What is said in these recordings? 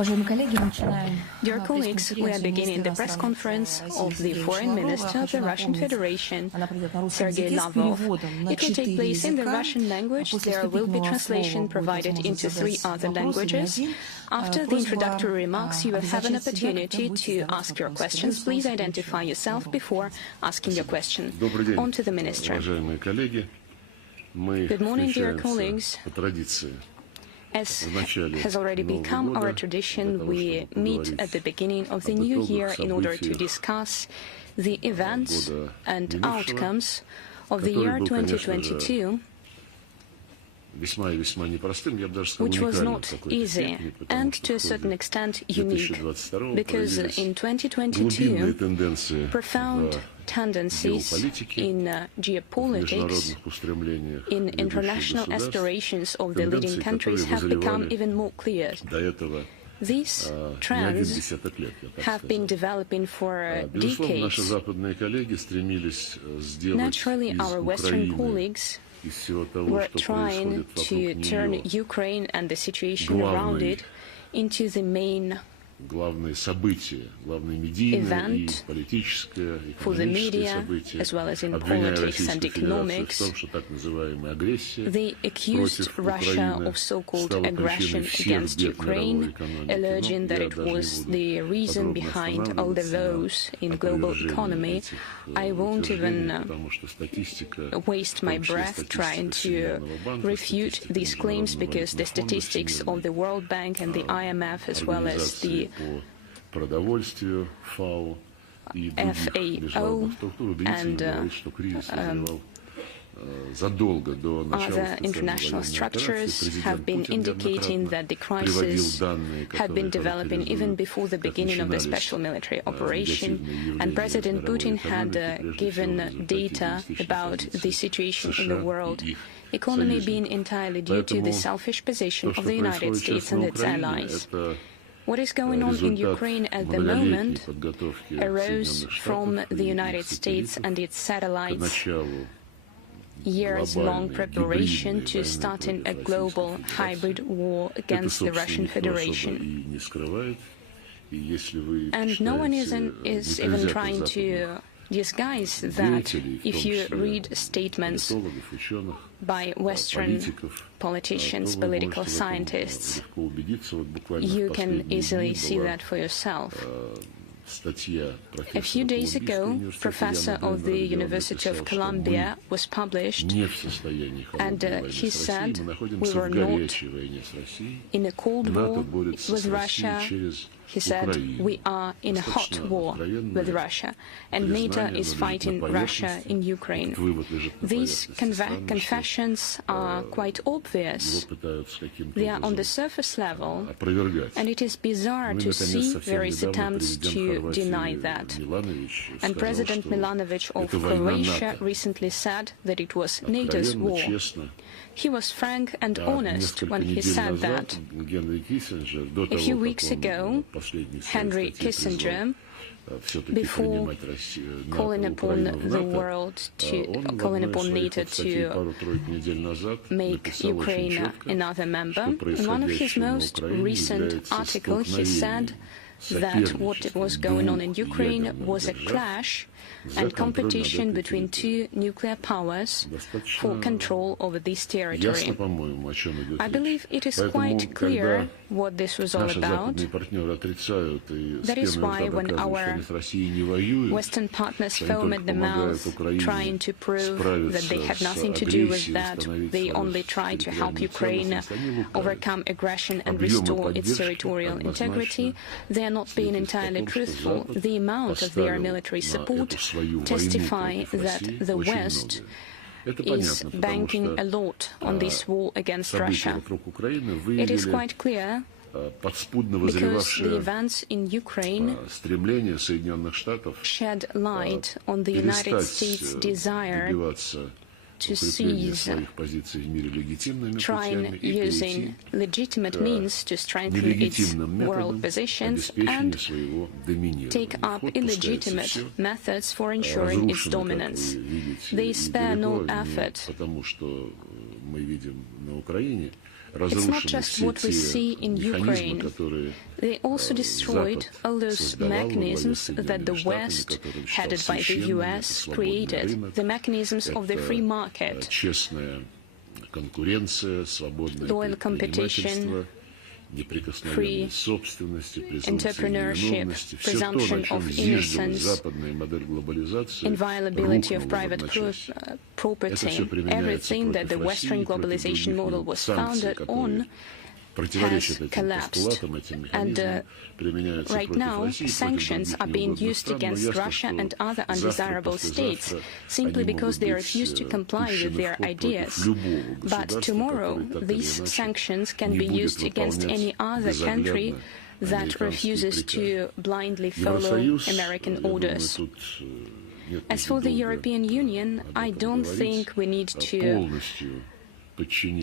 Dear colleagues, we are beginning the press conference of the Foreign Minister of the Russian Federation, Sergei Lavrov. It will take place in the Russian language. There will be translation provided into 3 other languages. After the introductory remarks, you will have an opportunity to ask your questions. Please identify yourself before asking your question. On to the Minister. Good morning, dear colleagues. As has already become our tradition, we meet at the beginning of the new year in order to discuss the events and outcomes of the year 2022, which was not easy and to a certain extent unique, because in 2022 profound tendencies in geopolitics, in international aspirations of the leading countries have become even more clear. These trends have been developing for decades. Naturally, our Western colleagues were trying to turn Ukraine and the situation around it into the main event for the media, as well as in politics and economics. They accused Russia of so-called aggression against Ukraine, alleging that it was the reason behind all the woes in global economy. I won't even waste my breath trying to refute these claims, because the statistics of the World Bank and the IMF, as well as the FAO and other international structures have been indicating that the crisis had been developing even before the beginning of the special military operation, and President Putin had given data about the situation in the world economy being entirely due to the selfish position of the United States and its allies. What is going on in Ukraine at the moment arose from the United States and its satellites' years-long preparation to starting a global hybrid war against the Russian Federation. And no one is even trying to disguise that. If you read statements by Western politicians, political scientists, you can easily see that for yourself. A few days ago, a professor of the University of Columbia was published, and he said we were not in a cold war with Russia. He said we are in a hot war with Russia, and NATO is fighting Russia in Ukraine. These confessions are quite obvious. They are on the surface level, and it is bizarre to see various attempts to deny that. And President Milanovic of Croatia recently said that it was NATO's war. He was frank and honest when he said that. A few weeks ago, Henry Kissinger, before calling upon the world calling upon NATO to make Ukraine another member, in one of his most recent articles, he said that what was going on in Ukraine was a clash and competition between 2 nuclear powers for control over this territory. I believe it is quite clear what this was all about. That is why when our Western partners foam at the mouth, trying to prove that they had nothing to do with that, they only try to help Ukraine overcome aggression and restore its territorial integrity, they are not being entirely truthful. The amount of their military support testify that the West is banking a lot on this war against Russia. It is quite clear because the events in Ukraine shed light on the United States' desire to seize, trying using legitimate means to strengthen its world positions and take up illegitimate methods for ensuring its dominance. They spare no effort it's not just what we see in Ukraine. They also destroyed all those mechanisms that the West, headed by the US, created, the mechanisms of the free market, loyal competition, free entrepreneurship, presumption of innocence, inviolability of private property, everything that the Western globalization model was founded on has collapsed. And right now, sanctions are being used against Russia and other undesirable states simply because they refuse to comply with their ideas. But tomorrow, these sanctions can be used against any other country that refuses to blindly follow American orders. As for the European Union, I don't think we need to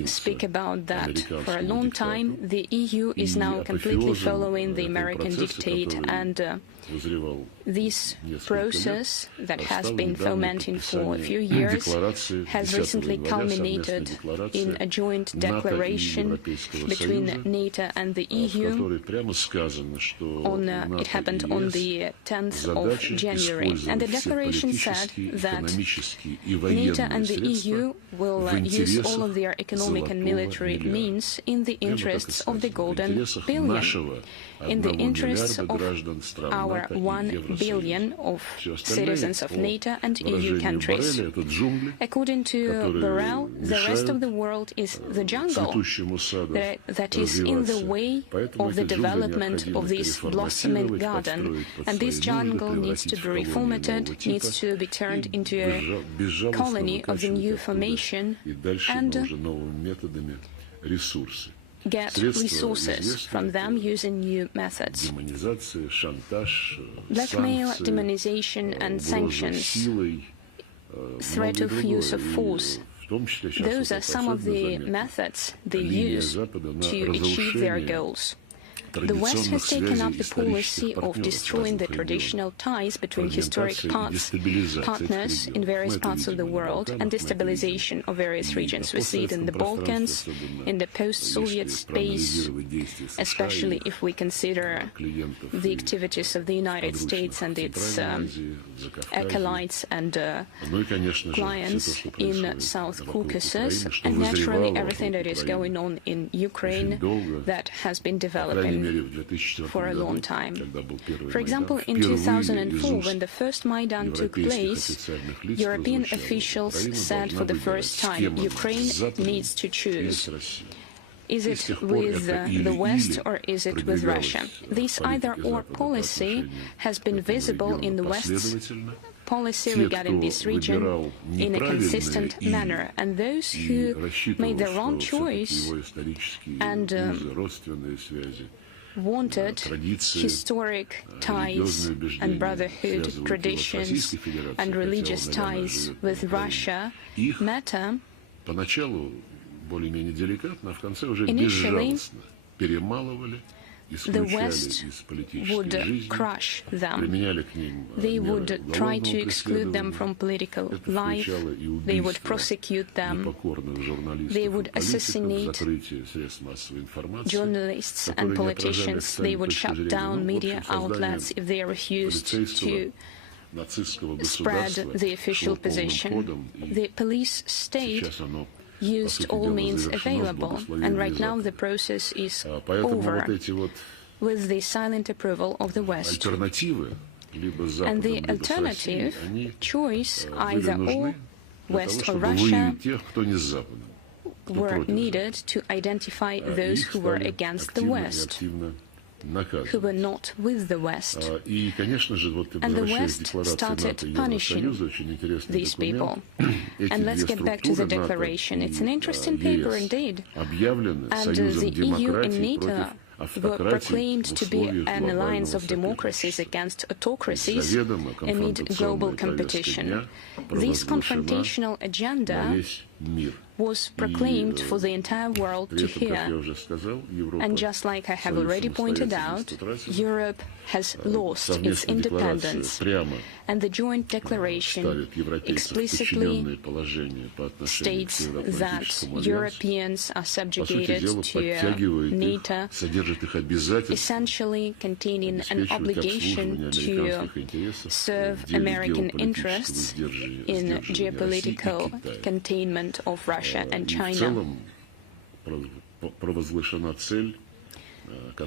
speak about that. For a long time, the EU is now completely following the American dictate, and this process that has been fomenting for a few years has recently culminated in a joint declaration between NATO and the EU. It happened on the 10th of January, and the declaration said that NATO and the EU will use all of their economic and military means in the interests of the Golden Billion, in the interests of our 1 billion of citizens of NATO and EU countries. According to Borrell, the rest of the world is the jungle that is in the way of the development of this blossoming garden, and this jungle needs to be reformatted, needs to be turned into a colony of the new formation and get resources from them using new methods. Blackmail, demonization and sanctions, threat of use of force, those are some of the methods they use to achieve their goals. The West has taken up the policy of destroying the traditional ties between historic partners in various parts of the world and destabilization of various regions. We see it in the Balkans, in the post-Soviet space, especially if we consider the activities of the United States and its acolytes and clients in South Caucasus, and naturally everything that is going on in Ukraine that has been developing for a long time. For example, in 2004, when the first Maidan took place, European officials said for the first time, Ukraine needs to choose. Is it with the West or is it with Russia? This either-or policy has been visible in the West's policy regarding this region in a consistent manner, and those who made the wrong choice and wanted historic ties and brotherhood traditions and religious ties with Russia matter. Initially, the West would crush them. They would try to exclude them from political life. They would prosecute them. They would assassinate journalists and politicians. They would shut down media outlets if they refused to spread the official position. The police state used all means available, and right now the process is over with the silent approval of the West. And the alternative choice, either or, West or Russia, were needed to identify those who were against the West, who were not with the West. And the West started punishing these people. And let's get back to the declaration. It's an interesting paper indeed. And the EU and NATO were proclaimed to be an alliance of democracies against autocracies amid global competition. This confrontational agenda was proclaimed for the entire world to hear. And just like I have already pointed out, Europe has lost its independence. And the joint declaration explicitly states that Europeans are subjugated to NATO, essentially containing an obligation to serve American interests in geopolitical containment of Russia and China.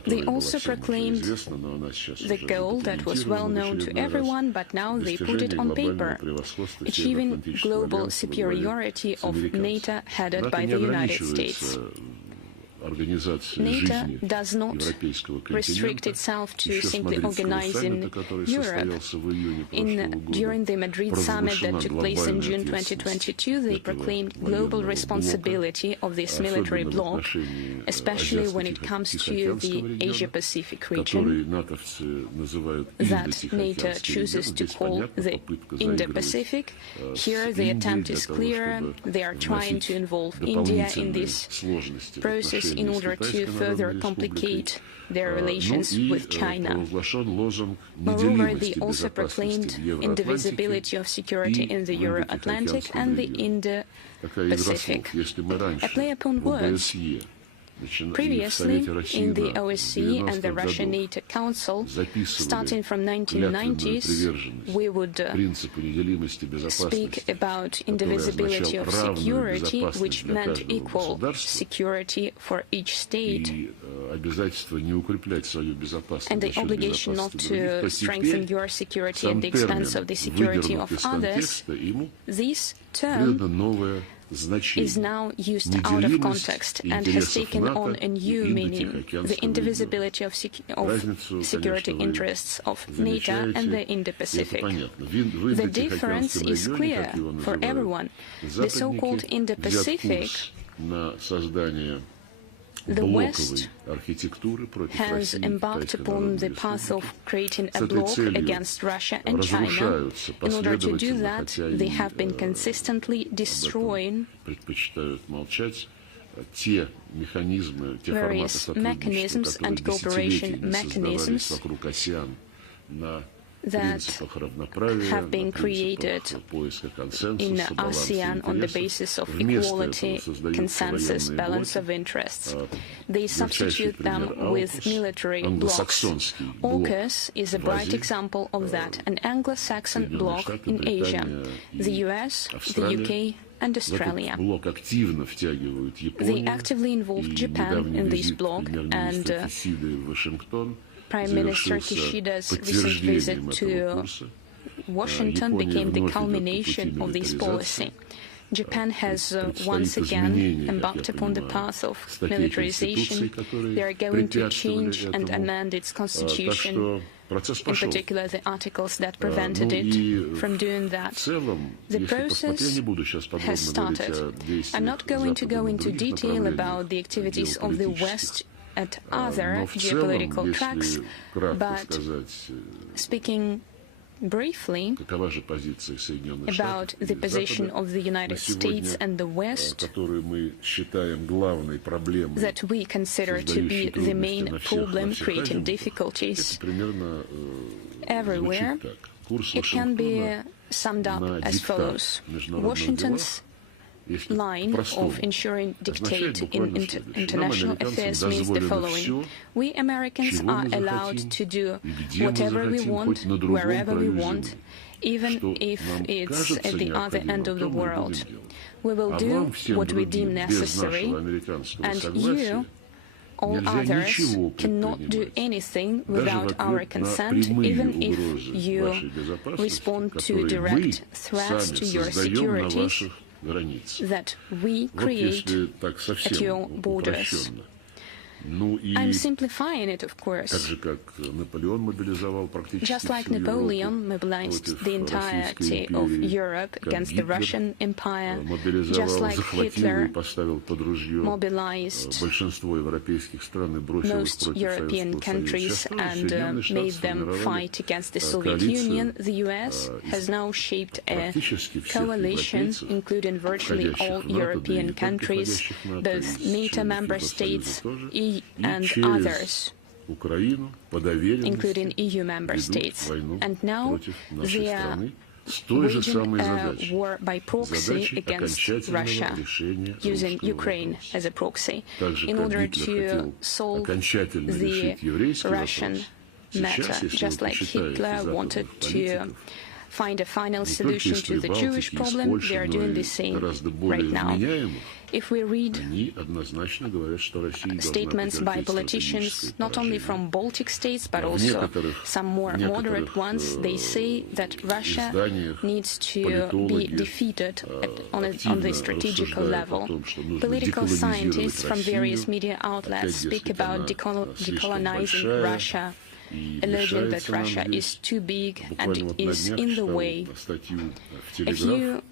They also proclaimed the goal that was well known to everyone, but now they put it on paper, achieving global superiority of NATO headed by the United States. NATO does not restrict itself to simply organizing Europe. During the Madrid summit that took place in June 2022, they proclaimed global responsibility of this military bloc, especially when it comes to the Asia-Pacific region, that NATO chooses to call the Indo-Pacific. Here the attempt is clear. They are trying to involve India in this process in order to further complicate their relations with China. Moreover, they also proclaimed indivisibility of security in the Euro-Atlantic and the Indo-Pacific. I play upon words. Previously, in the OSCE and the Russia-NATO Council, starting from 1990s, we would speak about indivisibility of security, which meant equal security for each state, and the obligation not to strengthen your security at the expense of the security of others. This term is now used out of context and has taken on a new meaning, the indivisibility of security interests of NATO and the Indo-Pacific. The difference is clear for everyone. The so-called Indo-Pacific, the West has embarked upon the path of creating a bloc against Russia and China. In order to do that, they have been consistently destroying various mechanisms and cooperation mechanisms that have been created in ASEAN on the basis of equality, consensus, balance of interests. They substitute them with military blocs. AUKUS is a bright example of that, an Anglo-Saxon bloc in Asia, the US, the UK, and Australia. They actively involved Japan in this bloc, and Prime Minister Kishida's recent visit to Washington became the culmination of this policy. Japan has once again embarked upon the path of militarization. They are going to change and amend its constitution, in particular the articles that prevented it from doing that. The process has started. I'm not going to go into detail about the activities of the West at other geopolitical tracks, but speaking briefly about the position of the United States and the West that we consider to be the main problem creating difficulties everywhere, it can be summed up as follows. Washington's line of ensuring dictate in international affairs means the following. We Americans are allowed to do whatever we want, wherever we want, even if it's at the other end of the world. We will do what we deem necessary, and you, all others, cannot do anything without our consent, even if you respond to direct threats to your security that we create at your borders. I'm simplifying it, of course. Just like Napoleon mobilized the entirety of Europe against the Russian Empire, just like Hitler mobilized most European countries and made them fight against the Soviet Union, the US has now shaped a coalition, including virtually all European countries, both NATO member states and others, including EU member states. And now they are waging a war by proxy against Russia, using Ukraine as a proxy, in order to solve the Russian matter, just like Hitler wanted to find a final solution to the Jewish problem. They are doing the same right now. If we read statements by politicians, not only from Baltic states, but also some more moderate ones, they say that Russia needs to be defeated on the strategical level. Political scientists from various media outlets speak about decolonizing Russia, alleging that Russia is too big and is in the way. A few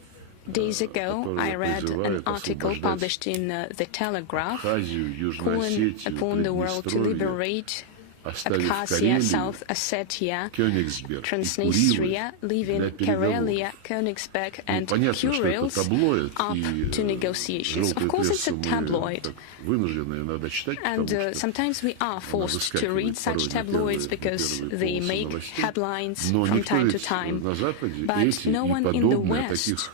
days ago, I read an article published in The Telegraph calling upon the world to liberate Abkhazia, South Ossetia, Transnistria, leaving Karelia, Königsberg and Kurils up to negotiations. Of course, it's a tabloid, and sometimes we are forced to read such tabloids because they make headlines from time to time, but no one in the West,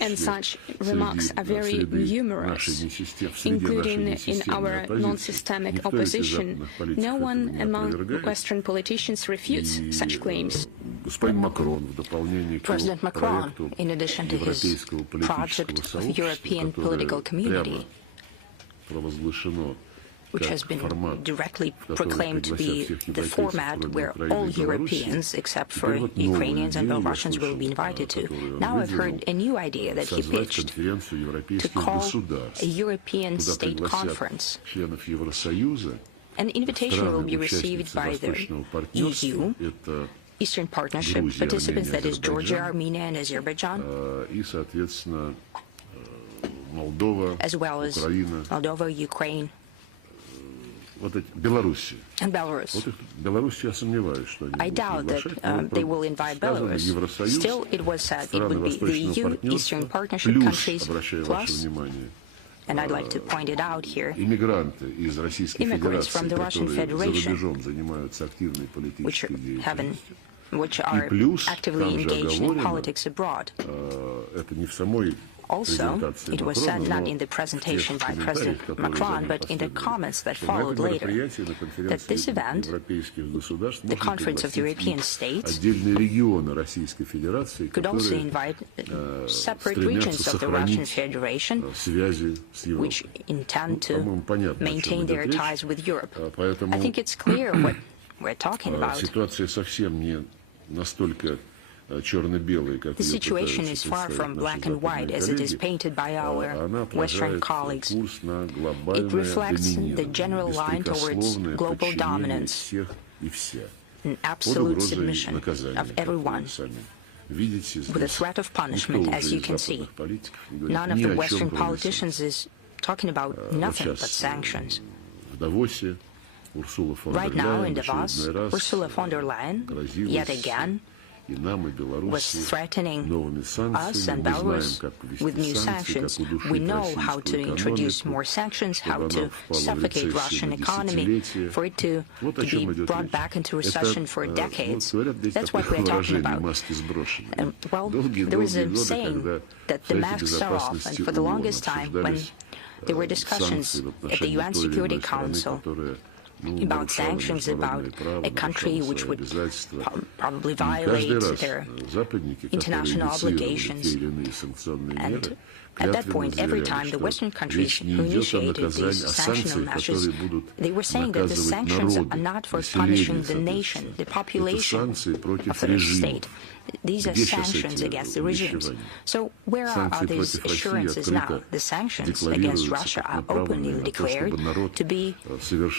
and such remarks are very numerous, including in our non-systemic opposition. No one among Western politicians refutes such claims. President Macron, in addition to his project of European political community, which has been directly proclaimed to be the format where all Europeans, except for Ukrainians and Belarusians, will be invited to. Now I've heard a new idea that he pitched to call a European State Conference. An invitation will be received by the EU, Eastern Partnership participants, that is Georgia, Armenia, and Azerbaijan, as well as Moldova, Ukraine, and Belarus. I doubt that they will invite Belarus. Still, it was said it would be the EU, Eastern Partnership countries, plus, and I'd like to point it out here, immigrants from the Russian Federation, which are actively engaged in politics abroad. Also, it was said not in the presentation by President Macron, but in the comments that followed later, that this event, the Conference of the European States, could also invite separate regions of the Russian Federation, which intend to maintain their ties with Europe. I think it's clear what we're talking about. The situation is far from black and white as it is painted by our Western colleagues. It reflects the general line towards global dominance, an absolute submission of everyone, with a threat of punishment, as you can see. None of the Western politicians is talking about nothing but sanctions. Right now in Davos, Ursula von der Leyen, yet again, was threatening us and Belarus with new sanctions. We know how to introduce more sanctions, how to suffocate Russian economy, for it to be brought back into recession for decades. That's what we're talking about. Well, there is a saying that the masks are off, and for the longest time, when there were discussions at the UN Security Council about sanctions, about a country which would probably violate their international obligations, and At that point, every time the Western countries who initiated these sanctional measures, they were saying that the sanctions are not for punishing the nation, the population of the state. These are sanctions against the regimes. So where are these assurances now? The sanctions against Russia are openly declared to be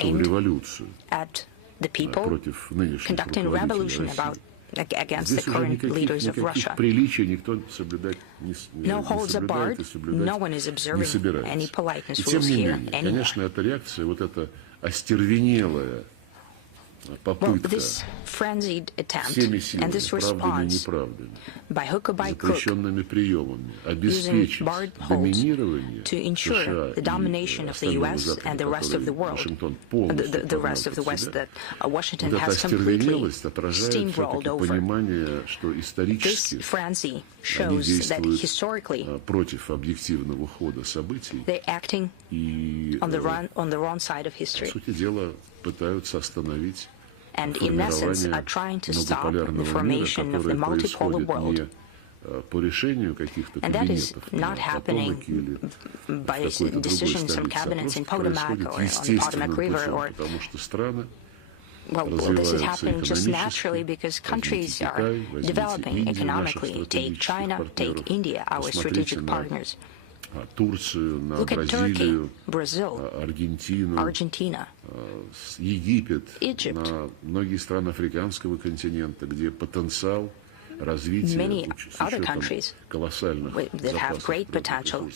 aimed at the people conducting revolution against the current leaders of Russia. No holds barred, no one is observing any politeness rules here anymore. Well, this frenzied attempt and this response, by hook or by crook, using barred holds to ensure the domination of the U.S. and the rest of the world, the rest of the West that Washington has completely steamrolled over. This frenzy shows that historically they're acting on the wrong side of history. And in essence are trying to stop the formation of the multipolar world. And that is not happening by decisions from cabinets in Potomac or on the Potomac River or... Well, this is happening just naturally because countries are developing economically. Take China, take India, our strategic partners. Look at Turkey, Brazil, Argentina, Egypt, many other countries that have great potential.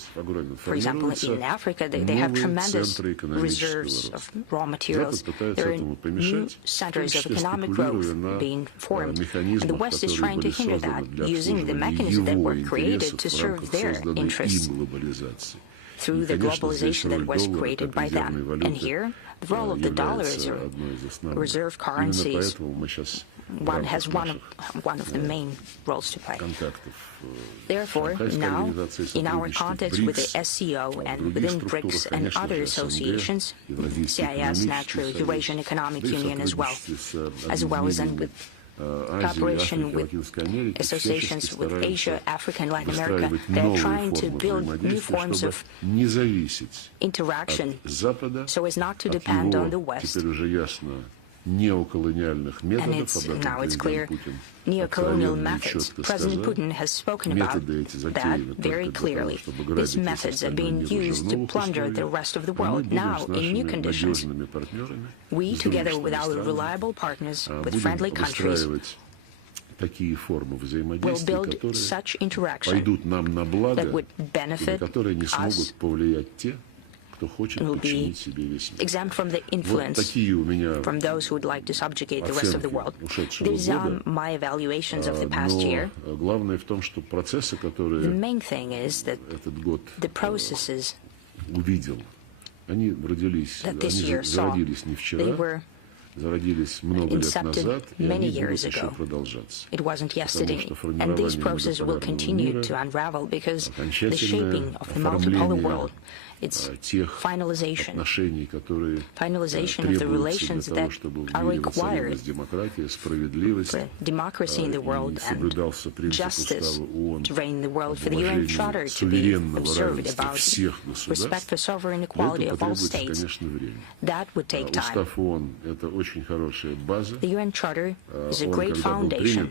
For example, in Africa, they have tremendous reserves of raw materials. There are new centers of economic growth being formed, and the West is trying to hinder that, using the mechanisms that were created to serve their interests through the globalization that was created by them. And here, the role of the dollar as a reserve currency is one of the main roles to play. Therefore, now, in our context with the SCO and within BRICS and other associations, CIS, naturally, Eurasian Economic Union as well as with cooperation with associations with Asia, Africa, and Latin America, they're trying to build new forms of interaction so as not to depend on the West. And now it's clear, neocolonial methods. President Putin has spoken about that very clearly. These methods are being used to plunder the rest of the world. Now, in new conditions, we, together with our reliable partners, with friendly countries, will build such interaction that would benefit us and will be exempt from the influence from those who would like to subjugate the rest of the world. These are my evaluations of the past year. The main thing is that the processes that this year saw, they were incepted many years ago. It wasn't yesterday. And this process will continue to unravel because the shaping of the multipolar world, its finalization of the relations that are required for democracy in the world and justice to reign in the world, for the UN Charter to be observed about respect for sovereign equality of all states. That would take time. The UN Charter is a great foundation.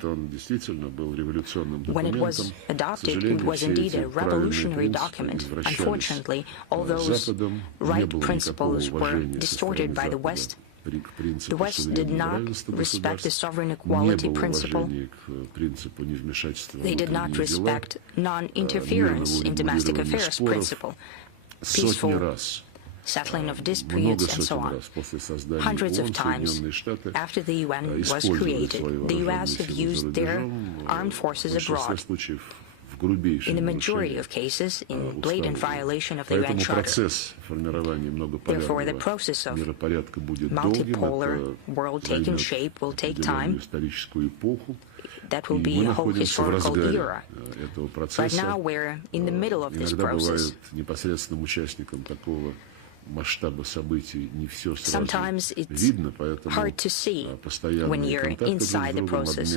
When it was adopted, it was indeed a revolutionary document. Unfortunately, all those right principles were distorted by the West. The West did not respect the sovereign equality principle. They did not respect non-interference in domestic affairs principle, peaceful settling of disputes, and so on. Hundreds of times after the UN was created, the U.S. have used their armed forces abroad, in the majority of cases, in blatant violation of the UN Charter. Therefore, the process of multipolar world taking shape will take time. That will be a whole historical era. Right now, we're in the middle of this process. Sometimes it's hard to see when you're inside the process.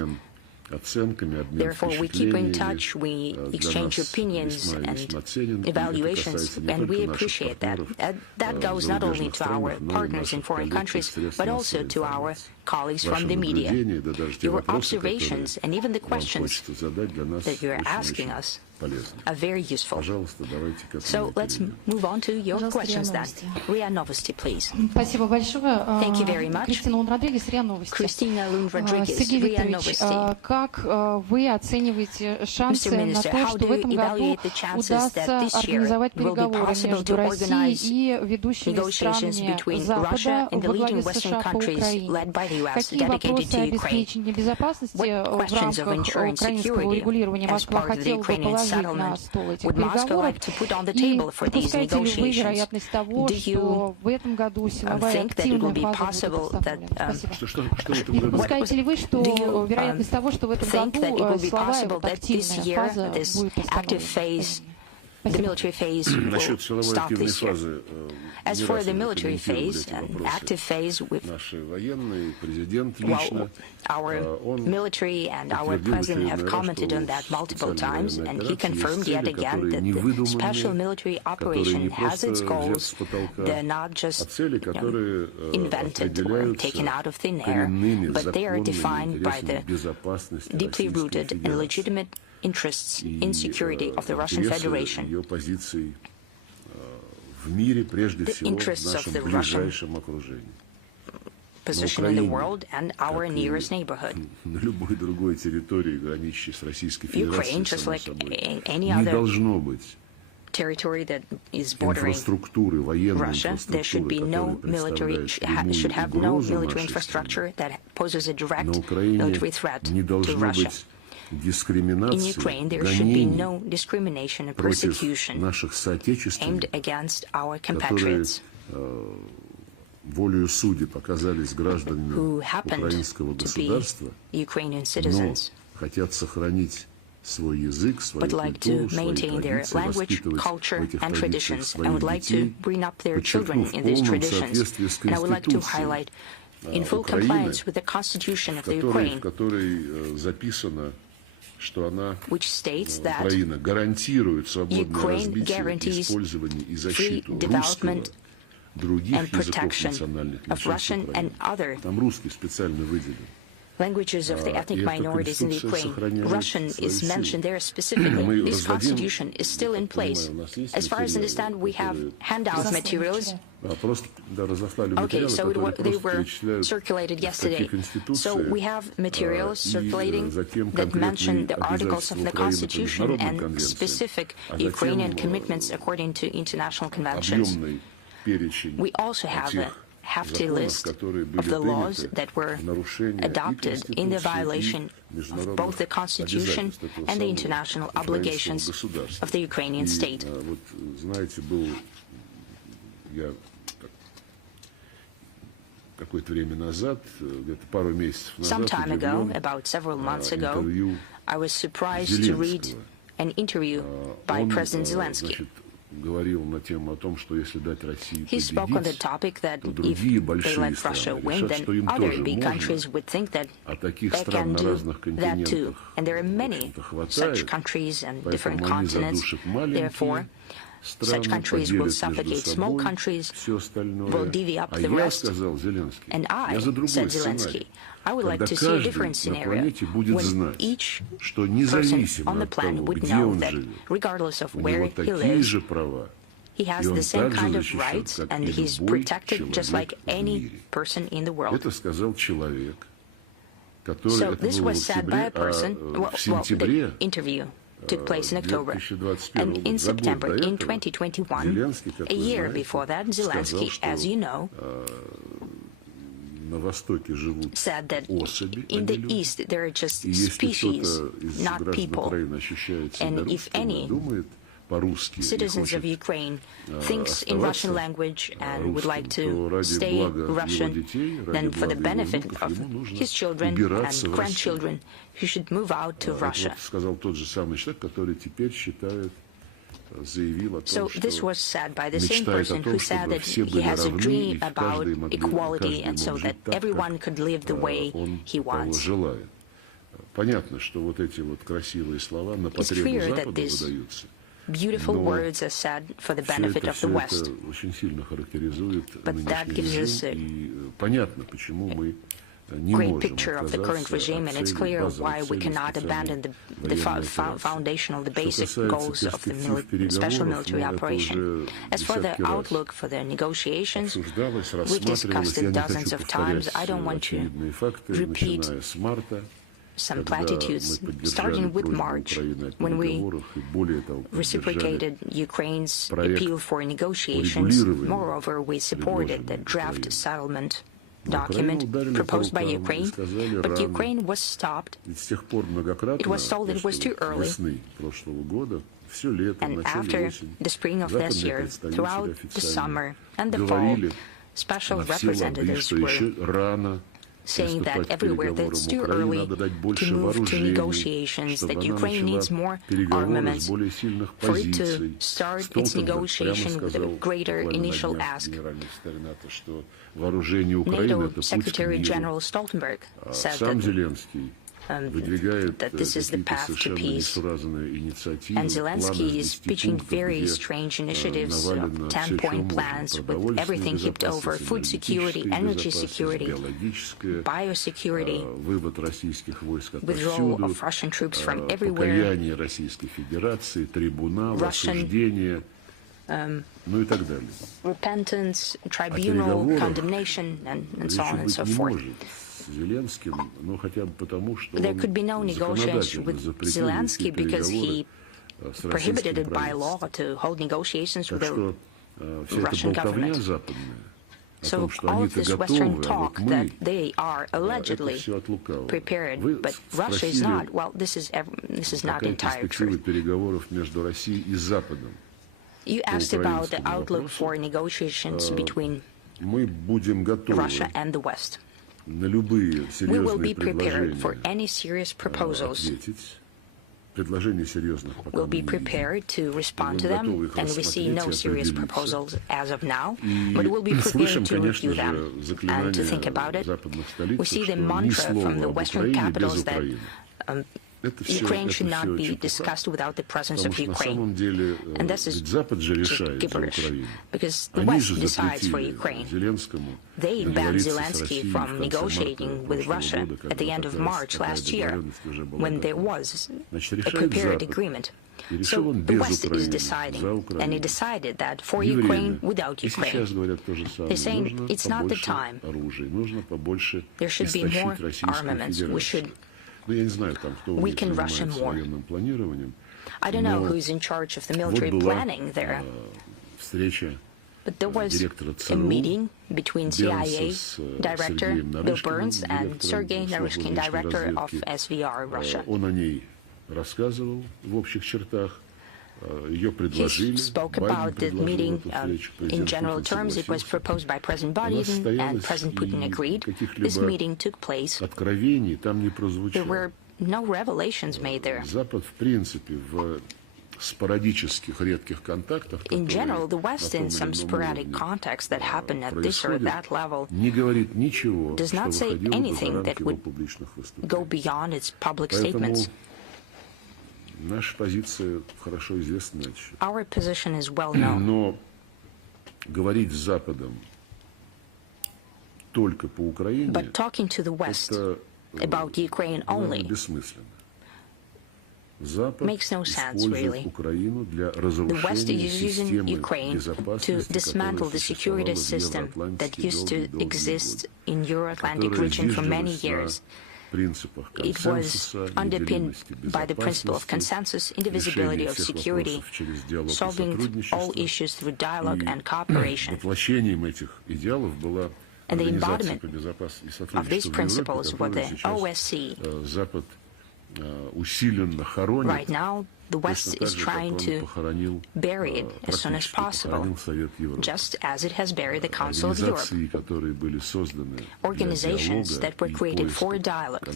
Therefore, we keep in touch, we exchange opinions and evaluations, and we appreciate that. That goes not only to our partners in foreign countries, but also to our colleagues from the media. Your observations and even the questions that you're asking us are very useful. So let's move on to your questions then. RIA Novosti, please. Thank you very much. Christina Lund Rodriguez, RIA Novosti. Mr. Minister, how do you evaluate the chances that this year will be possible to organize negotiations between Russia and the leading Western countries led by the U.S. dedicated to Ukraine? What questions of ensuring security as part of the Ukrainian settlement would Moscow like to put on the table for these negotiations? Do you think that it will be possible that this year, this active phase, the military phase will start this year? As for the military phase and active phase, our military and our president have commented on that multiple times, and he confirmed yet again that the special military operation has its goals. They're not just invented or taken out of thin air, but they are defined by the deeply rooted and legitimate interests in security of the Russian Federation, the interests of the Russian position in the world and our nearest neighborhood. Ukraine, just like any other territory that is bordering Russia, there should be no military, should have no military infrastructure that poses a direct military threat to Russia. In Ukraine, there should be no discrimination or persecution aimed against our compatriots who happened to be Ukrainian citizens, but like to maintain their language, culture, and traditions, and would like to bring up their children in these traditions. And I would like to highlight, in full compliance with the Constitution of the Ukraine, which states that Ukraine guarantees free development and protection of Russian and other languages of the ethnic minorities in the Ukraine. Russian is mentioned there specifically. This constitution is still in place. As far as I understand, we have handout materials. Okay, so they were circulated yesterday. So we have materials circulating that mention the articles of the Constitution and specific Ukrainian commitments according to international conventions. We also have a hefty list of the laws that were adopted in the violation of both the Constitution and the international obligations of the Ukrainian state. Some time ago, about several months ago, I was surprised to read an interview by President Zelensky. He spoke on the topic that if they let Russia win, then other big countries would think that they can do that too. And there are many such countries and different continents. Therefore, such countries will suffocate small countries, will divvy up the rest. And I, said Zelensky, I would like to see a different scenario when each person on the planet would know that regardless of where he lives, he has the same kind of rights and he's protected just like any person in the world. So this was said by a person, the interview took place in October. And in September, in 2021, a year before that, Zelensky, as you know, said that in the East there are just species, not people. And if any citizens of Ukraine thinks in Russian language and would like to stay Russian, then for the benefit of his children and grandchildren, he should move out to Russia. So this was said by the same person who said that he has a dream about equality and so that everyone could live the way he wants. It's clear that these beautiful words are said for the benefit of the West, but that gives us a great picture of the current regime, and it's clear why we cannot abandon the foundation of the basic goals of the special military operation. As for the outlook for the negotiations, we discussed it dozens of times. I don't want to repeat some platitudes, starting with March, when we reciprocated Ukraine's appeal for negotiations. Moreover, we supported the draft settlement document proposed by Ukraine, but Ukraine was stopped. It was told it was too early. And after the spring of this year, throughout the summer and the fall, special representatives were saying that everywhere that it's too early to move to negotiations, that Ukraine needs more armaments for it to start its negotiation with a greater initial ask. NATO Secretary General Stoltenberg said that this is the path to peace. And Zelensky is pitching very strange initiatives, 10-point plans with everything heaped over: food security, energy security, biosecurity, withdrawal of Russian troops from everywhere, Russian repentance, tribunal, condemnation, and so on and so forth. There could be no negotiation with Zelensky because he prohibited it by law to hold negotiations with the Russian government. So all of this Western talk that they are allegedly prepared, but Russia is not, well, this is not entire truth. You asked about the outlook for negotiations between Russia and the West. We will be prepared for any serious proposals. We'll be prepared to respond to them, and we see no serious proposals as of now, but we'll be prepared to review them and to think about it. We see the mantra from the Western capitals that Ukraine should not be discussed without the presence of Ukraine. And this is just gibberish, because the West decides for Ukraine. They banned Zelensky from negotiating with Russia at the end of March last year, when there was a prepared agreement. So the West is deciding, and it decided that for Ukraine, without Ukraine. They're saying it's not the time. There should be more armaments. We should weaken Russia more. I don't know who's in charge of the military planning there, but there was a meeting between CIA Director Bill Burns and Sergei Lavrov, Director of SVR Russia. He spoke about the meeting in general terms. It was proposed by President Biden, and President Putin agreed. This meeting took place. There were no revelations made there. In general, the West, in some sporadic contacts that happen at this or that level, does not say anything that would go beyond its public statements. Our position is well known. But talking to the West about Ukraine only makes no sense, really. The West is using Ukraine to dismantle the security system that used to exist in Euro-Atlantic region for many years. It was underpinned by the principle of consensus, indivisibility of security, solving all issues through dialogue and cooperation. And the embodiment of these principles were the OSCE. Right now, the West is trying to bury it as soon as possible, just as it has buried the Council of Europe. Organizations that were created for dialogue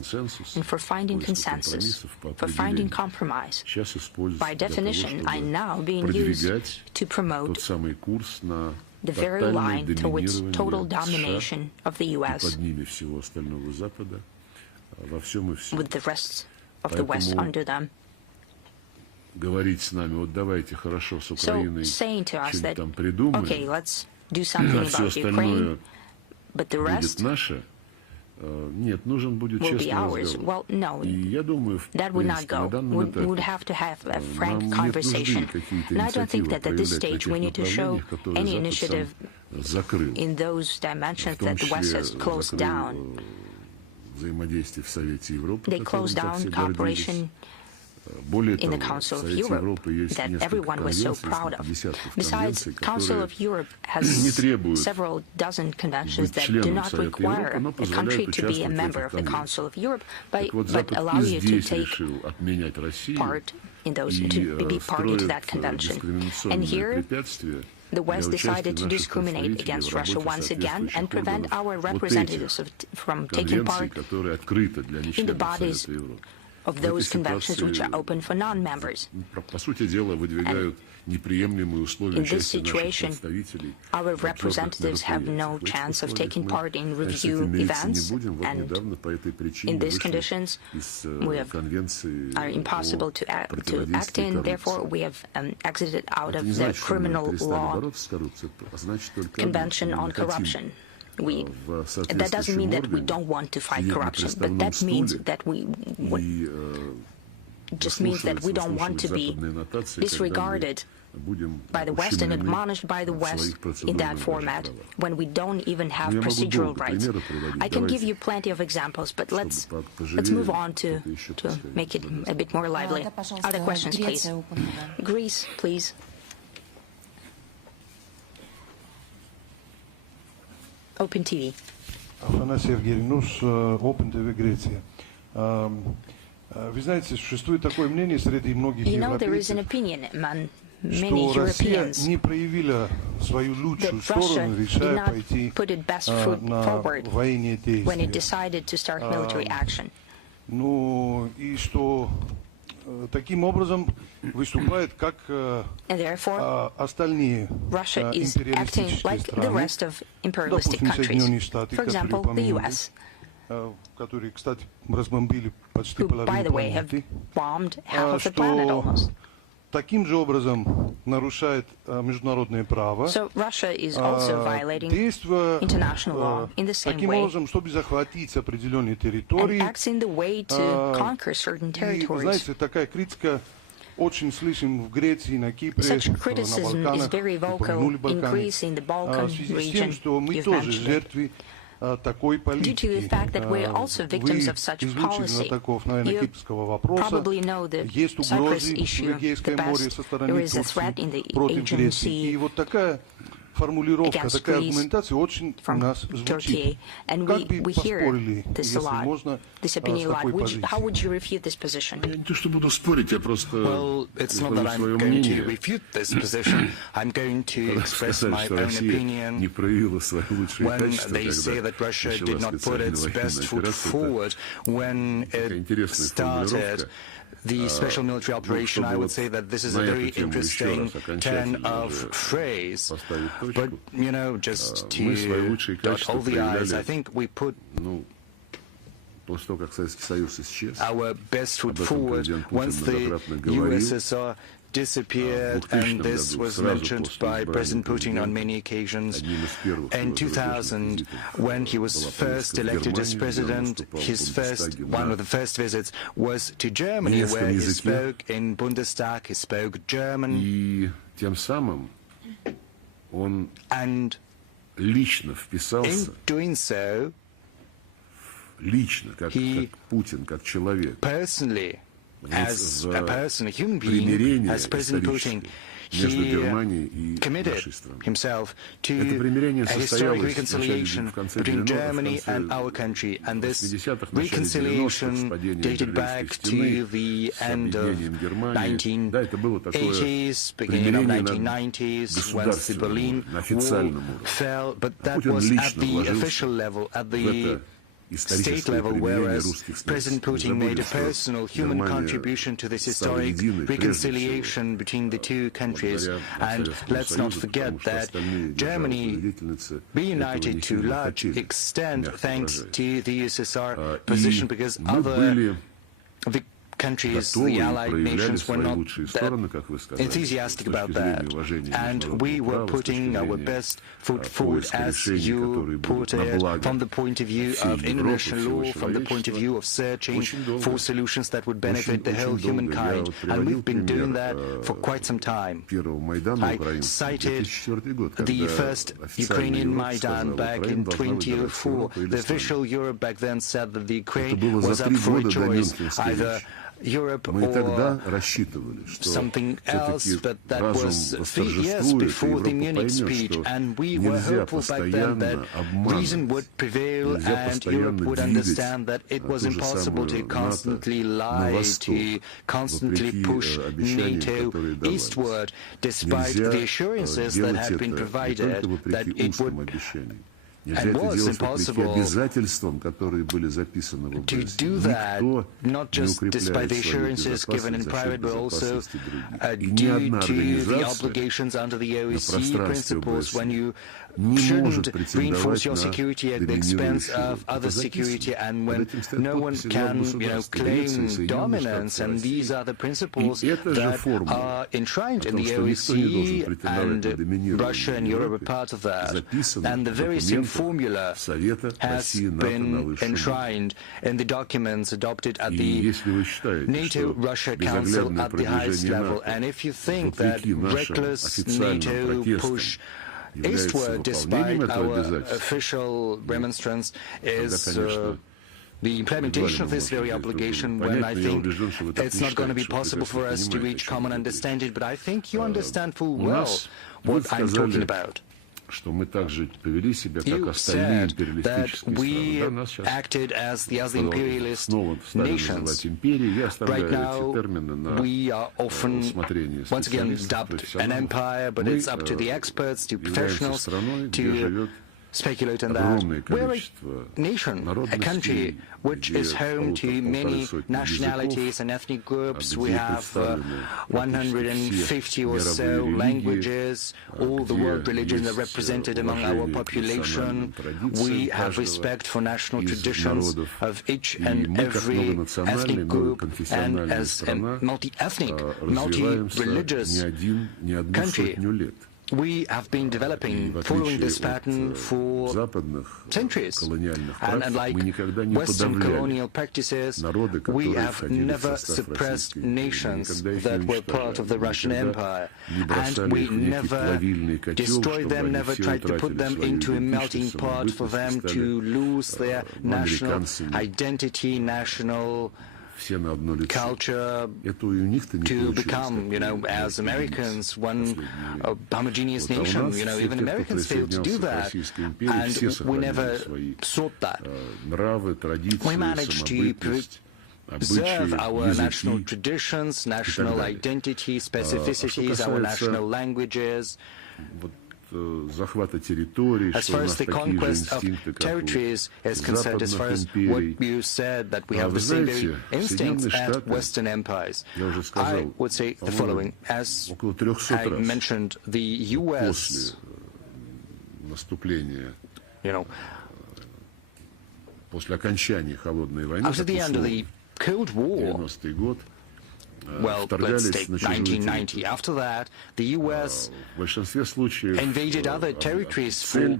and for finding consensus, for finding compromise, by definition, are now being used to promote the very line towards total domination of the U.S. with the rest of the West under them. So saying to us that, okay, let's do something about Ukraine, but the rest will be ours. Well, no, that would not go. We would have to have a frank conversation. And I don't think that at this stage we need to show any initiative in those dimensions that the West has closed down. They closed down cooperation in the Council of Europe that everyone was so proud of. Besides, Council of Europe has several dozen conventions that do not require a country to be a member of the Council of Europe, but allow you to take part in those, to be party to that convention. And here, the West decided to discriminate against Russia once again and prevent our representatives from taking part in the bodies of those conventions which are open for non-members. In this situation, our representatives have no chance of taking part in review events, and in these conditions, we are impossible to act in. Therefore, we have exited out of the criminal law convention on corruption. That doesn't mean that we don't want to fight corruption, but that means that we don't want to be disregarded by the West and admonished by the West in that format when we don't even have procedural rights. I can give you plenty of examples, but let's move on to make it a bit more lively. Other questions, please. Greece, please. Open TV. Sergei Lavrov, Open TV, Греция. Вы знаете, существует такое мнение среди многих европейцев, что Россия не проявила свою лучшую сторону, решая пойти на военные действия. Ну и что таким образом выступает как остальные империалистические страны, допустим, Соединенные Штаты, которые упомянули, которые, кстати, разбомбили почти половину планеты, что таким же образом нарушает международное право, действуя таким образом, чтобы захватить определенные территории. И, знаете, такая критика очень слышим в Греции, на Кипре, на Балканах, упомянули Балканы, в связи с тем, что мы тоже жертвы такой политики. Вы излучили таков, наверное, кипрского вопроса. Есть угрозы в Эгейском море со стороны Турции против Греции. И вот такая формулировка, такая аргументация очень у нас звучит. Как бы поспорили, если можно, с такой позицией? Я не то, что буду спорить, я просто Well, it's not that I'm going to refute this position. I'm going to express my own opinion when they say that Russia did not put its best foot forward when it started the special military operation. I would say that this is a very interesting turn of phrase. But, you know, just to dot all the I's, I think we put our best foot forward once the USSR disappeared, and this was mentioned by President Putin on many occasions. In 2000, when he was first elected as president, one of the first visits was to Germany, where he spoke in Bundestag, he spoke German, and in doing so, he personally, as a person, a human being, as President Putin, he committed himself to a historic reconciliation between Germany and our country, and this reconciliation dated back to the end of 1980s, beginning of 1990s, once the Berlin Wall fell, but that was at the official level, at the state level, whereas President Putin made a personal human contribution to this historic reconciliation between the two countries. And let's not forget that Germany reunited to a large extent thanks to the USSR position, because other countries, the allied nations, were not that enthusiastic about that. And we were putting our best foot forward, as you put it, from the point of view of international law, from the point of view of searching for solutions that would benefit the whole humankind. And we've been doing that for quite some time. I cited the first Ukrainian Maidan back in 2004. The official Europe back then said that the Ukraine was up for a choice, either Europe or something else, but that was 3 years before the Munich speech, and we were hopeful back then that reason would prevail and Europe would understand that it was impossible to constantly lie, to constantly push NATO eastward, despite the assurances that had been provided that it would and was impossible to do that, not just despite the assurances given in private, but also due to the obligations under the OEC principles, when you shouldn't reinforce your security at the expense of other security, and when no one can, claim dominance. And these are the principles that are enshrined in the OEC, and Russia and Europe are part of that. And the very same formula has been enshrined in the documents adopted at the NATO-Russia Council at the highest level. And if you think that reckless NATO push eastward, despite our official remonstrance, is the implementation of this very obligation, when I think it's not going to be possible for us to reach common understanding. But I think you understand full well what I'm talking about. You said that we acted as the other imperialist nations. Right now, we are often, once again, dubbed an empire, but it's up to the experts, to professionals, to speculate on that. We're a nation, a country, which is home to many nationalities and ethnic groups. We have 150 or so languages. All the world religions are represented among our population. We have respect for national traditions of each and every ethnic group, and as a multi-ethnic, multi-religious country, we have been developing, following this pattern for centuries. And unlike Western colonial practices, we have never suppressed nations that were part of the Russian Empire. And we never destroyed them, never tried to put them into a melting pot for them to lose their national identity, national culture, to become, as Americans, one homogeneous nation. Even Americans failed to do that, and we never sought that. We managed to preserve our national traditions, national identity, specificities, our national languages. As far as the conquest of territories is concerned, as far as what you said, that we have the same very instincts as Western empires, I would say the following. As I mentioned, the U.S., after the end of the Cold War, well, let's take 1990. After that, the U.S. invaded other territories for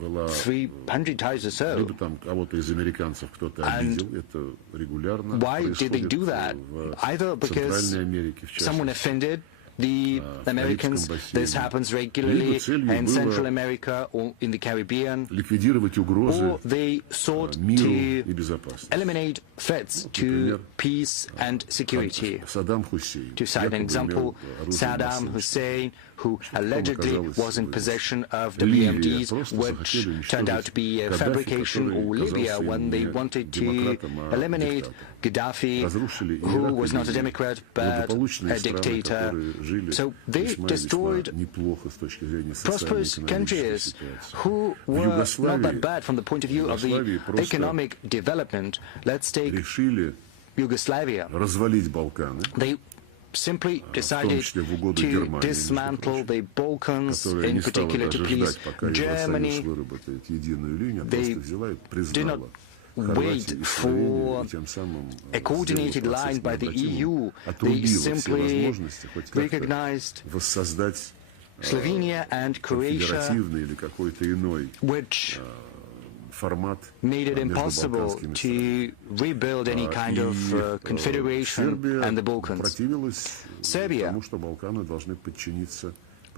300 times or so. And why did they do that? Either because someone offended the Americans. This happens regularly in Central America or in the Caribbean. Or they sought to eliminate threats to peace and security. To cite an example, Saddam Hussein, who allegedly was in possession of WMDs, which turned out to be a fabrication, or Libya, when they wanted to eliminate Gaddafi, who was not a Democrat but a dictator. So they destroyed prosperous countries who were not that bad from the point of view of the economic development. Let's take Yugoslavia. They simply decided to dismantle the Balkans, in particular to please Germany. They did not wait for a coordinated line by the EU. They simply recognized Slovenia and Croatia, which made it impossible to rebuild any kind of confederation and the Balkans. Serbia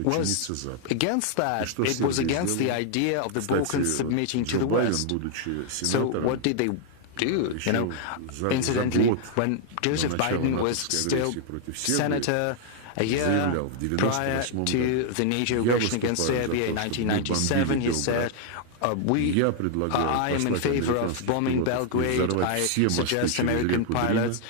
was against that. It was against the idea of the Balkans submitting to the West. So what did they do? You know, incidentally, when Joseph Biden was still senator, a year prior to the NATO aggression against Serbia in 1997, he said, I am in favor of bombing Belgrade. I suggest American pilots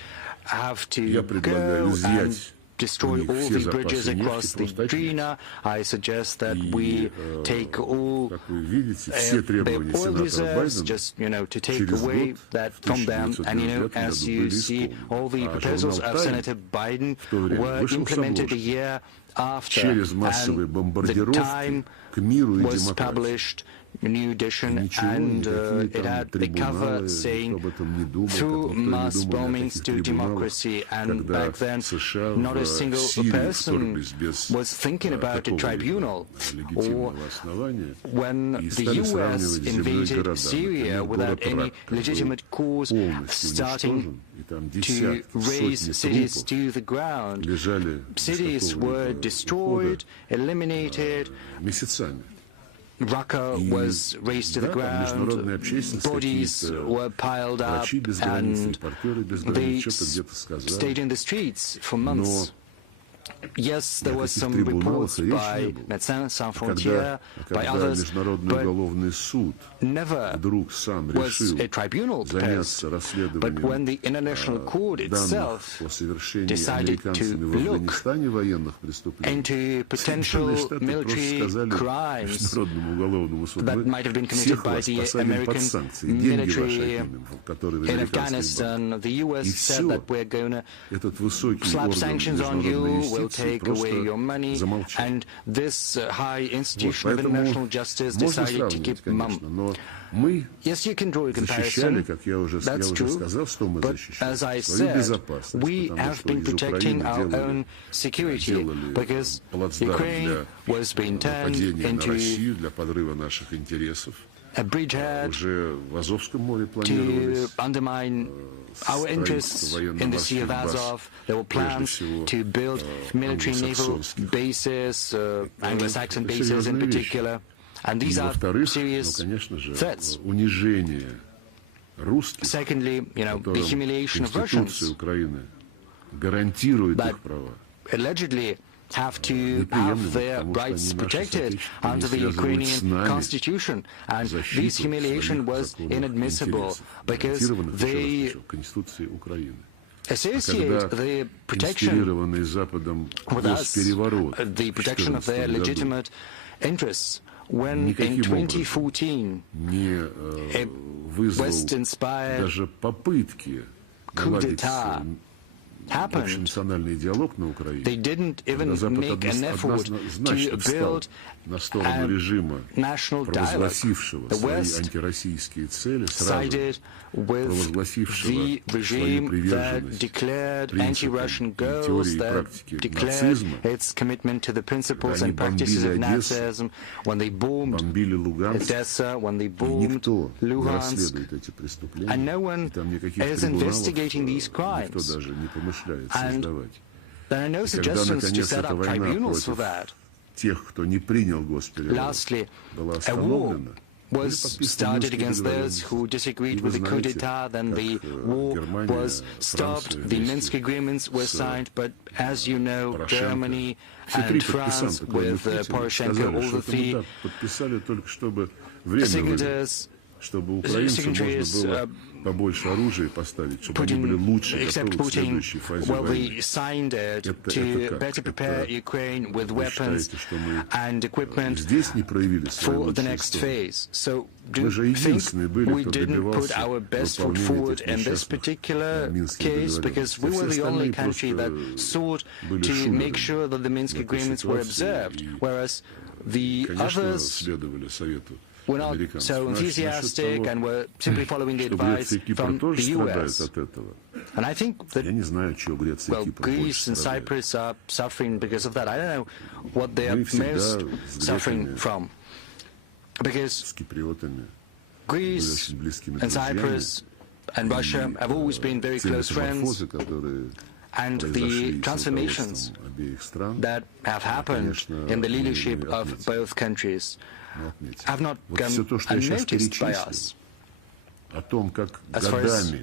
have to go and destroy all the bridges across the Drina. I suggest that we take all their oil reserves, just, to take away that from them. And, as you see, all the proposals of Senator Biden were implemented a year after, and the Time was published a new edition, and it had the cover saying, through mass bombings to democracy. And back then, not a single person was thinking about a tribunal. Or when the US invaded Syria without any legitimate cause, starting to raise cities to the ground. Cities were destroyed, eliminated. Raqqa was razed to the ground, bodies were piled up, and they stayed in the streets for months. Yes, there were some reports by Médecins Sans Frontières, by others, but never was a tribunal proposed. But when the International Court itself decided to look into potential military crimes that might have been committed by the American military in Afghanistan, the US said that we're going to slap sanctions on you, we'll take away your money, and this high institution of international justice decided to keep mum. Yes, you can draw a comparison, that's true, but as I said, we have been protecting our own security, because Ukraine was being turned into a bridgehead to undermine our interests in the Sea of Azov. There were plans to build military naval bases, Anglo-Saxon bases in particular, and these are serious threats. Secondly, the humiliation of Russians that allegedly have to have their rights protected under the Ukrainian constitution. And this humiliation was inadmissible because they associate the protection with us, the protection of their legitimate interests. When in 2014 a West-inspired coup d'etat happened, they didn't even make an effort to build a national dialogue. The West sided with the regime that declared anti-Russian goals, that declared its commitment to the principles and practices of Nazism when they bombed Odessa, when they bombed Luhansk, and no one is investigating these crimes. And there are no suggestions to set up tribunals for that. Lastly, a war was started against those who disagreed with the coup d'etat, then the war was stopped, the Minsk agreements were signed, but as you know, Germany and France with Poroshenko, all the three signatories, except Putin, well, they signed it to better prepare Ukraine with weapons and equipment for the next phase. So do you think we didn't put our best foot forward in this particular case? Because we were the only country that sought to make sure that the Minsk agreements were observed, whereas the others were not so enthusiastic and were simply following the advice from the US. And I think that, well, Greece and Cyprus are suffering because of that. I don't know what they are most suffering from. Because Greece and Cyprus and Russia have always been very close friends, and the transformations that have happened in the leadership of both countries have not gone unnoticed by us. As far as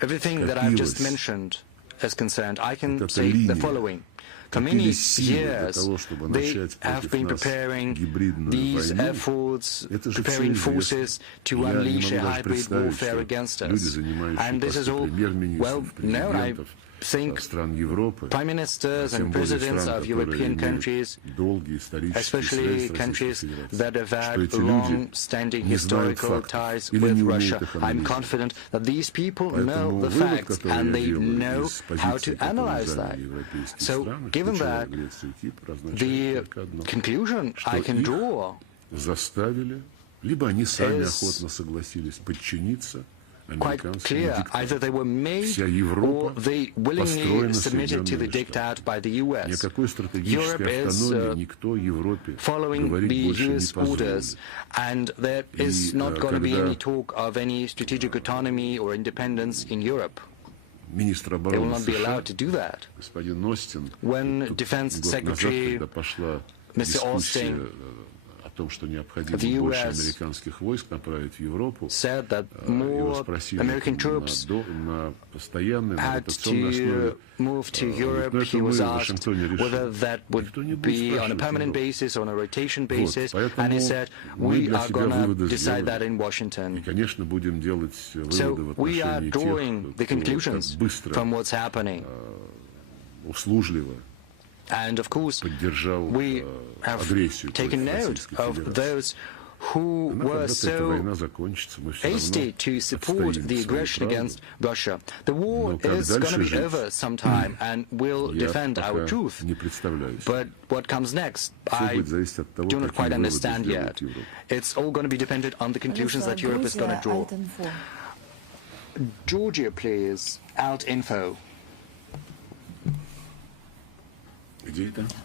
everything that I've just mentioned is concerned, I can say the following. For many years, they have been preparing these efforts, preparing forces to unleash a hybrid warfare against us. And this is all well known. I think prime ministers and presidents of European countries, especially countries that have had long-standing historical ties with Russia, I'm confident that these people know the facts and they know how to analyze that. So, given that, the conclusion I can draw is quite clear. Either they were made or they willingly submitted to the diktat by the US. Europe is following the US orders, and there is not going to be any talk of any strategic autonomy or independence in Europe. They will not be allowed to do that. When Defense Secretary Mr. Austin the US said that more American troops had to move to Europe. He was asked whether that would be on a permanent basis or on a rotation basis, and he said, we are going to decide that in Washington. So we are drawing the conclusions from what's happening. And of course, we have taken note of those who were so hasty to support the aggression against Russia. The war is going to be over sometime, and we'll defend our truth. But what comes next, I do not quite understand yet. It's all going to be dependent on the conclusions that Europe is going to draw. Georgia, please. Alt info.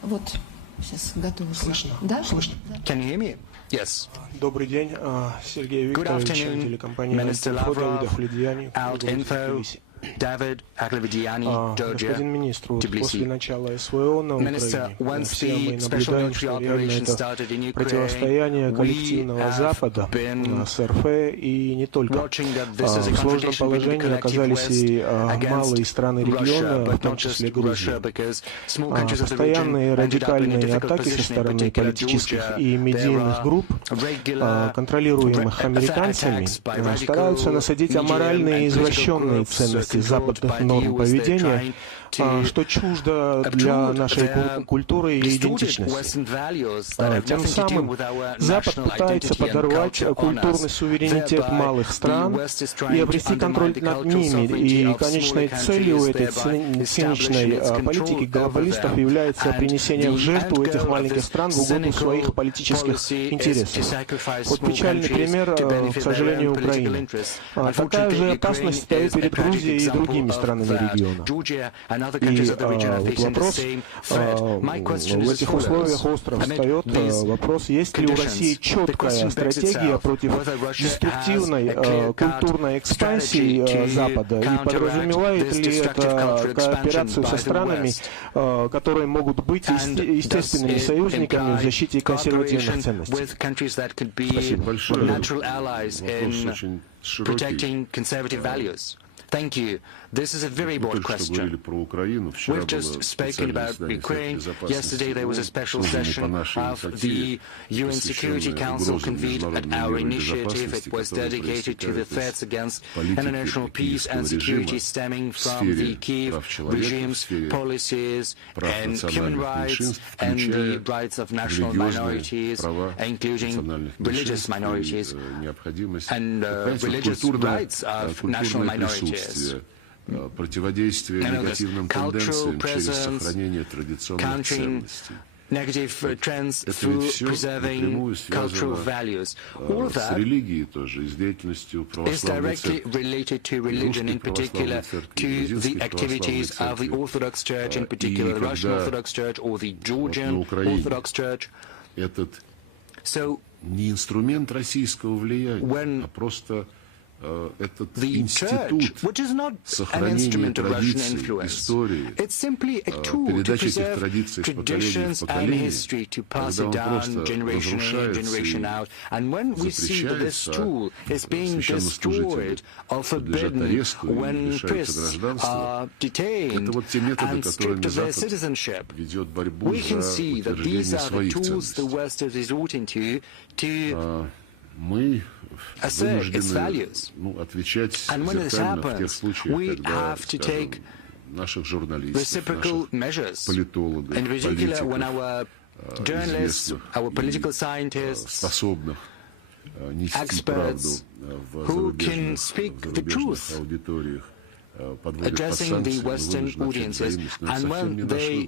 Вот, сейчас готово. Слышно? Да? Слышно. Can you hear me? Yes. Добрый день, Сергей Викторович, телекомпания Alt Info, David Aklavidiani, Georgia, Господин министр, после начала СВО на Украине все мы наблюдаем, что реально это противостояние коллективного Запада с РФ и не только. В сложном положении оказались и малые страны региона, в том числе Грузия. Постоянные радикальные атаки со стороны политических и медийных групп, контролируемых американцами, стараются насадить аморальные и извращенные ценности западных норм поведения, что чуждо для нашей культуры и идентичности. Тем самым Запад пытается подорвать культурный суверенитет малых стран и обрести контроль над ними. И конечной целью этой циничной политики глобалистов является принесение в жертву этих маленьких стран в угоду своих политических интересов. Вот печальный пример, к сожалению, Украины. Такая же опасность стоит перед Грузией и другими странами региона. И вот вопрос, в этих условиях остро встает вопрос, есть ли у России четкая стратегия против деструктивной культурной экспансии Запада, и подразумевает ли это кооперацию со странами, которые могут быть естественными союзниками в защите консервативных ценностей? Спасибо большое. Thank you. This is a very broad question. We've just spoken about Ukraine. Yesterday there was a special session of the UN Security Council convened at our initiative. It was dedicated to the threats against international peace and security stemming from the Kiev regime's policies and human rights and the rights of national minorities, including religious minorities and religious rights of national minorities. Противодействие негативным тенденциям через сохранение традиционных ценностей. negative trends through preserving cultural values. All of that is directly related to religion, in particular to the activities of the Orthodox Church, in particular the Russian Orthodox Church or the Georgian Orthodox Church. So when the church, which is not an instrument of Russian influence, it's simply a tool to preserve traditions and history, to pass it down generation in, generation out. And when we see that this tool is being destroyed or forbidden, when priests are detained and stripped of their citizenship, we can see that these are the tools the West is resorting to assert its values. And when this happens, we have to take reciprocal measures. In particular, when our journalists, our political scientists, experts who can speak the truth, addressing the Western audiences, and when they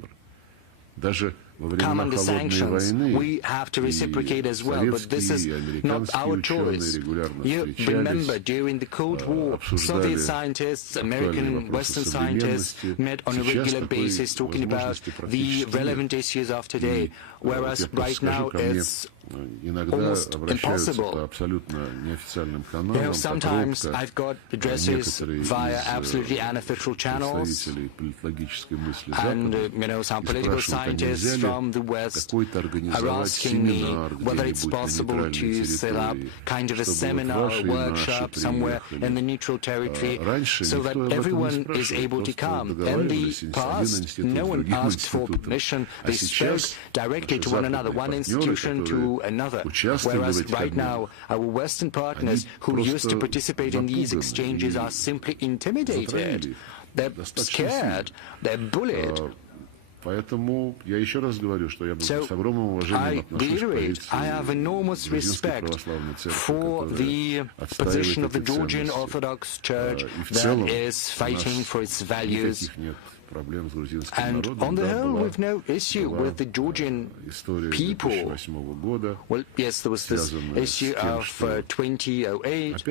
come under sanctions, we have to reciprocate as well, but this is not our choice. You remember, during the Cold War, Soviet scientists, American, Western scientists met on a regular basis talking about the relevant issues of today, whereas right now it's almost impossible. Sometimes I've got addresses via absolutely unofficial channels, and some political scientists from the West are asking me whether it's possible to set up kind of a seminar or workshop somewhere in the neutral territory so that everyone is able to come. In the past, no one asked for permission. They spoke directly to one another, one institution to another. Whereas right now, our Western partners who used to participate in these exchanges are simply intimidated. They're scared. They're bullied. So I reiterate, I have enormous respect for the position of the Georgian Orthodox Church that is fighting for its values. And on the whole, we've no issue with the Georgian people. Well, yes, there was this issue of 2008.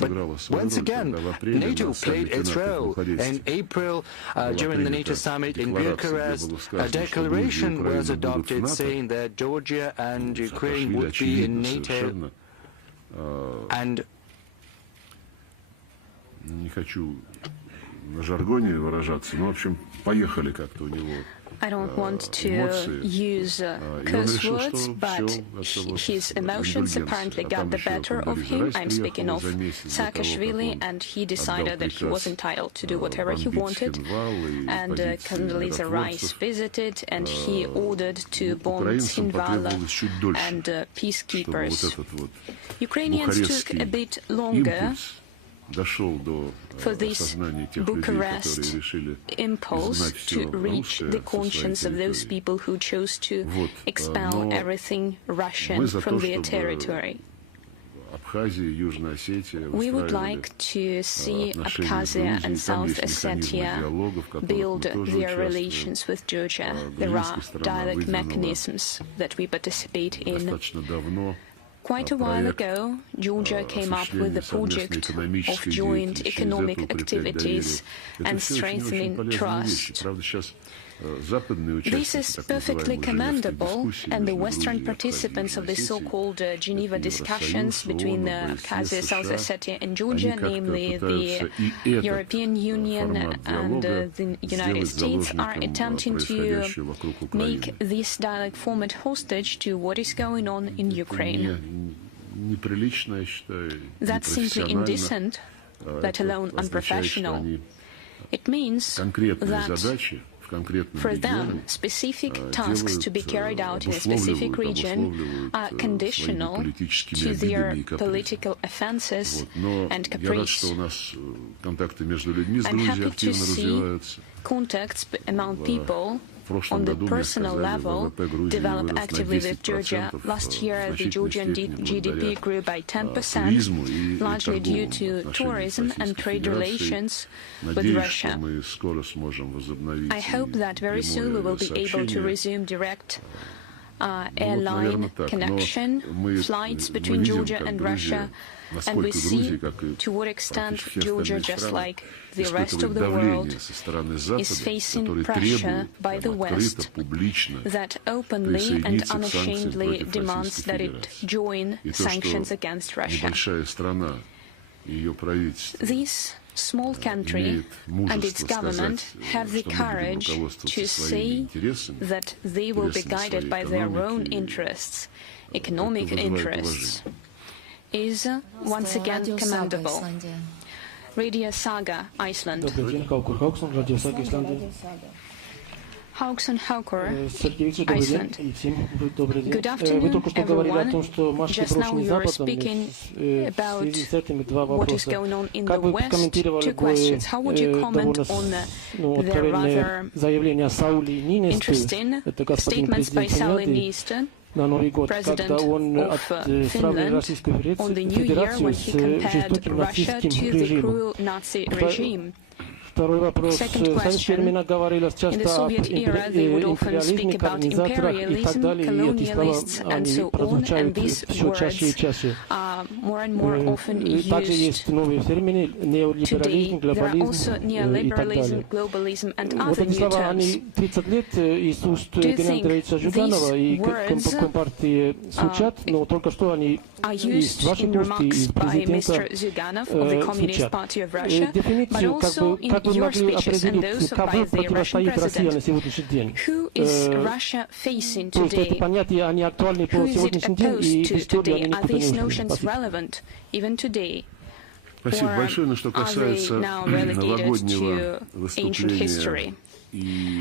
But once again, NATO played its role. In April, during the NATO summit in Bucharest, a declaration was adopted saying that Georgia and Ukraine would be in NATO. And I don't want to use curse words, but his emotions apparently got the better of him. I'm speaking of Saakashvili, and he decided that he was entitled to do whatever he wanted. And Condoleezza Rice visited, and he ordered to bomb Tsinvala and peacekeepers. Ukrainians took a bit longer for this Bucharest impulse to reach the conscience of those people who chose to expel everything Russian from their territory. We would like to see Abkhazia and South Ossetia build their relations with Georgia. There are dialogue mechanisms that we participate in. Quite a while ago, Georgia came up with the project of joint economic activities and strengthening trust. This is perfectly commendable, and the Western participants of the so-called Geneva discussions between Abkhazia, South Ossetia and Georgia, namely the European Union and the United States, are attempting to make this dialogue format hostage to what is going on in Ukraine. That's simply indecent, let alone unprofessional. It means that for them, specific tasks to be carried out in a specific region are conditional to their political offenses and caprice. I'm happy to see contacts among people on the personal level, develop actively with Georgia. Last year, the Georgian GDP grew by 10%, largely due to tourism and trade relations with Russia. I hope that very soon we will be able to resume direct airline connection, flights between Georgia and Russia, and we see to what extent Georgia, just like the rest of the world, is facing pressure by the West that openly and unashamedly demands that it join sanctions against Russia. This small country and its government have the courage to say that they will be guided by their own interests, economic interests, is once again commendable. Radio Saga, Iceland. Hauksson Haukor, Iceland. Good afternoon, everyone. Just now you were speaking about what is going on in the West. Two questions. How would you comment on the rather interesting statements by Sauli Niinistö, President of Finland, on the New Year when he compared Russia to the cruel Nazi regime? Second question, in the Soviet era they would often speak about imperialism, colonialists and so on, and these words are more and more often used today. There are also neoliberalism, globalism and other new terms. Do you think these words are used in remarks by Mr. Zyuganov of the Communist Party of Russia, but also in your speeches and those by the Russian president? Who is Russia facing today? Who is it opposed to today? Are these notions relevant even today? Or are they now relegated to ancient history?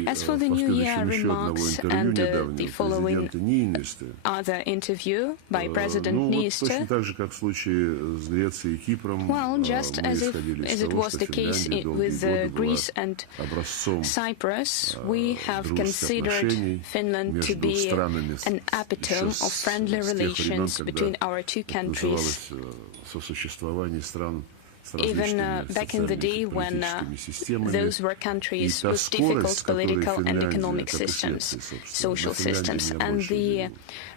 As for the New Year remarks and the following other interview by President Niinistö, well, just as it was the case with Greece and Cyprus, we have considered Finland to be an epitome of friendly relations between our two countries. Even back in the day when those were countries with difficult political and economic systems, social systems, and the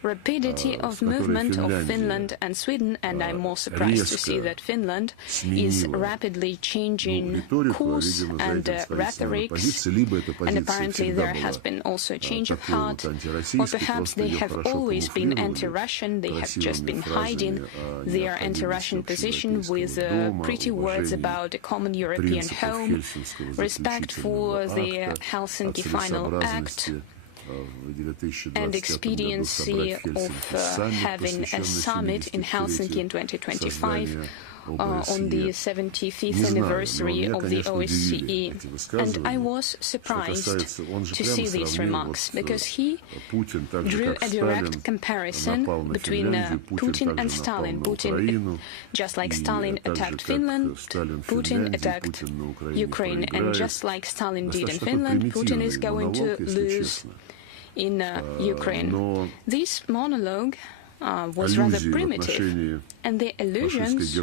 rapidity of movement of Finland and Sweden, and I'm more surprised to see that Finland is rapidly changing course and rhetorics, and apparently there has been also a change of heart, or perhaps they have always been anti-Russian, they have just been hiding their anti-Russian position with pretty words about a common European home, respect for the Helsinki Final Act, and expediency of having a summit in Helsinki in 2025 on the 75th anniversary of the OSCE. And I was surprised to see these remarks, because he drew a direct comparison between Putin and Stalin. Putin, just like Stalin attacked Finland, Putin attacked Ukraine, and just like Stalin did in Finland, Putin is going to lose in Ukraine. This monologue was rather primitive, and the allusions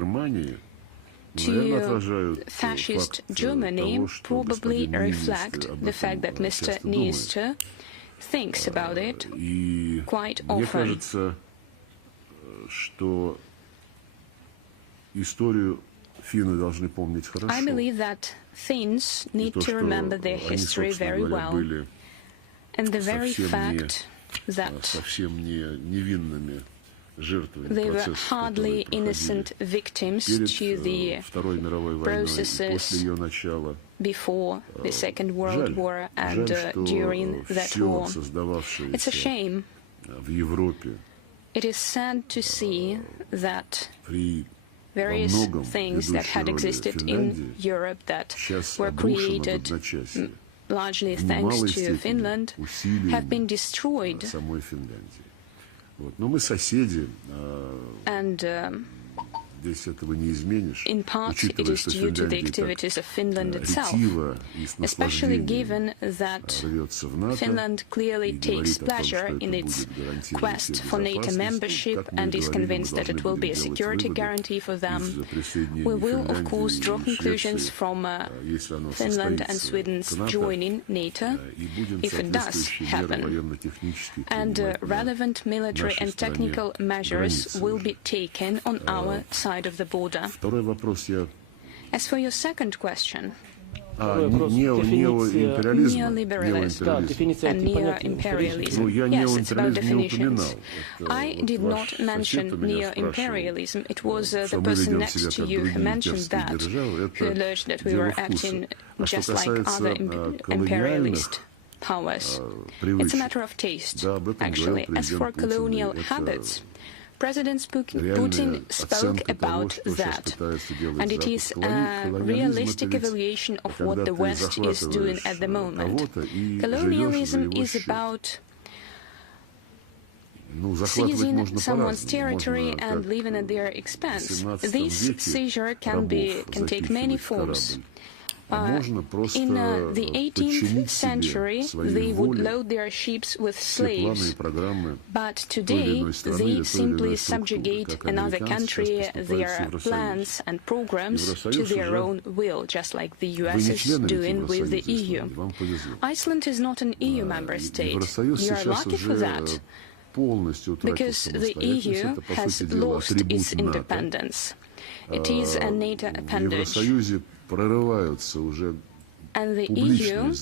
to fascist Germany probably reflect the fact that Mr. Niinistö thinks about it quite often. I believe that Finns need to remember their history very well, and the very fact that they were hardly innocent victims to the processes before the Second World War and during that war. It's a shame. It is sad to see that various things that had existed in Europe that were created largely thanks to Finland have been destroyed. And in part it is due to the activities of Finland itself, especially given that Finland clearly takes pleasure in its quest for NATO membership and is convinced that it will be a security guarantee for them. We will, of course, draw conclusions from Finland and Sweden's joining NATO, if it does happen, and relevant military and technical measures will be taken on our side of the border. As for your second question, neoliberalism and neo-imperialism. Yes, it's about definitions. I did not mention neo-imperialism. It was the person next to you who mentioned that, who alleged that we were acting just like other imperialist powers. It's a matter of taste, actually. As for colonial habits, President Putin spoke about that, and it is a realistic evaluation of what the West is doing at the moment. Colonialism is about seizing someone's territory and living at their expense. This seizure can take many forms. In the 18th century, they would load their ships with slaves, but today they simply subjugate another country, their plans and programs to their own will, just like the US is doing with the EU. Iceland is not an EU member state. You are lucky for that, because the EU has lost its independence. It is a NATO appendage. And the EU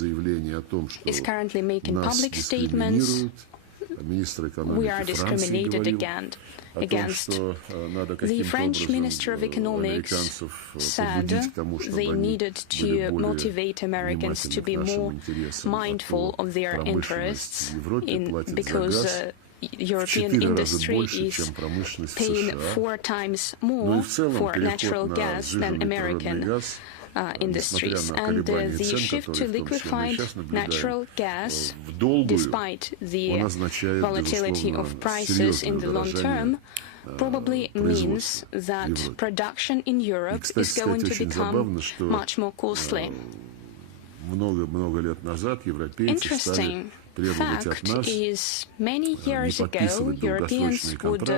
is currently making public statements. We are discriminated against. The French Minister of Economics said they needed to motivate Americans to be more mindful of their interests because European industry is paying 4 times more for natural gas than American industries. And the shift to liquefied natural gas, despite the volatility of prices in the long term, probably means that production in Europe is going to become much more costly. Interesting fact is, many years ago, Europeans would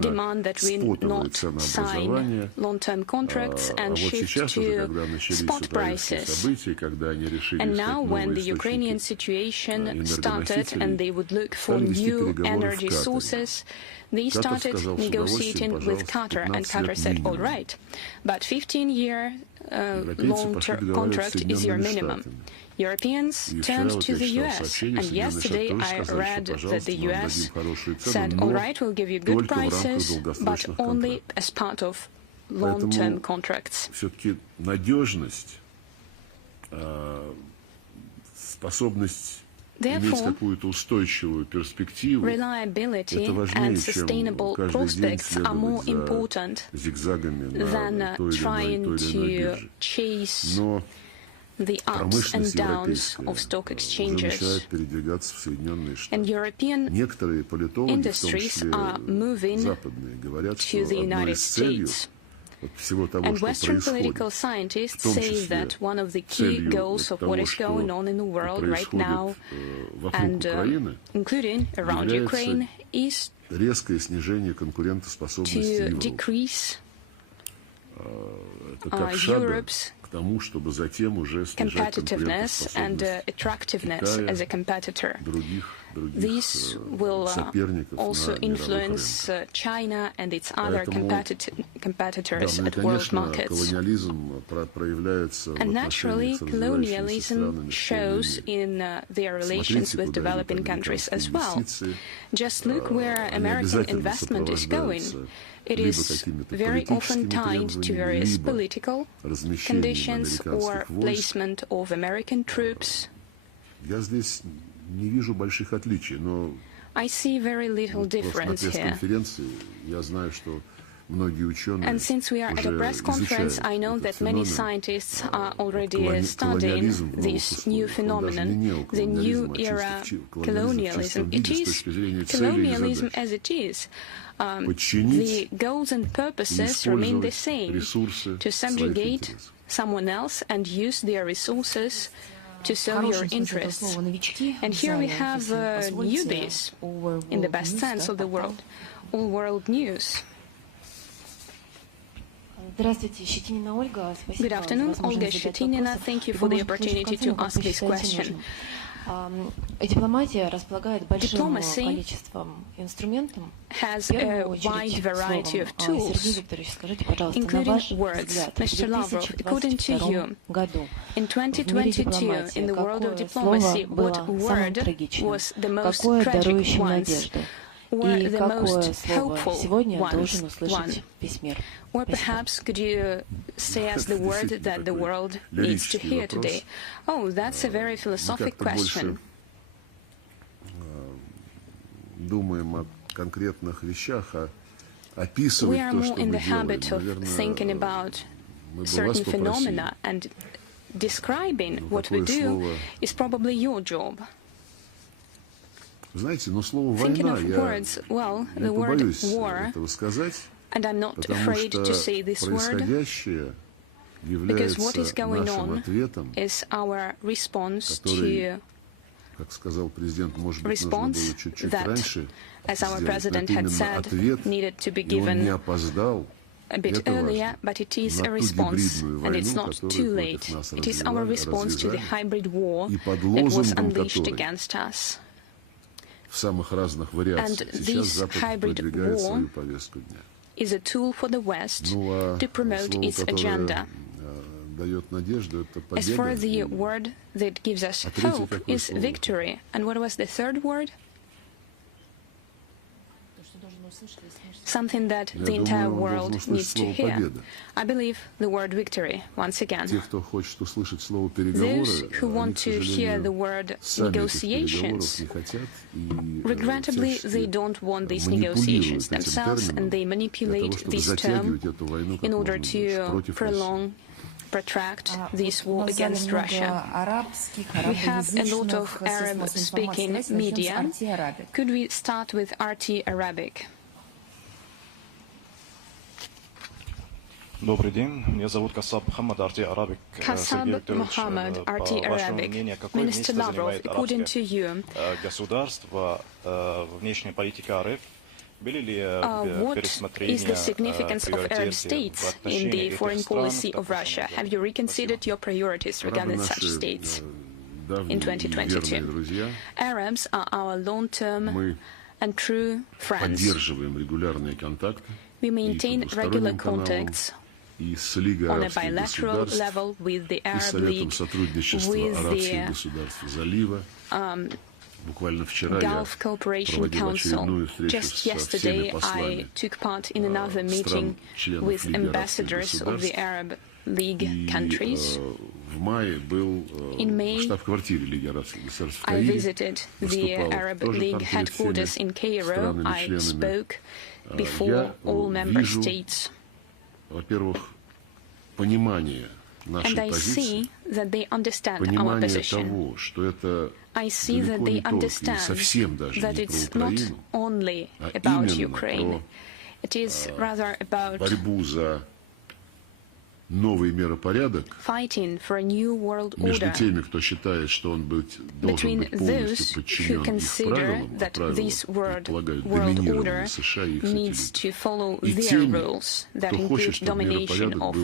demand that we not sign long-term contracts and shift to spot prices. And now, when the Ukrainian situation started and they would look for new energy sources, they started negotiating with Qatar, and Qatar said, all right, but 15-year long-term contract is your minimum. Europeans turned to the US, and yesterday I read that the US said, all right, we'll give you good prices, but only as part of long-term contracts. Therefore, reliability and sustainable prospects are more important than trying to chase the ups and downs of stock exchanges. And European industries are moving to the United States. And Western political scientists say that one of the key goals of what is going on in the world right now, and including around Ukraine, is to decrease Europe's competitiveness and attractiveness as a competitor. This will also influence China and its other competitors at world markets. And naturally, colonialism shows in their relations with developing countries as well. Just look where American investment is going. It is very often tied to various political conditions or placement of American troops. Не вижу больших отличий, но I see very little difference here. And since we are at a press conference, I know that many scientists are already studying this new phenomenon, the new era colonialism. It is colonialism as it is. The goals and purposes remain the same, to subjugate someone else and use their resources to serve your interests. And here we have newbies, in the best sense of the word, all world news. Good afternoon, Olga Shetinina. Thank you for the opportunity to ask this question. Diplomacy has a wide variety of tools, including words. Mr. Lavrov, according to you, in 2022, in the world of diplomacy, what word was the most tragic ones? Or the most hopeful one? Or perhaps could you say us the word that the world needs to hear today? Oh, that's a very philosophical question. We are more in the habit of thinking about certain phenomena, and describing what we do is probably your job. Thinking of words, well, the word war, and I'm not afraid to say this word, because what is going on is our response to response that, as our president had said, needed to be given a bit earlier, but it is a response, and it's not too late. It is our response to the hybrid war that was unleashed against us. And this hybrid war is a tool for the West to promote its agenda. As for the word that gives us hope is victory. And what was the third word? Something that the entire world needs to hear. I believe the word victory, once again. Those who want to hear the word negotiations, regrettably, they don't want these negotiations themselves, and they manipulate this term in order to protract this war against Russia. We have a lot of Arab-speaking media. Could we start with RT Arabic? Добрый день, меня зовут Касаб Мухаммад, RT Arabic. Kasab Muhammad, RT Arabic. Minister Lavrov, according to you, государства, внешняя политика РФ, what is the significance of Arab states in the foreign policy of Russia? Have you reconsidered your priorities regarding such states in 2022? Arabs are our long-term and true friends. We maintain regular contacts on a bilateral level with the Arab League, with the Gulf Cooperation Council. Just yesterday, I took part in another meeting with ambassadors of the Arab League countries. In May, I visited the Arab League headquarters in Cairo. I spoke before all member states. And I see that they understand our position. I see that they understand that it's not only about Ukraine. It is rather about fighting for a new world order between those who consider that this world order needs to follow their rules that include domination of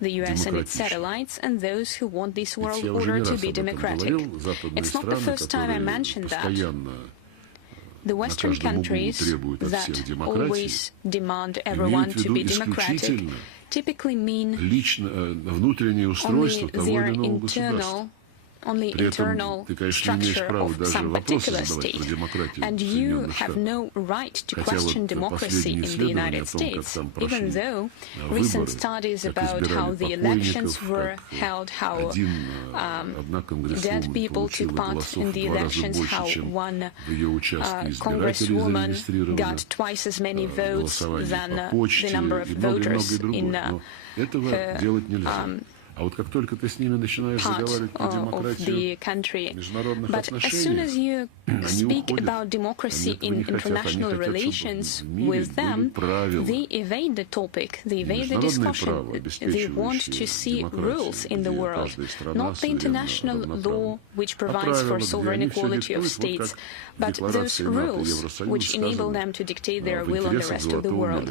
the US and its satellites, and those who want this world order to be democratic. It's not the first time I mentioned that. The Western countries that always demand everyone to be democratic typically mean only their internal only internal structure of some particular state, and you have no right to question democracy in the United States, even though recent studies about how the elections were held, how dead people took part in the elections, how one congresswoman got twice as many votes than the number of voters in her part of the country. But as soon as you speak about democracy in international relations with them, they evade the topic, they evade the discussion. They want to see rules in the world, not the international law which provides for sovereign equality of states, but those rules which enable them to dictate their will on the rest of the world.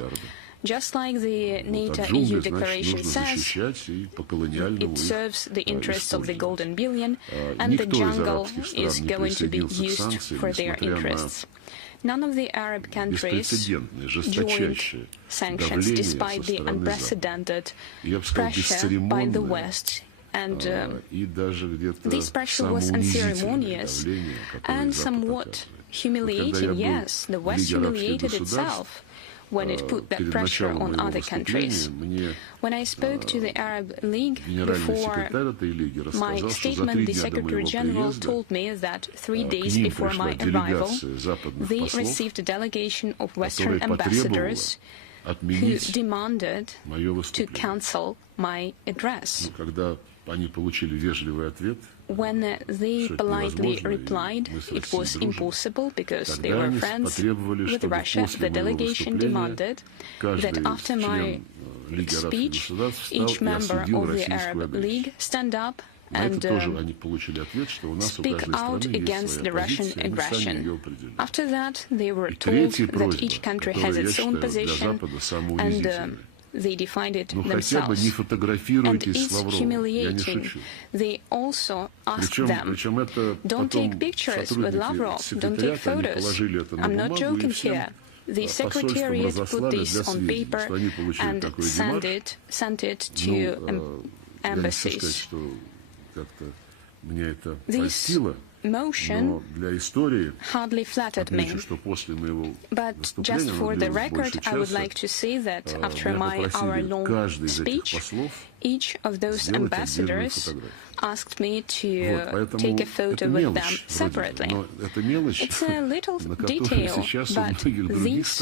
Just like the NATO-EU declaration says, it serves the interests of the golden billion, and the jungle is going to be used for their interests. None of the Arab countries joined sanctions despite the unprecedented pressure by the West. And this pressure was unceremonious and somewhat humiliating. Yes, the West humiliated itself when it put that pressure on other countries. When I spoke to the Arab League before my statement, the Secretary General told me that 3 days before my arrival, they received a delegation of Western ambassadors who demanded to cancel my address. When they politely replied it was impossible because they were friends with Russia, the delegation demanded that after my speech, each member of the Arab League stand up and speak out against the Russian aggression. After that, they were told that each country has its own position, and they defined it themselves. And it's humiliating. They also asked them, don't take pictures with Lavrov, don't take photos. I'm not joking here. The Secretariat put this on paper and sent it to embassies. This motion hardly flattered me. But just for the record, I would like to say that after my hour-long speech, each of those ambassadors asked me to take a photo with them separately. It's a little detail, but these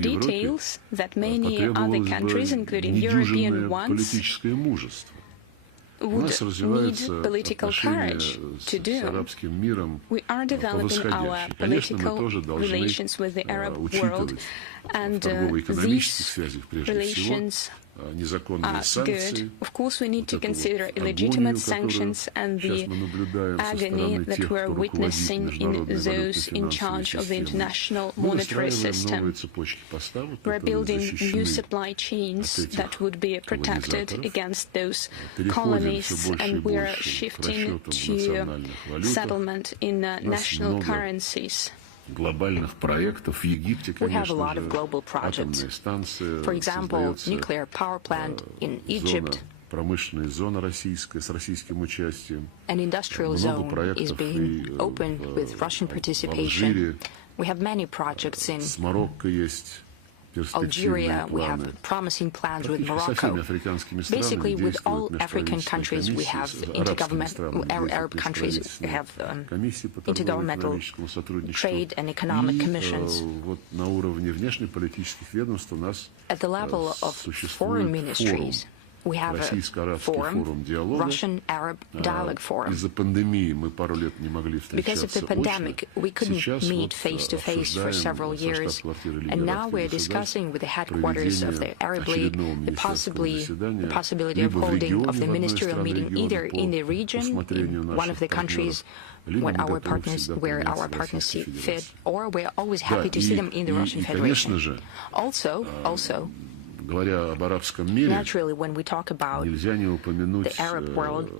details that many other countries, including European ones, would need political courage to do. We are developing our political relations with the Arab world, and these relations are good. Of course, we need to consider illegitimate sanctions and the agony that we're witnessing in those in charge of the international monetary system. We're building new supply chains that would be protected against those colonies, and we're shifting to settlement in national currencies. We have a lot of global projects. For example, nuclear power plant in Egypt. An industrial zone is being opened with Russian participation. We have many projects in Algeria. We have promising plans with Morocco. Basically, with all African countries, we have Arab countries, we have intergovernmental trade and economic commissions. At the level of foreign ministries, we have a forum, Russian-Arab Dialogue Forum. Because of the pandemic, we couldn't meet face-to-face for several years, and now we're discussing with the headquarters of the Arab League the possibility of holding of the ministerial meeting either in the region, in one of the countries where our partners see fit, or we're always happy to see them in the Russian Federation. Also, naturally, when we talk about the Arab world,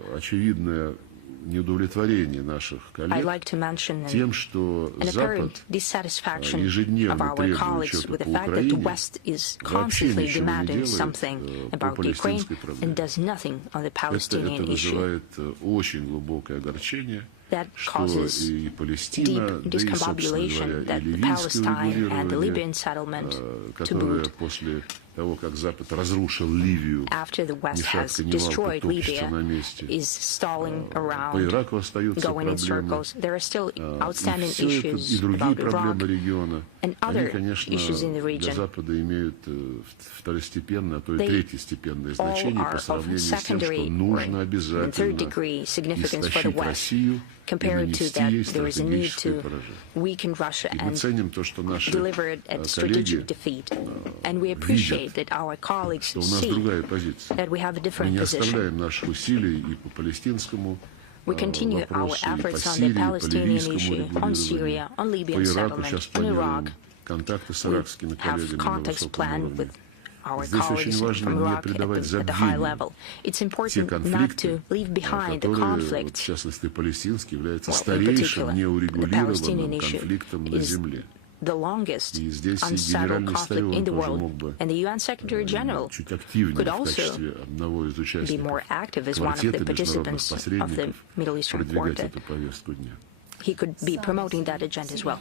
неудовлетворение наших I'd like коллег to mention тем, что an apparent Запад dissatisfaction of ежедневно our требует colleagues чего-то with the по fact that the Украине, West is вообще constantly ничего не demanding делает something по about Ukraine палестинской and проблеме. does nothing on the Это Palestinian issue. вызывает очень глубокое огорчение, That что causes и Палестина, deep да и, собственно discombobulation говоря, that и ливийское Palestine and the урегулирование, Libyan settlement to которое boot, после того, как Запад разрушил Ливию, after the West ни has шатка, ни валка, destroyed топчется Libya, на месте. is stalling По around, Ираку остаются going in проблемы. circles. There are still outstanding И все это, и issues другие about Iraq проблемы региона, and они, other конечно, issues in the для region. Запада имеют второстепенное, а то и They третьестепенное all значение are по of сравнению с тем, что secondary нужно or обязательно third-degree significance for the истощить West, Россию и compared to нанести that ей there is a need стратегическое to поражение. weaken Russia И мы and ценим то, что наши deliver it at strategic коллеги defeat. And we appreciate that our colleagues что у нас see другая позиция. that we have a Мы different не position. оставляем наших усилий и по палестинскому We continue our вопросу, и по efforts on the Сирии, по Palestinian ливийскому issue, on Syria, регулированию. on По Libyan Ираку сейчас settlement, on Iraq. планируем контакты с We иракскими have коллегами на contacts высоком planned уровне. with our Здесь очень colleagues важно from не Iraq придавать at the high забвению level. It's те important not конфликты, to leave behind the которые, вот, в conflict. частности, палестинский, является Well, in старейшим particular, the неурегулированным Palestinian issue конфликтом на is земле. the longest И здесь и unsettled генеральный conflict in Старый the тоже world, мог бы and the UN Secretary General чуть активнее could в also качестве одного из be участников more active as one of the квартета международных participants of the посредников Middle Eastern продвигать Quartet. эту повестку дня. He could be promoting that agenda as well.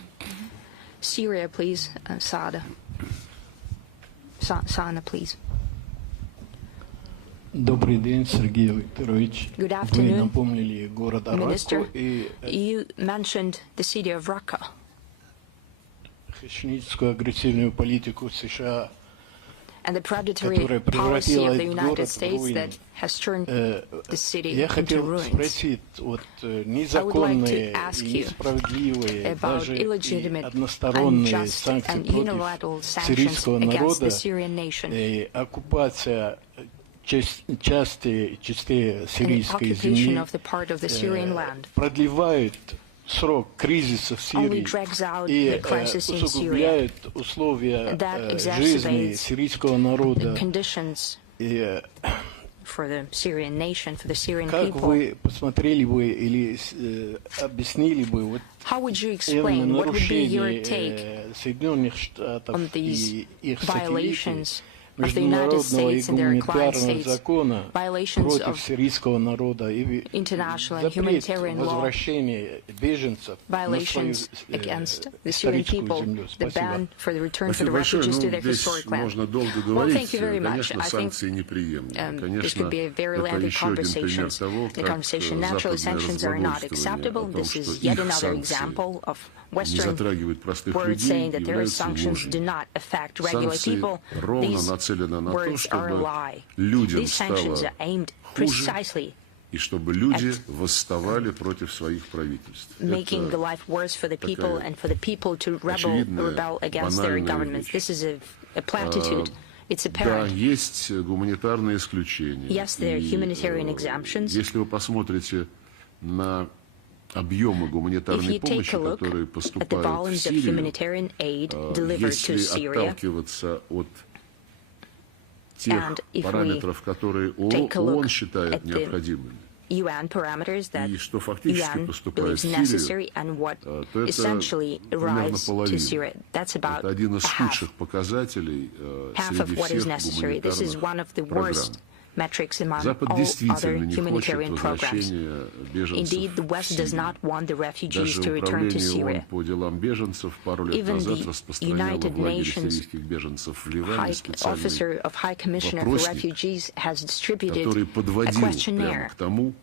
Syria, please, Sada. Sana, please. Добрый день, Сергей Викторович. Good Вы afternoon, напомнили город Minister. Араку и You mentioned the city of Raqqa хищническую агрессивную политику США, and the predatory которая policy of превратила the этот United город в States руины. that has turned the city Я into хотел ruins. спросить, вот незаконные ask и you несправедливые, about даже и illegitimate, односторонние unjust, санкции and против unilateral sanctions сирийского against народа, the Syrian nation, оккупация частей and сирийской occupation земли of the part of the Syrian land продлевают срок кризиса в only Сирии drags out и the crisis in Syria. усугубляет условия That жизни exacerbates сирийского the народа. conditions И for the Syrian nation, for the Syrian как people. вы посмотрели бы или объяснили бы вот How would you именно explain, what would be your нарушение take Соединенных Штатов on these и их сателлитов violations of the United международного и States and their client гуманитарного states, закона violations против of сирийского народа и international and запрет humanitarian law, возвращения беженцев на свою violations against the Syrian историческую people, землю? the Спасибо. ban for the return for the Спасибо большое. refugees to their Здесь historic land. можно долго Well, говорить. thank you very much. Конечно, I think санкции неприемлемы. this Конечно, could be a very это lengthy еще один пример conversation. того, The как conversation, naturally, западное sanctions are not разглагольствование acceptable. о том, This что is yet их another санкции example of не Western затрагивают простых words saying людей, that their являются sanctions do ложью. not affect regular Санкции people. ровно These нацелены на то, words are a чтобы lie. людям These sanctions стало are aimed хуже, precisely и чтобы люди восставали против своих правительств. making the Это life worse for the people and for the people to очевидная, rebel against their банальная governments. вещь. This is a platitude. It's Да, apparent. есть гуманитарные исключения. Yes, there are И, humanitarian exemptions. Если вы посмотрите на объемы If гуманитарной you take помощи, a look которые at the поступают в volumes of Сирию, humanitarian aid delivered to если Syria, отталкиваться от тех And if we параметров, которые take a look ООН считает at the необходимыми, UN parameters that и что фактически UN поступает believes в necessary Сирию, and what то это essentially примерно arrives to Syria. половина. That's about Это один из half худших показателей of среди what is всех necessary. This is one of the гуманитарных worst программ. metrics among Запад all other действительно не хочет humanitarian programs. возвращения беженцев Indeed, the в West does Сирию. not want the refugees Даже to return to управление ООН Syria. по делам беженцев пару лет Even назад the распространяло United в лагере Nations сирийских беженцев в Ливане High специальный Officer of High Commissioner for вопросник, Refugees has distributed который a подводил прямо questionnaire к тому,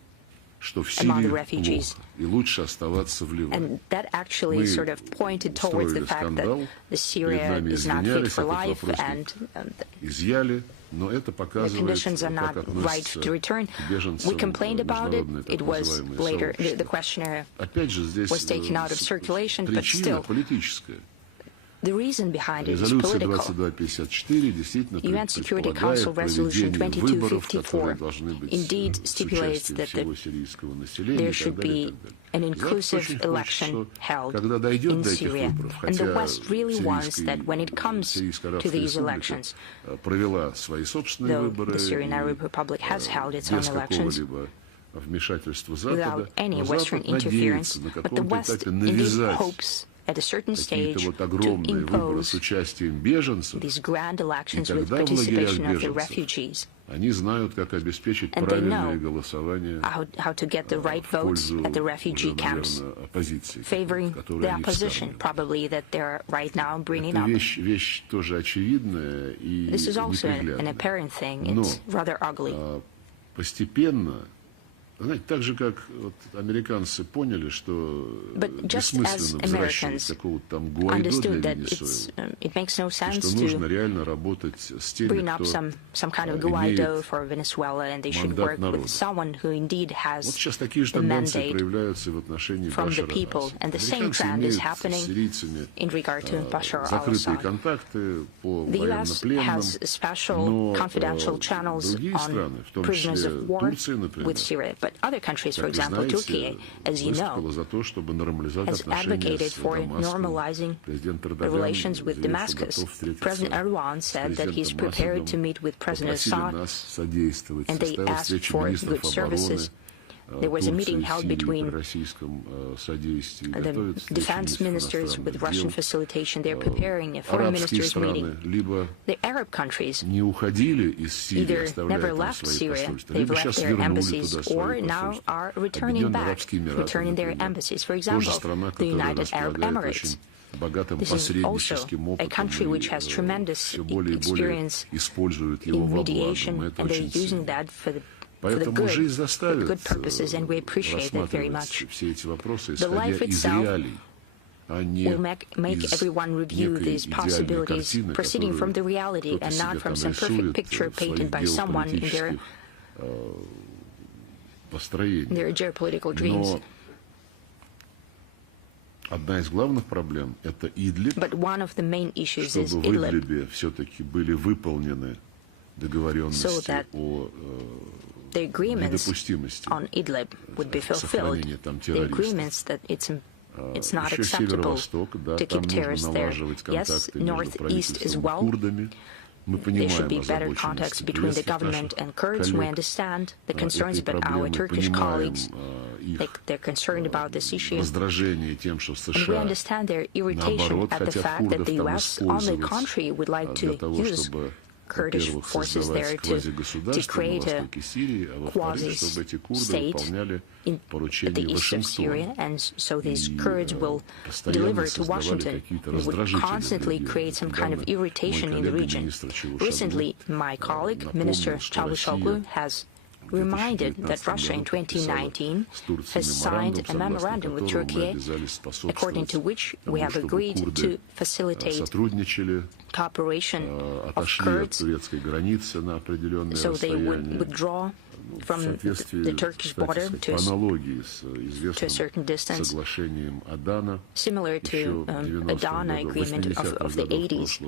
что в among the Сирии refugees. плохо, и лучше оставаться в Ливане. And that actually Мы sort of pointed towards the устроили fact скандал, that the перед Syria нами is not fit извинялись, for этот life вопросник and изъяли, но это the показывает, conditions are not как right относятся to return. к беженцам We complained about it. международное It так was называемое later, the сообщество. questionnaire Опять же, здесь was taken out of circulation, but причина still, политическая. the reason behind it is Резолюция political. 2254 действительно UN Security Council предполагает Resolution проведение выборов, 2254 которые должны быть indeed с stipulates участием that всего сирийского населения there и так should далее, be и так далее. an Запад inclusive очень хочет, election что held когда дойдет in до этих Syria. выборов, And the хотя West really wants that when it comes Сирийская to Арабская these Республика elections, провела свои собственные though выборы the Syrian Arab Republic has held its own без elections, какого-либо without any Western interference, but the West indeed hopes at a certain stage to impose these grand elections with participation of the refugees. And they know how to get the right votes at the refugee camps, favoring the opposition, probably, that they're right now bringing up. This is also an apparent thing. It's rather ugly. Знаете, так же, как вот американцы поняли, что бессмысленно возвращать какого-то там Гуайдо для Венесуэлы, что нужно реально работать с теми, кто имеет мандат народа. Вот сейчас такие же тенденции проявляются в отношении Башара Асада. Американцы имеют с сирийцами закрытые контакты по военнопленным, но другие страны, в том числе Турция, например, But other countries, for example, Turkey, as you know, has advocated for normalizing the relations with Damascus. President Erdogan said that he's prepared to meet with President Assad, and they asked for good services. There was a meeting held between the defense ministers with Russian facilitation. They're preparing a foreign ministers meeting. The Arab countries either never left Syria, they've left their embassies, or now are returning back, returning their embassies. For example, the United Arab Emirates. This is also a country which has tremendous experience in mediation, and they're using that for the good purposes, and we appreciate that very much. The life itself will make everyone review these possibilities proceeding from the reality and not from some perfect picture painted by someone in their geopolitical dreams. But one of the main issues is Idlib, so that the agreements on Idlib would be fulfilled, the agreements that it's not acceptable to keep terrorists there. Yes, northeast as well. There should be better contacts between the government and Kurds. We understand the concerns about our Turkish colleagues. They're concerned about this issue. And we understand their irritation at the fact that the U.S., on the contrary, would like to use Kurdish forces there to create a quasi-state at the east of Syria, and so these Kurds will deliver to Washington. It would constantly create some kind of irritation in the region. Recently, my colleague, Minister Çavuşoğlu, has reminded that Russia in 2019 has signed a memorandum with Turkey, according to which we have agreed to facilitate cooperation of Kurds, so they would withdraw from the Turkish border to a certain distance, similar to Adana agreement of the 80s.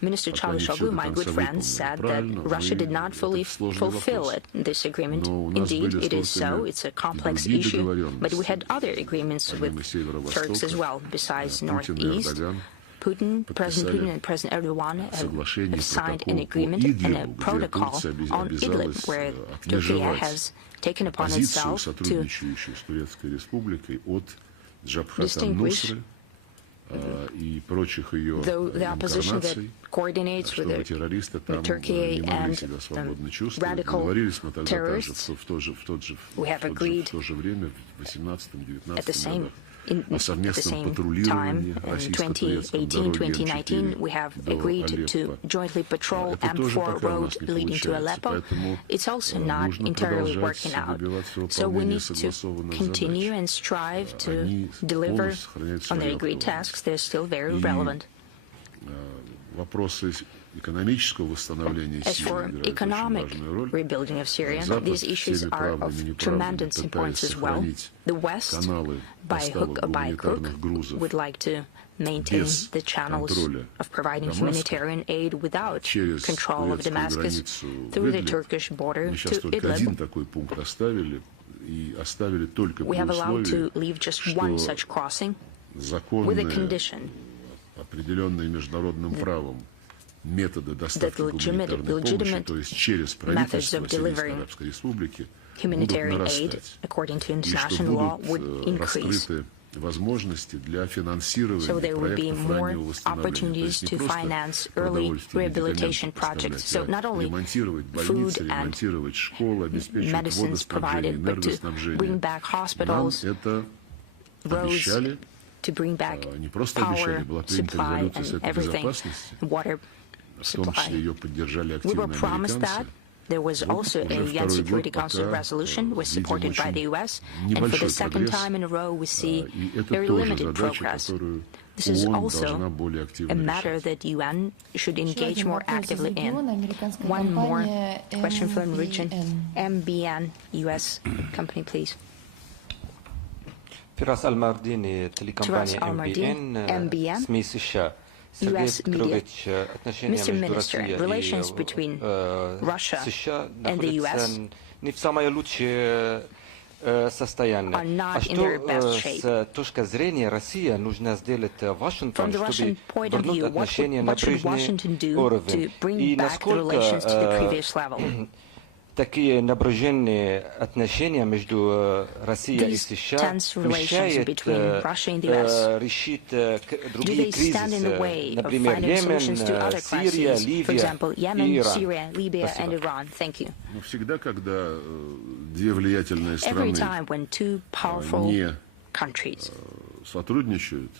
Minister Çavuşoğlu, my good friend, said that Russia did not fully fulfill this agreement. Indeed, it is so. It's a complex issue. But we had other agreements with Turks as well, besides Northeast. President Putin and President Erdogan have signed an agreement and a protocol on Idlib, where Turkey has taken upon itself to distinguish the opposition that coordinates with Turkey and radical terrorists. We have agreed at the same time, in 2018-2019, we have agreed to jointly patrol M4 road leading to Aleppo. It's also not entirely working out. So we need to continue and strive to deliver on the agreed tasks. They're still very relevant. As for economic rebuilding of Syria, these issues are of tremendous importance as well. The West, by hook or by crook, would like to maintain the channels of providing humanitarian aid without control of Damascus through the Turkish border to Idlib. We have allowed to leave just one such crossing with a condition. that legitimate methods of delivering humanitarian aid according to international law would increase. So there would be more opportunities to finance early rehabilitation projects. So not only food and medicines provided, but to bring back hospitals, roads, to bring back power supply and everything, water supply. We were promised that. There was also a UN Security Council resolution, was supported by the US, and for the second time in a row we see very limited progress. This is also a matter that UN should engage more actively in. One more question from the region. MBN, US company, please. Firas Al-Mardini, телекомпания MBN, СМИ США. U.S. media. Mr. Minister, relations between Russia and the U.S. are not in their best shape. From the Russian point of view, what should Washington do to bring back the relations to the previous level? Такие напряженные отношения между Россией и США мешают решить другие кризисы, например, Йемен, Сирия, Ливия и Иран. Всегда, когда две влиятельные страны не сотрудничают,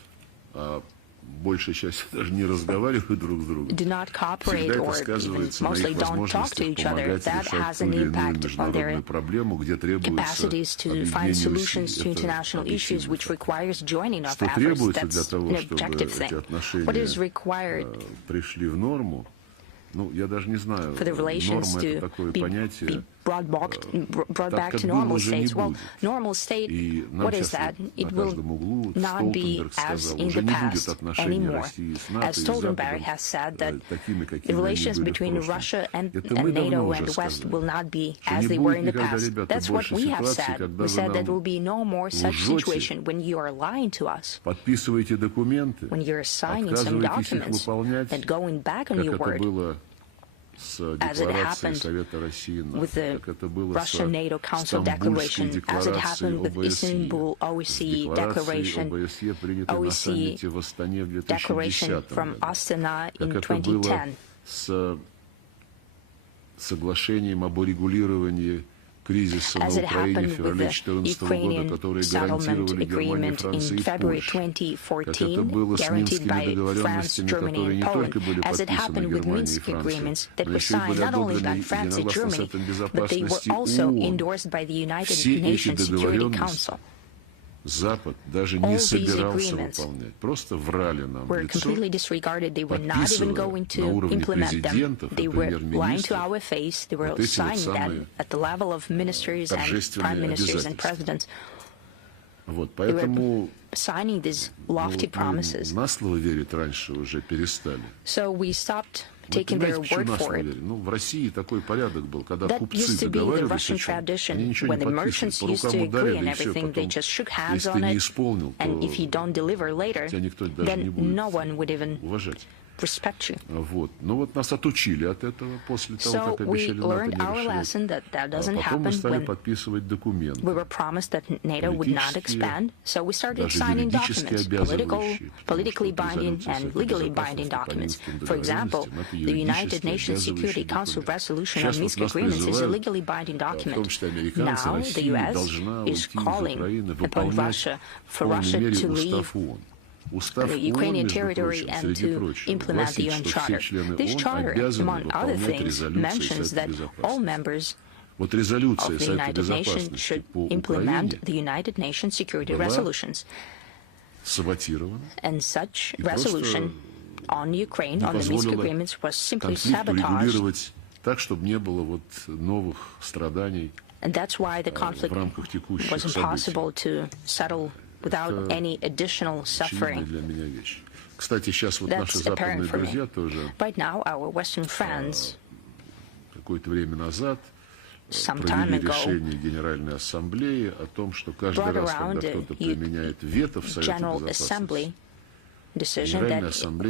а большая часть даже не разговаривают друг с другом, всегда это сказывается на их возможностях помогать решать ту или иную международную проблему, где требуется объединение усилий. Что требуется для того, чтобы эти отношения пришли в норму? Ну, я даже не знаю, норма — это такое понятие. Brought back to normal states. Well, normal state, what is that? It will not be as in the past anymore. As Stoltenberg has said, that the relations between Russia and NATO and the West will not be as they were in the past. That's what we have said. We said that there will be no more such situation when you are lying to us, when you're signing some documents and going back on your word, as it happened with the Russian-NATO Council declaration, as it happened with Istanbul OEC declaration, OEC declaration from Astana in 2010. As it happened with the Ukrainian settlement agreement in February 2014, guaranteed by France, Germany, and Poland, as it happened with Minsk agreements that were signed not only by France and Germany, but they were also endorsed by the United Nations Security Council. All these agreements were completely disregarded. They were not even going to implement them. They were lying to our face. They were signing them at the level of ministers and prime ministers and presidents. They were signing these lofty promises. So we stopped taking their word for it. That used to be the Russian tradition. When the merchants used to agree on everything, they just shook hands on it, and if you don't deliver later, then no one would even respect you. So we learned our lesson that that doesn't happen when we were promised that NATO would not expand. So we started signing documents, politically binding and legally binding documents. For example, the United Nations Security Council resolution on Minsk agreements is a legally binding document. Now the US is calling upon Russia for Russia to leave the Ukrainian territory and to implement the UN Charter. This charter, among other things, mentions that all members of the United Nations should implement the United Nations security resolutions. And such resolution on Ukraine, on the Minsk agreements, was simply sabotaged. And that's why the conflict was impossible to settle without any additional suffering. That's apparent for me. Right now, our Western friends, some time ago, brought around the General Assembly decision that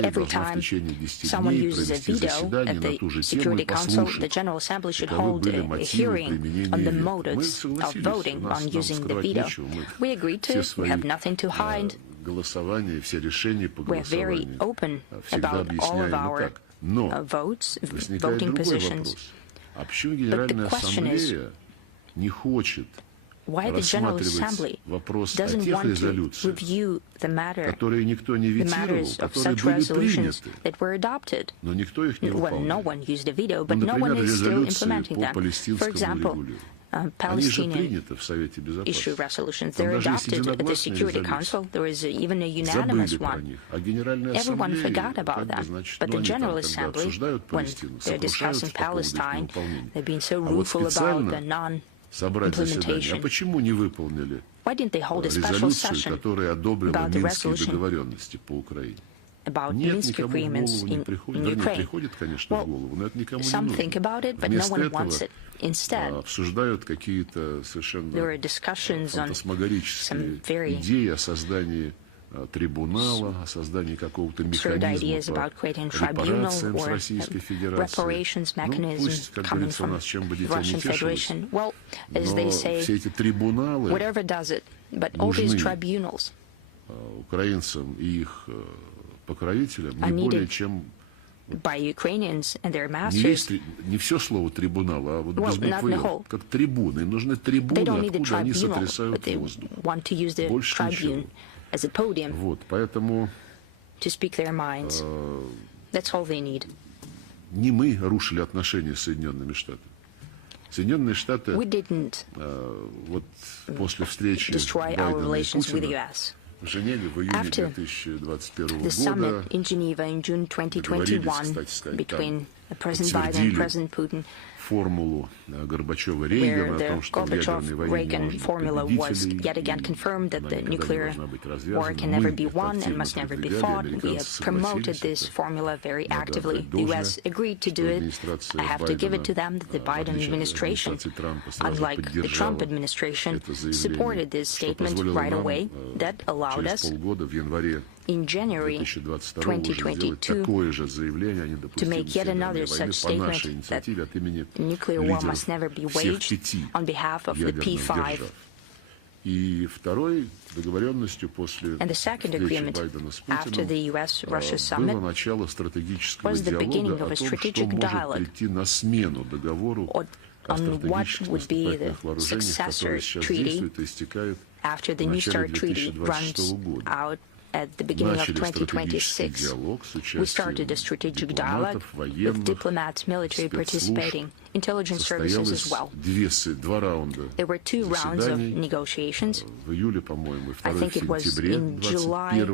every time someone uses a veto at the Security Council, the General Assembly should hold a hearing on the motives of voting on using the veto. We agreed to it. We have nothing to hide. We're very open about all of our votes, voting positions. But the question is, why the General Assembly doesn't want to review the matters of such resolutions that were adopted. Well, no one used a veto, but no one is still implementing them. For example, Palestinian issue resolutions, they're adopted at the Security Council. There is even a unanimous one. Everyone forgot about them. But the General Assembly, when they're discussing Palestine, they've been so rueful about the non-implementation. Why didn't they hold a special session about the resolution about Minsk agreements in Ukraine? Well, some think about it, but no one wants it. Instead, there were discussions on some very absurd ideas about creating a tribunal or a reparations mechanism coming from the Russian Federation. Well, as they say, whatever does it, but all these tribunals are needed by Ukrainians and their masters. Well, not in the whole. They don't need the tribunal, but they want to use the tribune as a podium to speak their minds. That's all they need. We didn't destroy our relations with the U.S. After the summit in Geneva in June 2021 between President Biden and President Putin, where the Gorbachev-Reagan formula was yet again confirmed that the nuclear war can never be won and must never be fought. We have promoted this formula very actively. The U.S. agreed to do it. I have to give it to them that the Biden administration, unlike the Trump administration, supported this statement right away. That allowed us in January 2022 to make yet another such statement that nuclear war must never be waged on behalf of the P5. And the second agreement after the U.S.-Russia summit was the beginning of a strategic dialogue on what would be the successor treaty after the New START treaty runs out at the beginning of 2026. We started a strategic dialogue with diplomats, military participating, intelligence services as well. There were 2 rounds of negotiations. I think it was in July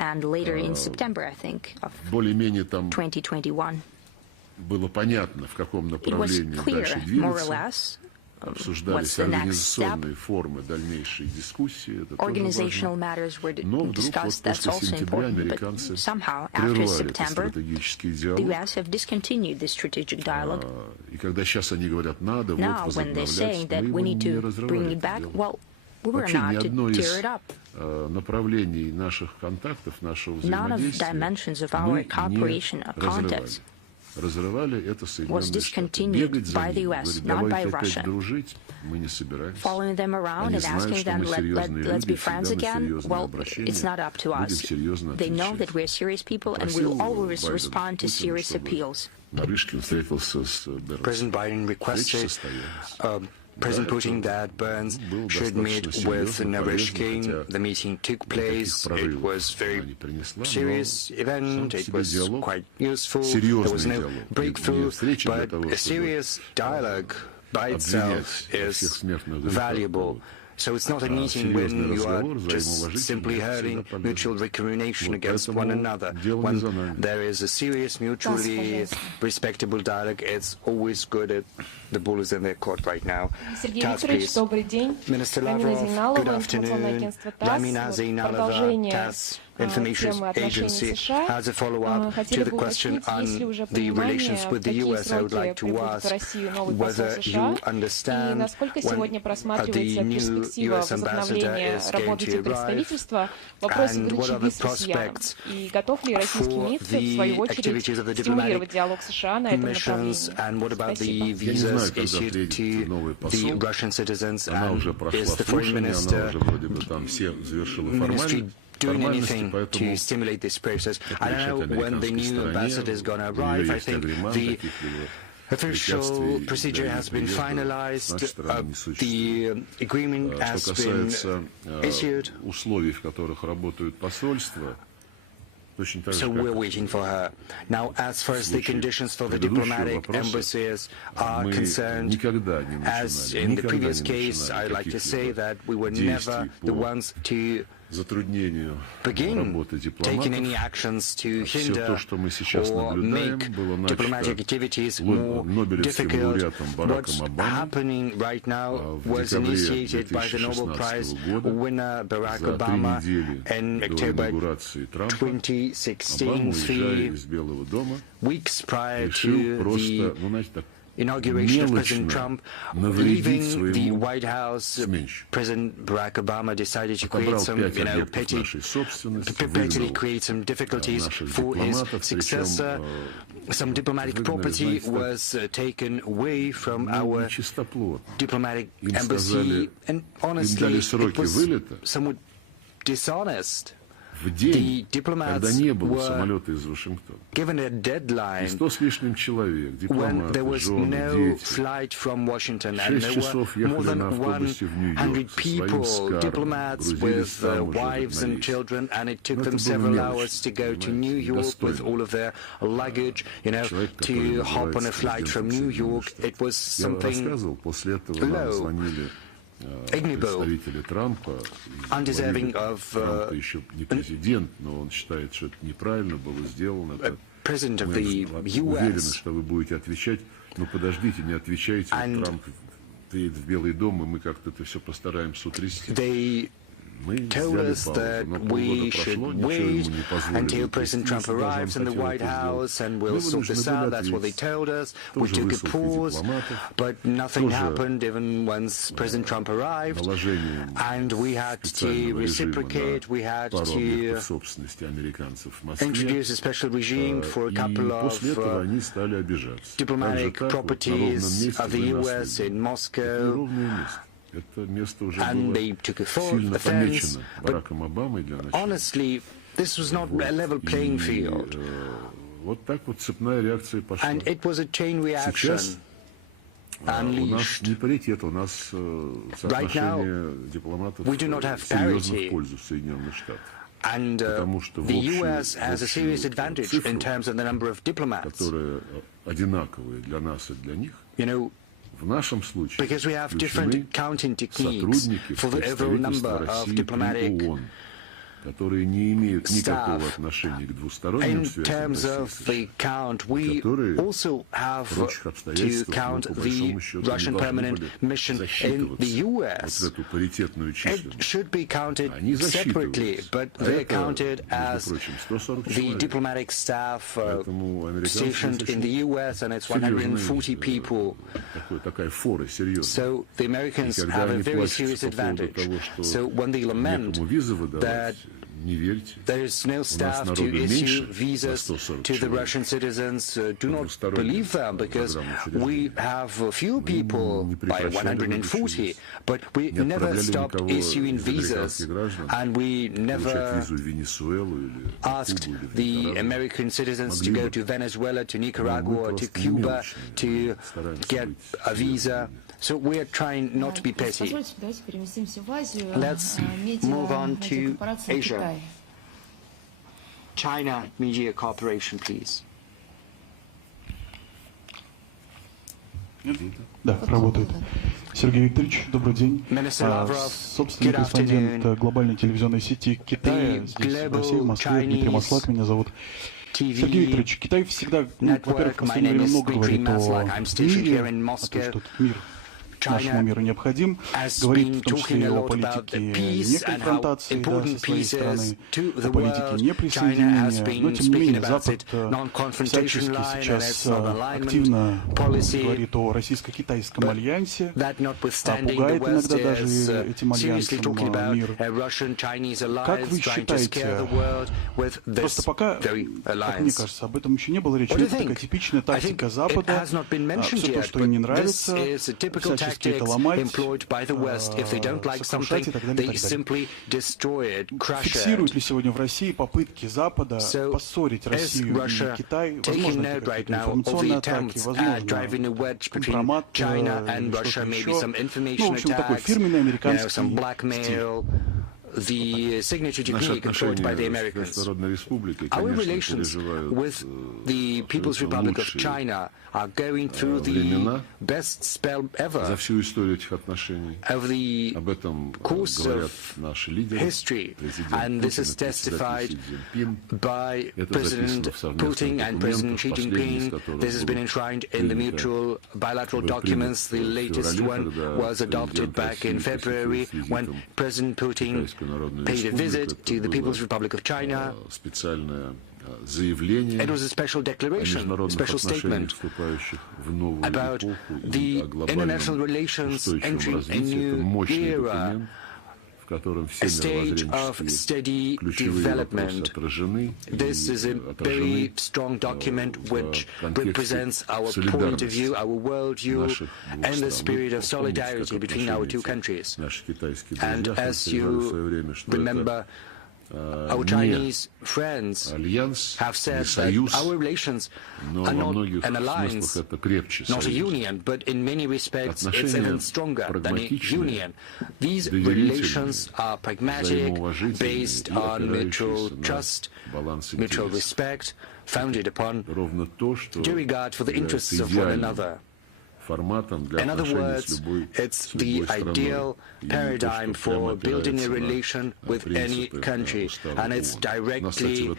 and later in September, I think, of 2021. It was clear, more or less, what's the next step. Organizational matters were discussed, that's also important, but somehow, after September, the U.S. have discontinued this strategic dialogue. Now, when they say that we need to bring it back, well, we were not to tear it up. None of the dimensions of our cooperation or contacts was discontinued by the U.S., not by Russia. Following them around and asking them, let's be friends again, well, it's not up to us. They know that we're serious people and we'll always respond to serious appeals. President Biden requested President Putin that Burns should meet with Naryshkin. The meeting took place. It was a very serious event. It was quite useful. There was no breakthrough, but a serious dialogue by itself is valuable. So it's not a meeting when you are just simply hurling mutual recrimination against one another. When there is a serious, mutually respectable dialogue, it's always good. The ball is in their court right now. TASS, please. Minister Lavrov, good afternoon. Lamina Zainalova, TASS. Information Agency. As a follow-up to the question on the relations with the US, I would like to ask whether you understand when the new US ambassador is going to arrive, and what are the prospects for the activities of the diplomatic missions, and what about the visas issued to the Russian citizens, and is the foreign ministry doing anything to stimulate this process? I don't know when the new ambassador is going to arrive. I think the official procedure has been finalized, the agreement has been issued, so we're waiting for her. Now, as far as the conditions for the diplomatic embassies are concerned, as in the previous case, I'd like to say that we were never the ones to begin taking any actions to hinder or make diplomatic activities more difficult. What's happening right now was initiated by the Nobel Prize winner Barack Obama in October 2016, 3 weeks prior to the inauguration of President Trump. Leaving the White House, President Barack Obama decided to create some, petty create some difficulties for his successor. Some diplomatic property was taken away from our diplomatic embassy, and honestly, it was somewhat dishonest. The diplomats were given a deadline when there was no flight from Washington, and there were more than 100 people, diplomats with wives and children, and it took them several hours to go to New York with all of their luggage, to hop on a flight from New York. It was something low, ignoble, undeserving of a president of the US. And they told us that we should wait until President Trump arrives in the White House and we'll sort this out. That's what they told us. We took a pause, but nothing happened even once President Trump arrived, and we had to reciprocate. We had to introduce a special regime for a couple of diplomatic properties of the US in Moscow, and they took offense, but honestly, this was not a level playing field, and it was a chain reaction unleashed. Right now, we do not have parity, and the US has a serious advantage in terms of the number of diplomats. Because we have different counting techniques for the overall number of diplomatic staff. In terms of the count, we also have to count the Russian permanent mission in the US. It should be counted separately, but they're counted as the diplomatic staff stationed in the US, and it's 140 people. So the Americans have a very serious advantage. So when they lament that there is no staff to issue visas to the Russian citizens, do not believe them, because we have few people by 140, but we never stopped issuing visas, and we never asked the American citizens to go to Venezuela, to Nicaragua, or to Cuba to get a visa. So we are trying not to be petty. Let's move on to Asia. China Media Corporation, please. Да, работает. Сергей Викторович, добрый день. Собственный корреспондент глобальной телевизионной сети Китая здесь, в России, в Москве. Дмитрий Маслак меня зовут. Сергей Викторович, Китай всегда, во-первых, в последнее время много говорит о мире, о том, что этот мир нашему миру необходим. Говорит в том числе и о политике неконфронтации, да, со своей стороны, о политике неприсоединения. Но, тем не менее, Запад всячески сейчас активно говорит о российско-китайском альянсе, пугает иногда даже этим альянсом мир. Как вы считаете, просто пока, как мне кажется, об этом еще не было речи, это такая типичная тактика Запада, все то, что им не нравится, всячески это ломать, сокрушать и так далее, и так далее. Фиксируют ли сегодня в России попытки Запада поссорить Россию и Китай? Возможно, это какие-то информационные атаки, возможно, компромат или что-то еще. Ну, в общем, такой фирменный американский стиль. The signature decree controlled by the Americans. Our relations with the People's Republic of China are going through the best spell ever. Over the course of history, and this is testified by President Putin and President Xi Jinping. This has been enshrined in the mutual bilateral documents. The latest one was adopted back in February when President Putin paid a visit to the People's Republic of China. It was a special declaration, a special statement about the international relations entering a new era, a stage of steady development. This is a very strong document which represents our point of view, our worldview, and the spirit of solidarity between our two countries. And as you remember, our Chinese friends have said that our relations are not an alliance, not a union, but in many respects it's even stronger than a union. These relations are pragmatic, based on mutual trust, mutual respect, founded upon due regard for the interests of one another. In other words, it's the ideal paradigm for building a relation with any country, and it's directly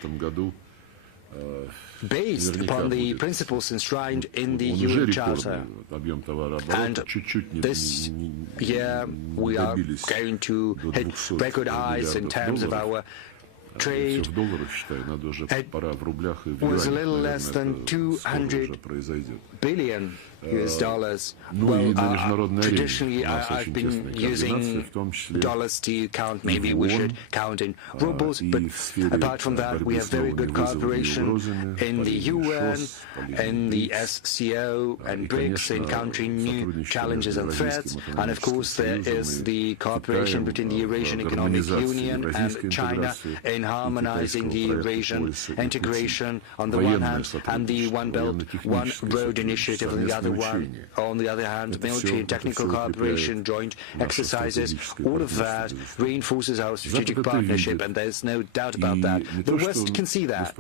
based upon the principles enshrined in the UN Charter. And this year we are going to hit record highs in terms of our trade. It was a little less than 200 billion US dollars. Well, traditionally I've been using dollars to count. Maybe we should count in rubles, but apart from that we have very good cooperation in the UN, in the SCO and BRICS in countering new challenges and threats, and of course there is the cooperation between the Eurasian Economic Union and China in harmonizing the Eurasian integration on the one hand and the One Belt, One Road initiative on the other one. On the other hand, military and technical cooperation, joint exercises, all of that reinforces our strategic partnership, and there's no doubt about that. The West can see that.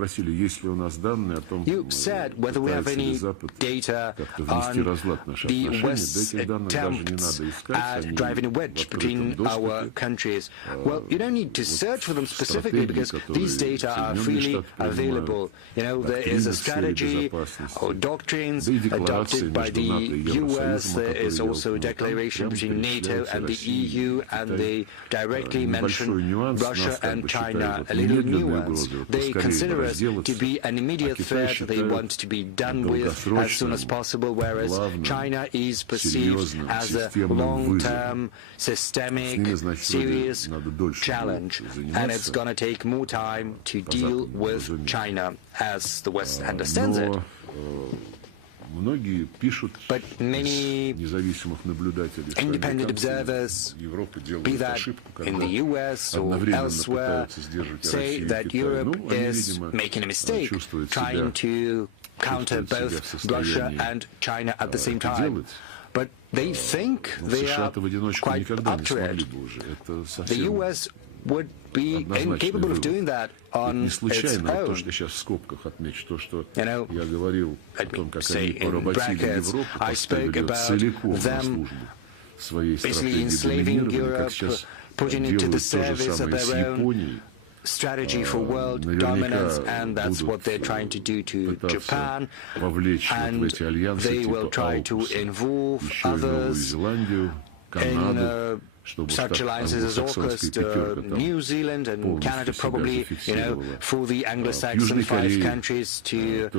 You said whether we have any data on the West's attempts at driving a wedge between our countries. Well, you don't need to search for them specifically because these data are freely available. You know, there is a strategy or doctrines adopted by the US. There is also a declaration between NATO and the EU, and they directly mention Russia and China, a little nuanced. They consider us to be an immediate threat they want to be done with as soon as possible, whereas China is perceived as a long-term, systemic, serious challenge, and it's going to take more time to deal with China as the West understands it. But many independent observers, be that in the US or elsewhere, say that Europe is making a mistake trying to counter both Russia and China at the same time. But they think they are quite up to it. The US would be incapable of doing that on its own. You know, let me say in brackets, I spoke about them basically enslaving Europe, putting it to the service of their own strategy for world dominance, and that's what they're trying to do to Japan, and they will try to involve others in such alliances as AUKUS, New Zealand and Canada, probably, for the Anglo-Saxon 5 countries to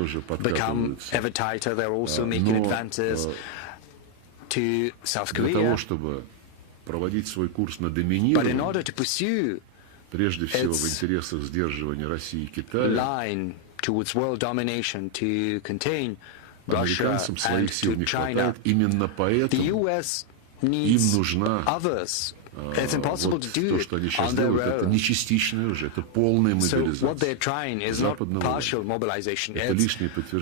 become ever tighter. They're also making advances to South Korea. But in order to pursue its line towards world domination, to contain Russia and to China, the U.S. needs others. It's impossible to do it on their own. So what they're trying is not partial mobilization, it's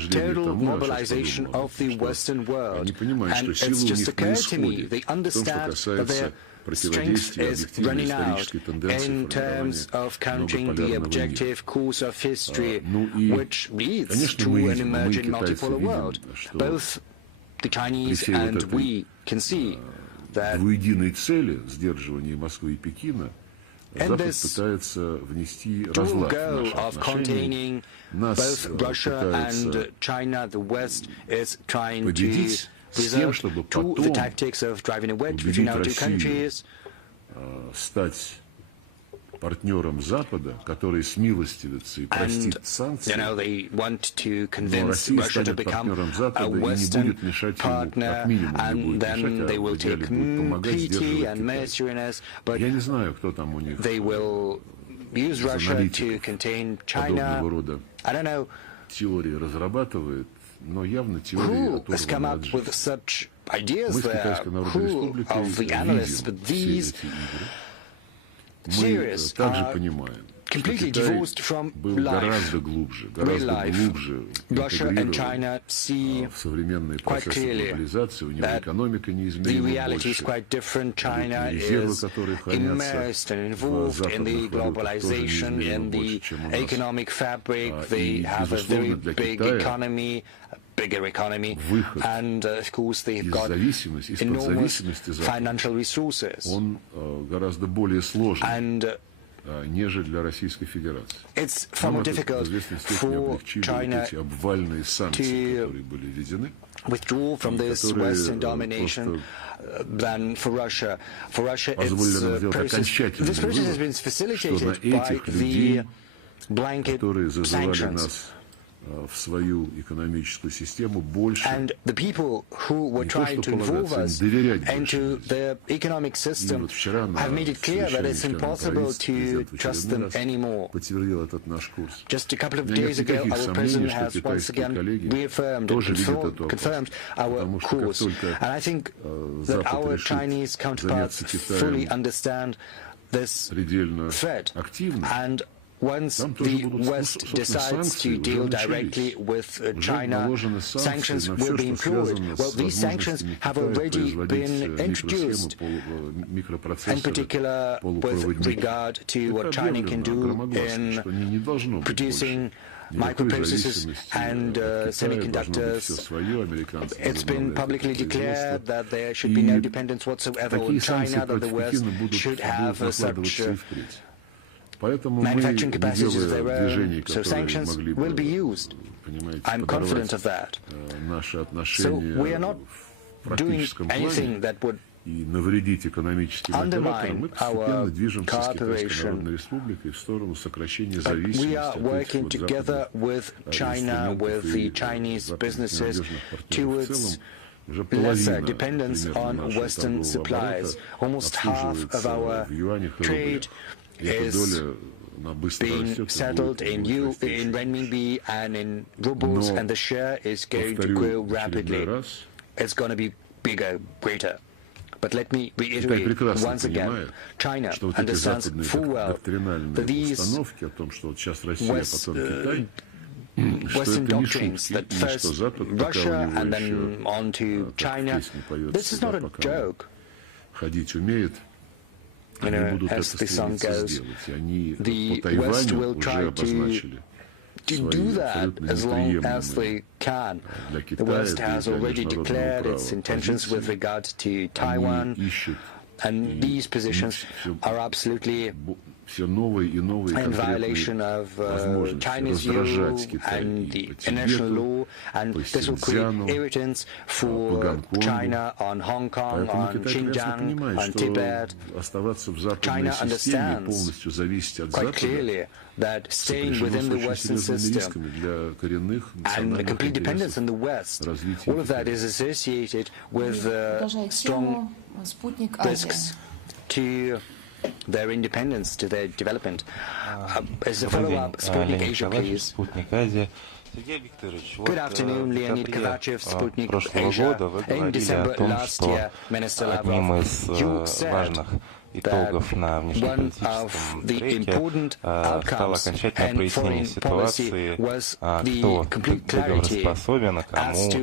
total mobilization of the Western world. And it's just occurred to me, they understand that their strength is running out in terms of countering the objective course of history, which leads to an emerging multipolar world. Both the Chinese and we can see that in this dual goal of containing both Russia and China, the West is trying to resort to the tactics of driving a wedge between our two countries, and they want to convince Russia to become a Western partner, and then they will take pity and mercenaries, but they will use Russia to contain China. I don't know who has come up with such ideas there, who of the analysts, but these theories are completely divorced from life, real life. Russia and China see quite clearly that the reality is quite different. China is immersed and involved in the globalization, in the economic fabric. They have a very big economy, bigger economy, and of course they've got enormous financial resources. And it's far more difficult for China to withdraw from this Western domination than for Russia. For Russia, this process has been facilitated by the blanket sanctions. And the people who were trying to involve us into their economic system have made it clear that it's impossible to trust them anymore. Just a couple of days ago, our president has once again reaffirmed and confirmed our course. And I think that our Chinese counterparts fully understand this threat. And once the West decides to deal directly with China, sanctions will be employed. Well, these sanctions have already been introduced, in particular with regard to what China can do in producing microprocessors and semiconductors. It's been publicly declared that there should be no dependence whatsoever on China, that the West should have such manufacturing capacities of their own, so sanctions will be used. I'm confident of that. So we are not doing anything that would undermine our cooperation. But we are working together with China, with the Chinese businesses, towards lesser dependence on Western supplies. Almost half of our trade is being settled in renminbi and in rubles, and the share is going to grow rapidly. It's going to be bigger, greater. But let me reiterate once again, China understands full well that these Western doctrines, that first Russia and then on to China, this is not a joke. As the song goes, the West will try to do that as long as they can. The West has already declared its intentions with regard to Taiwan, and these positions are absolutely in violation of Chinese view and the international law, and this will create irritants for China on Hong Kong, on Xinjiang, on Tibet. China understands quite clearly that staying within the Western system and the complete dependence on the West, all of that is associated with strong risks to their independence, to their development. As a follow-up, Sputnik Asia, please. Good afternoon, Leonid Kovachev, Sputnik Asia. In December last year, Minister Lavrov, you said that one of the important outcomes in foreign policy was the complete clarity as to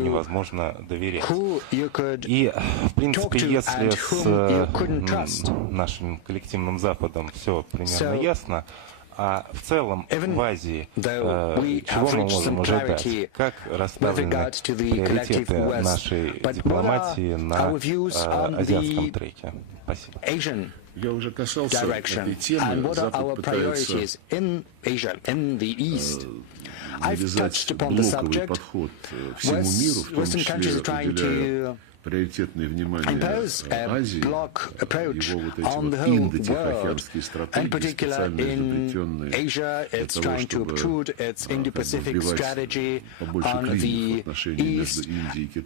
who you could talk to and whom you couldn't trust. Even though we have reached some clarity with regard to the collective West, but what are our views on the Asian direction, and what are our priorities in Asia, in the East? I've touched upon the subject. Western countries are trying to impose a bloc approach on the whole world. In particular, in Asia, it's trying to obtrude its Indo-Pacific strategy on the East.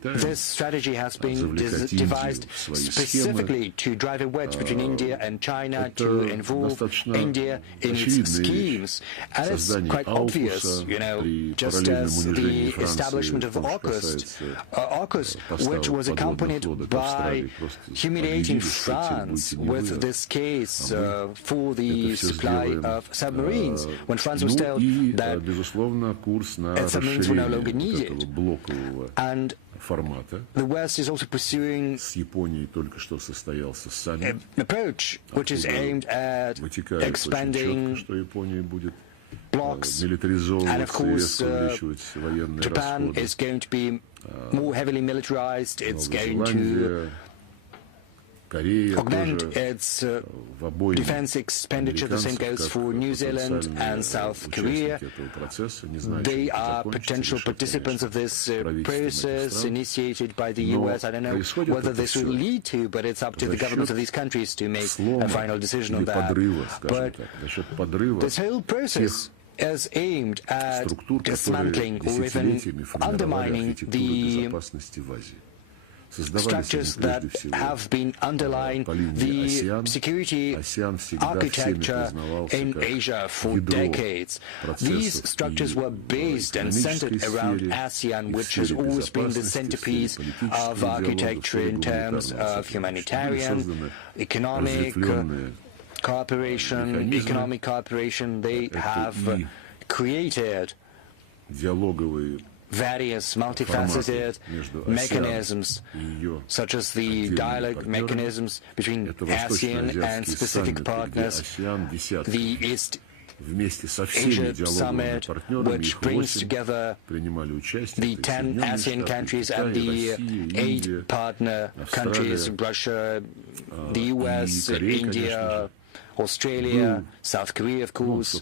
This strategy has been devised specifically to drive a wedge between India and China, to involve India in its schemes. And it's quite obvious, you know, just as the establishment of AUKUS, which was accompanied by humiliating France with this case for the supply of submarines, when France was told that submarines were no longer needed. And the West is also pursuing an approach which is aimed at expanding blocks, and of course Japan is going to be more heavily militarized. It's going to augment its defense expenditure. The same goes for New Zealand and South Korea. They are potential participants of this process initiated by the US. I don't know whether this will lead to, but it's up to the governments of these countries to make a final decision on that. But this whole process is aimed at dismantling or even undermining the structures that have been underlying the security architecture in Asia for decades. These structures were based and centered around ASEAN, which has always been the centerpiece of architecture in terms of humanitarian, economic cooperation, economic cooperation. They have created various multifaceted mechanisms, such as the dialogue mechanisms between ASEAN and specific partners, the East Asia Summit, which brings together the 10 ASEAN countries and the 8 partner countries, Russia, the US, India, Australia, South Korea, of course,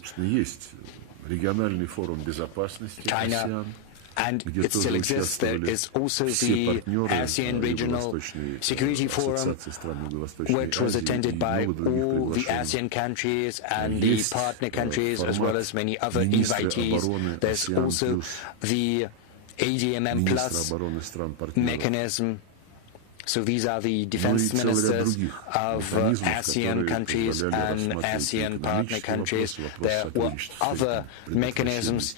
China, and it still exists. There is also the ASEAN Regional Security Forum, which was attended by all the ASEAN countries and the partner countries, as well as many other invitees. There's also the ADMM Plus mechanism. So these are the defense ministers of ASEAN countries and ASEAN partner countries. There were other mechanisms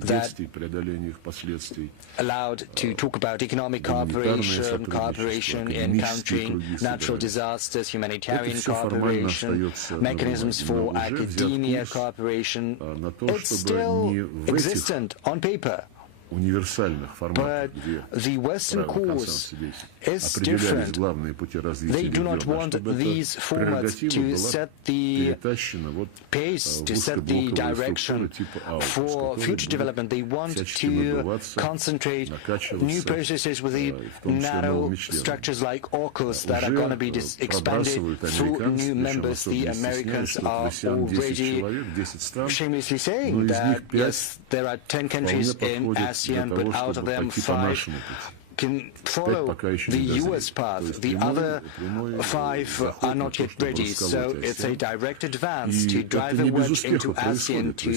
that allowed to talk about economic cooperation, cooperation in countering natural disasters, humanitarian cooperation, mechanisms for academia cooperation. It's still existent on paper. But the Western course is different. They do not want these formats to set the pace, to set the direction for future development. They want to concentrate new processes with the narrow structures like AUKUS that are going to be expanded through new members. The Americans are already shamelessly saying that, yes, there are 10 countries in ASEAN, but out of them 5 can follow the U.S. path. The other 5 are not yet ready. So it's a direct advance to drive a wedge into ASEAN, to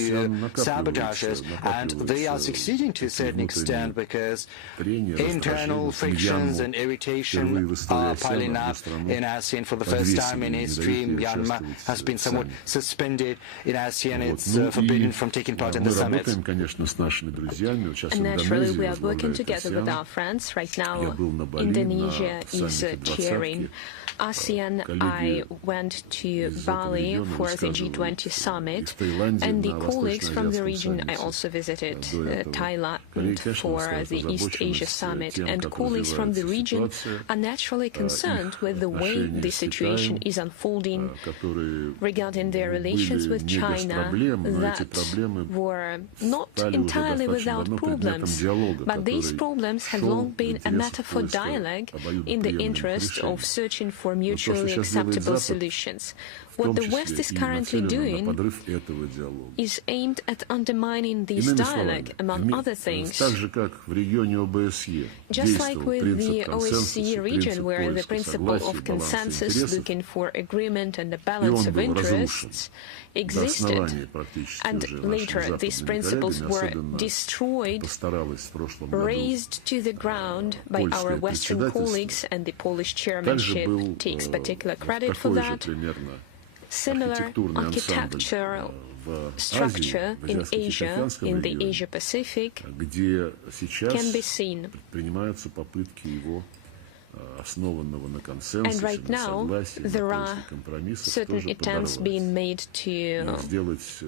sabotage us. And they are succeeding to a certain extent because internal frictions and irritation are piling up in ASEAN. For the first time in history, Myanmar has been somewhat suspended in ASEAN. It's forbidden from taking part in the summit. And naturally, we are working together with our friends. Right now, Indonesia is chairing ASEAN. I went to Bali for the G20 summit, and the colleagues from the region, I also visited Thailand for the East Asia summit, and colleagues from the region are naturally concerned with the way the situation is unfolding regarding their relations with China that were not entirely without problems, but these problems had long been a matter for dialogue in the interest of searching for mutually acceptable solutions. What the West is currently doing is aimed at undermining this dialogue, among other things. Just like with the OSCE region, where the principle of consensus, looking for agreement and a balance of interests, existed, and later these principles were destroyed, razed to the ground by our Western colleagues, and the Polish chairmanship takes particular credit for that. Similar architectural structure in Asia, in the Asia-Pacific, can be seen. And right now, there are certain attempts being made to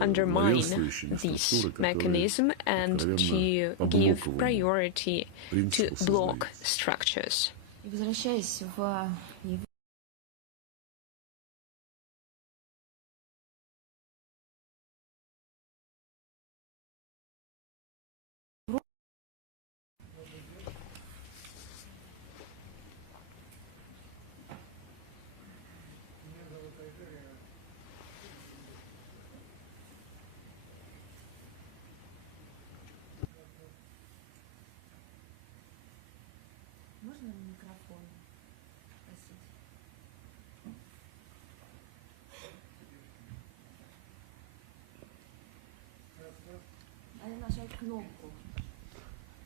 undermine this mechanism and to give priority to bloc structures.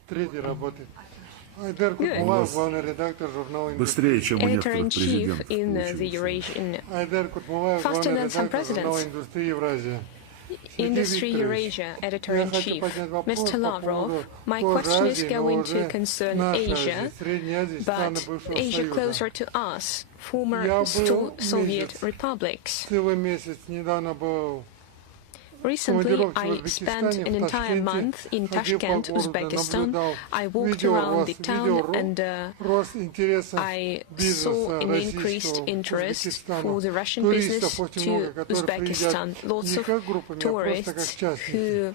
Третий работает. Editor-in-chief in the Eurasian, faster than some presidents. Industry Eurasia, Editor-in-Chief. Mr. Lavrov, my question is going to concern Asia, but Asia closer to us, former Soviet republics. Recently, I spent an entire month in Tashkent, Uzbekistan. I walked around the town and I saw an increased interest for the Russian business to Uzbekistan. Lots of tourists who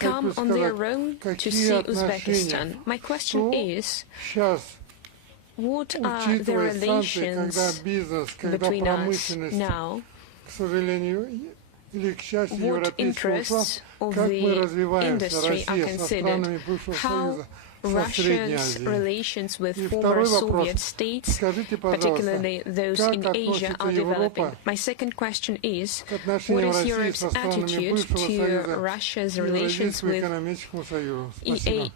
come on their own to see Uzbekistan. My question is, what are the relations between us now? What interests of the industry are considered? How Russia's relations with former Soviet states, particularly those in Asia, are developing? My second question is, what is Europe's attitude to Russia's relations with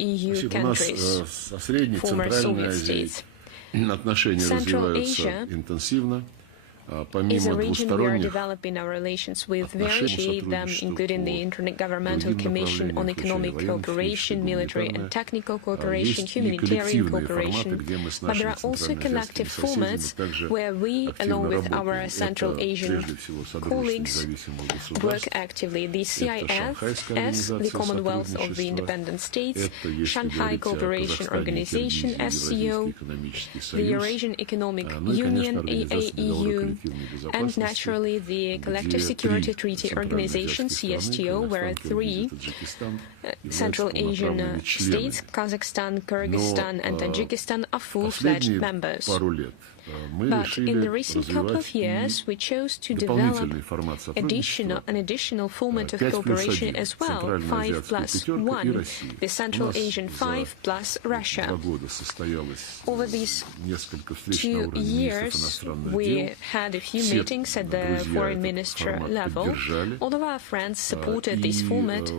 EU countries, former Soviet states? Central Asia is a region we are developing our relations with various of them, including the Intergovernmental Commission on Economic Cooperation, Military and Technical Cooperation, Humanitarian Cooperation. But there are also collective formats where we, along with our Central Asian colleagues, work actively. The CIS, the Commonwealth of the Independent States, Shanghai Cooperation Organization, SCO, the Eurasian Economic Union, EAEU, and naturally the Collective Security Treaty Organization, CSTO, where 3 Central Asian states, Kazakhstan, Kyrgyzstan and Tajikistan, are full-fledged members. But in the recent couple of years, we chose to develop an additional format of cooperation as well, 5+1, the Central Asian 5 plus Russia. Over these 2 years, we had a few meetings at the foreign minister level. All of our friends supported this format.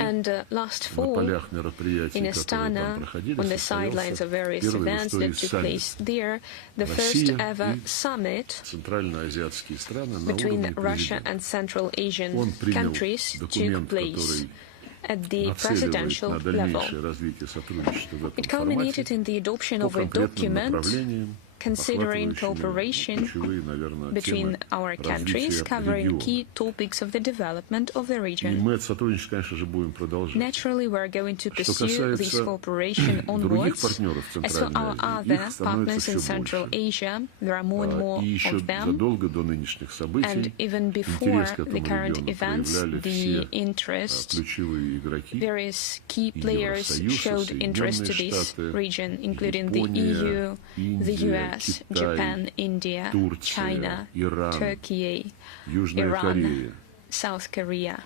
And last fall, in Astana, on the sidelines of various events that took place there, the first ever summit between Russia and Central Asian countries took place at the presidential level. It culminated in the adoption of a document considering cooperation between our countries, covering key topics of the development of the region. Naturally, we are going to pursue this cooperation onwards. As for our other partners in Central Asia, there are more and more of them. And even before the current events, the interest, various key players showed interest to this region, including the EU, the US, Japan, India, China, Turkey, Iran, South Korea.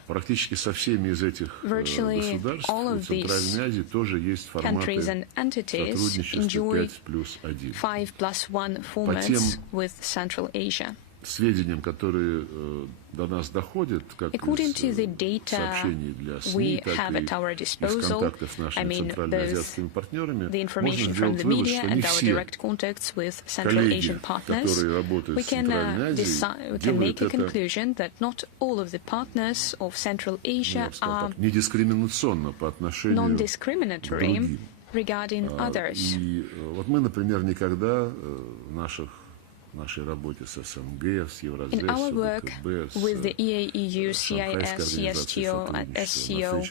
Virtually all of these countries and entities enjoy 5+1 formats with Central Asia. According to the data we have at our disposal, I mean both the information from the media and our direct contacts with Central Asian partners, we can make a conclusion that not all of the partners of Central Asia are non-discriminatory regarding others. In our work with the EAEU, CIS, CSTO, and SCO,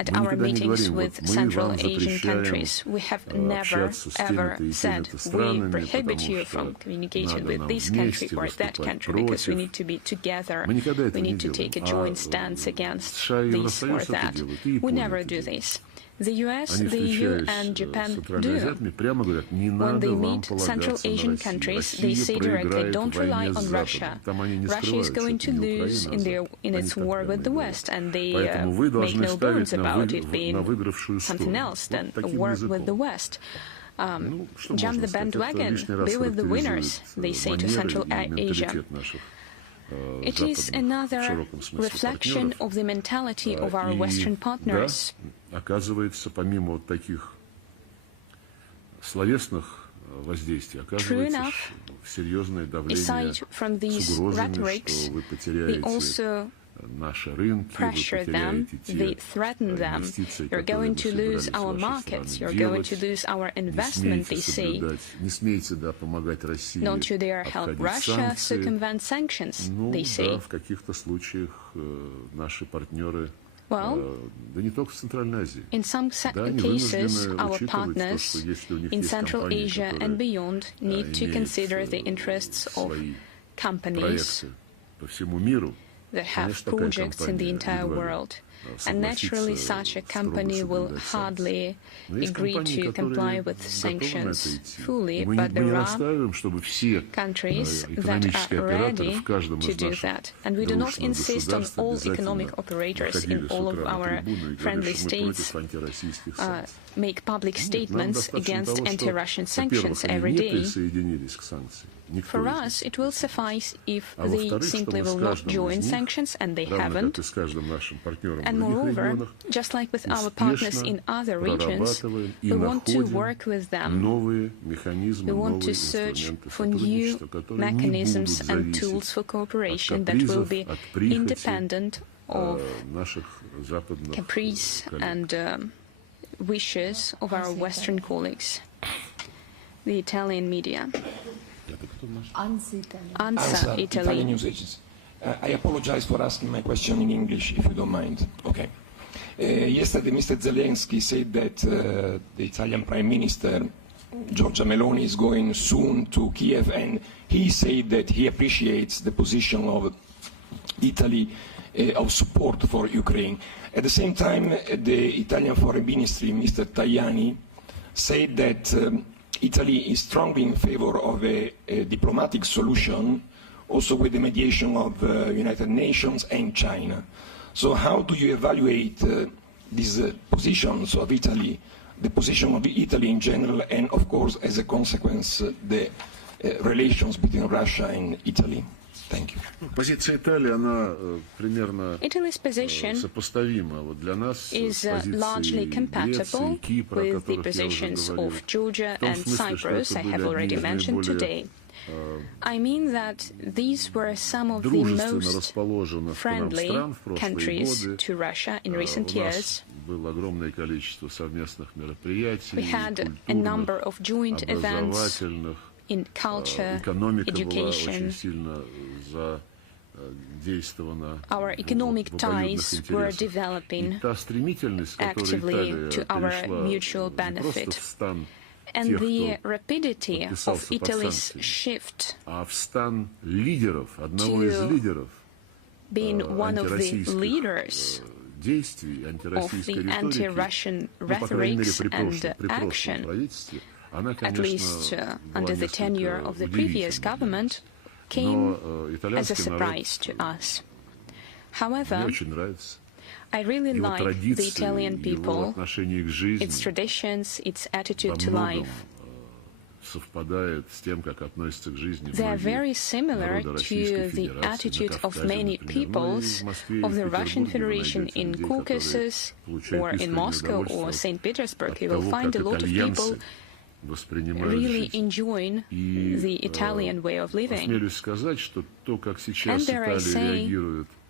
at our meetings with Central Asian countries, we have never, ever said, we prohibit you from communicating with this country or that country because we need to be together, we need to take a joint stance against this or that. We never do this. The US, the EU and Japan do. When they meet Central Asian countries, they say directly, don't rely on Russia. Russia is going to lose in its war with the West, and they make no bones about it being something else than a war with the West. Jump the bandwagon, be with the winners, they say to Central Asia. It is another reflection of the mentality of our Western partners. True enough, aside from these rhetorics, they also pressure them, they threaten them. You're going to lose our markets, you're going to lose our investment, they say. Don't you dare help Russia circumvent sanctions, they say. Well, in some cases, our partners in Central Asia and beyond need to consider the interests of companies that have projects in the entire world. And naturally, such a company will hardly agree to comply with sanctions fully, but there are countries that are ready to do that. And we do not insist on all economic operators in all of our friendly states make public statements against anti-Russian sanctions every day. For us, it will suffice if they simply will not join sanctions, and they haven't. And moreover, just like with our partners in other regions, we want to work with them. We want to search for new mechanisms and tools for cooperation that will be independent of caprice and wishes of our Western colleagues. The Italian media. ANSA, Italian News Agency. I apologize for asking my question in English, if you don't mind. Okay. Yesterday, Mr. Zelensky said that the Italian Prime Minister, Giorgia Meloni, is going soon to Kiev, and he said that he appreciates the position of Italy of support for Ukraine. At the same time, the Italian Foreign Ministry, Mr. Tajani, said that Italy is strongly in favor of a diplomatic solution, also with the mediation of United Nations and China. So how do you evaluate these positions of Italy, the position of Italy in general, and of course, as a consequence, the relations between Russia and Italy? Thank you. Italy's position is largely compatible with the positions of Georgia and Cyprus, I have already mentioned today. I mean that these were some of the most friendly countries to Russia in recent years. We had a number of joint events in culture, education. Our economic ties were developing actively to our mutual benefit. And the rapidity of Italy's shift to being one of the leaders of the anti-Russian rhetorics and action, at least under the tenure of the previous government, came as a surprise to us. However, I really like the Italian people, its traditions, its attitude to life. They are very similar to the attitude of many peoples of the Russian Federation in Caucasus or in Moscow or St. Petersburg. You will find a lot of people really enjoying the Italian way of living. And dare I say,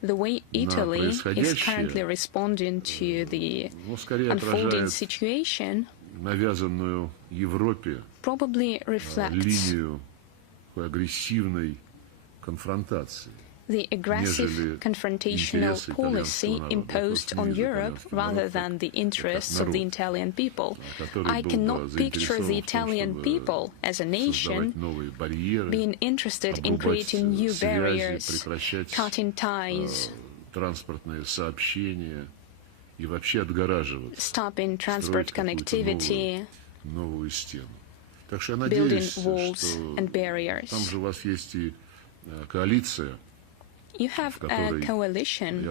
the way Italy is currently responding to the unfolding situation probably reflects the aggressive confrontational policy imposed on Europe rather than the interests of the Italian people. I cannot picture the Italian people as a nation being interested in creating new barriers, cutting ties, stopping transport connectivity, building walls and barriers. You have a coalition, and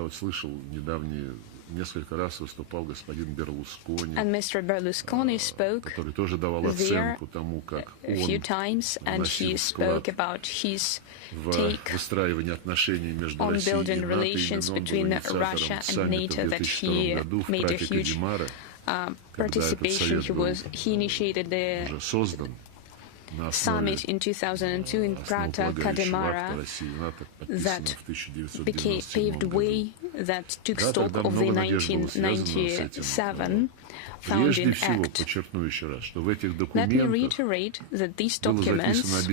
Mr. Berlusconi spoke there a few times, and he spoke about his take on building relations between Russia and NATO, that he made a huge participation. He initiated the summit in 2002 in Prata Kademara that paved way, that took stock of the 1997 Founding Act. Let me reiterate that these documents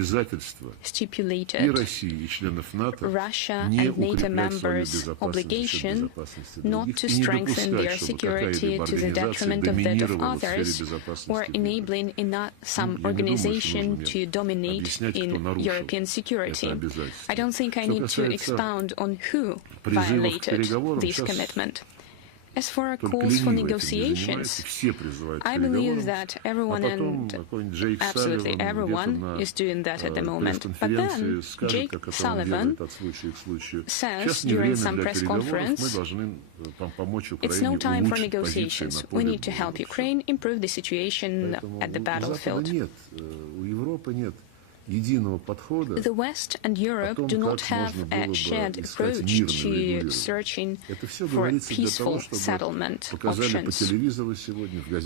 stipulated Russia and NATO members' obligation not to strengthen their security to the detriment of that of others, or enabling some organization to dominate in European security. I don't think I need to expound on who violated this commitment. As for our calls for negotiations, I believe that everyone and absolutely everyone is doing that at the moment. But then Jake Sullivan says during some press conference, it's no time for negotiations. We need to help Ukraine improve the situation at the battlefield. The West and Europe do not have a shared approach to searching for peaceful settlement options.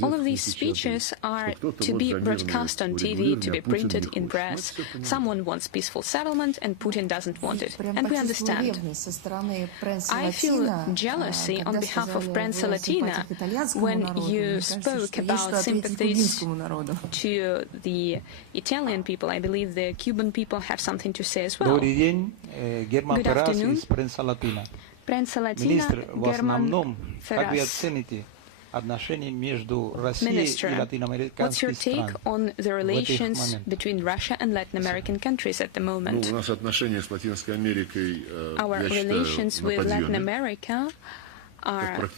All of these speeches are to be broadcast on TV, to be printed in press. Someone wants peaceful settlement and Putin doesn't want it, and we understand. I feel jealousy on behalf of Prensa Latina when you spoke about sympathies to the Italian people. I believe the Cuban people have something to say as well. Good afternoon. Prensa Latina, German Feras. Minister, what's your take on the relations between Russia and Latin American countries at the moment? Our relations with Latin America are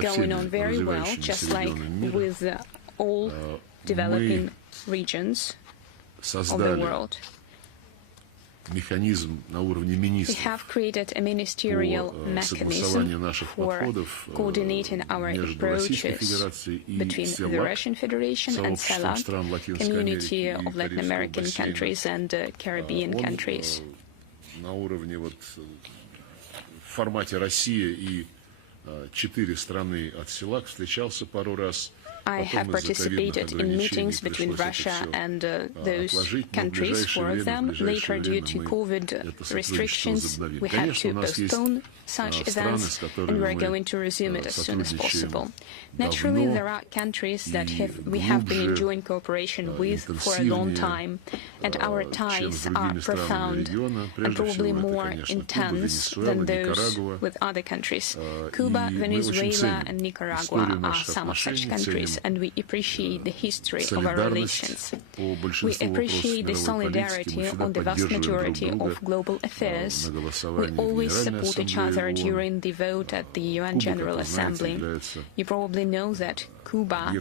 going on very well, just like with all developing regions of the world. We have created a ministerial mechanism for coordinating our approaches between the Russian Federation and CELAC, Community of Latin American countries and Caribbean countries. I have participated in meetings between Russia and those countries, 4 of them. Later, due to COVID restrictions, we had to postpone such events, and we're going to resume it as soon as possible. Naturally, there are countries that we have been enjoying cooperation with for a long time, and our ties are profound and probably more intense than those with other countries. Cuba, Venezuela, and Nicaragua are some of such countries, and we appreciate the history of our relations. We appreciate the solidarity on the vast majority of global affairs. We always support each other during the vote at the UN General Assembly. You probably know that Cuba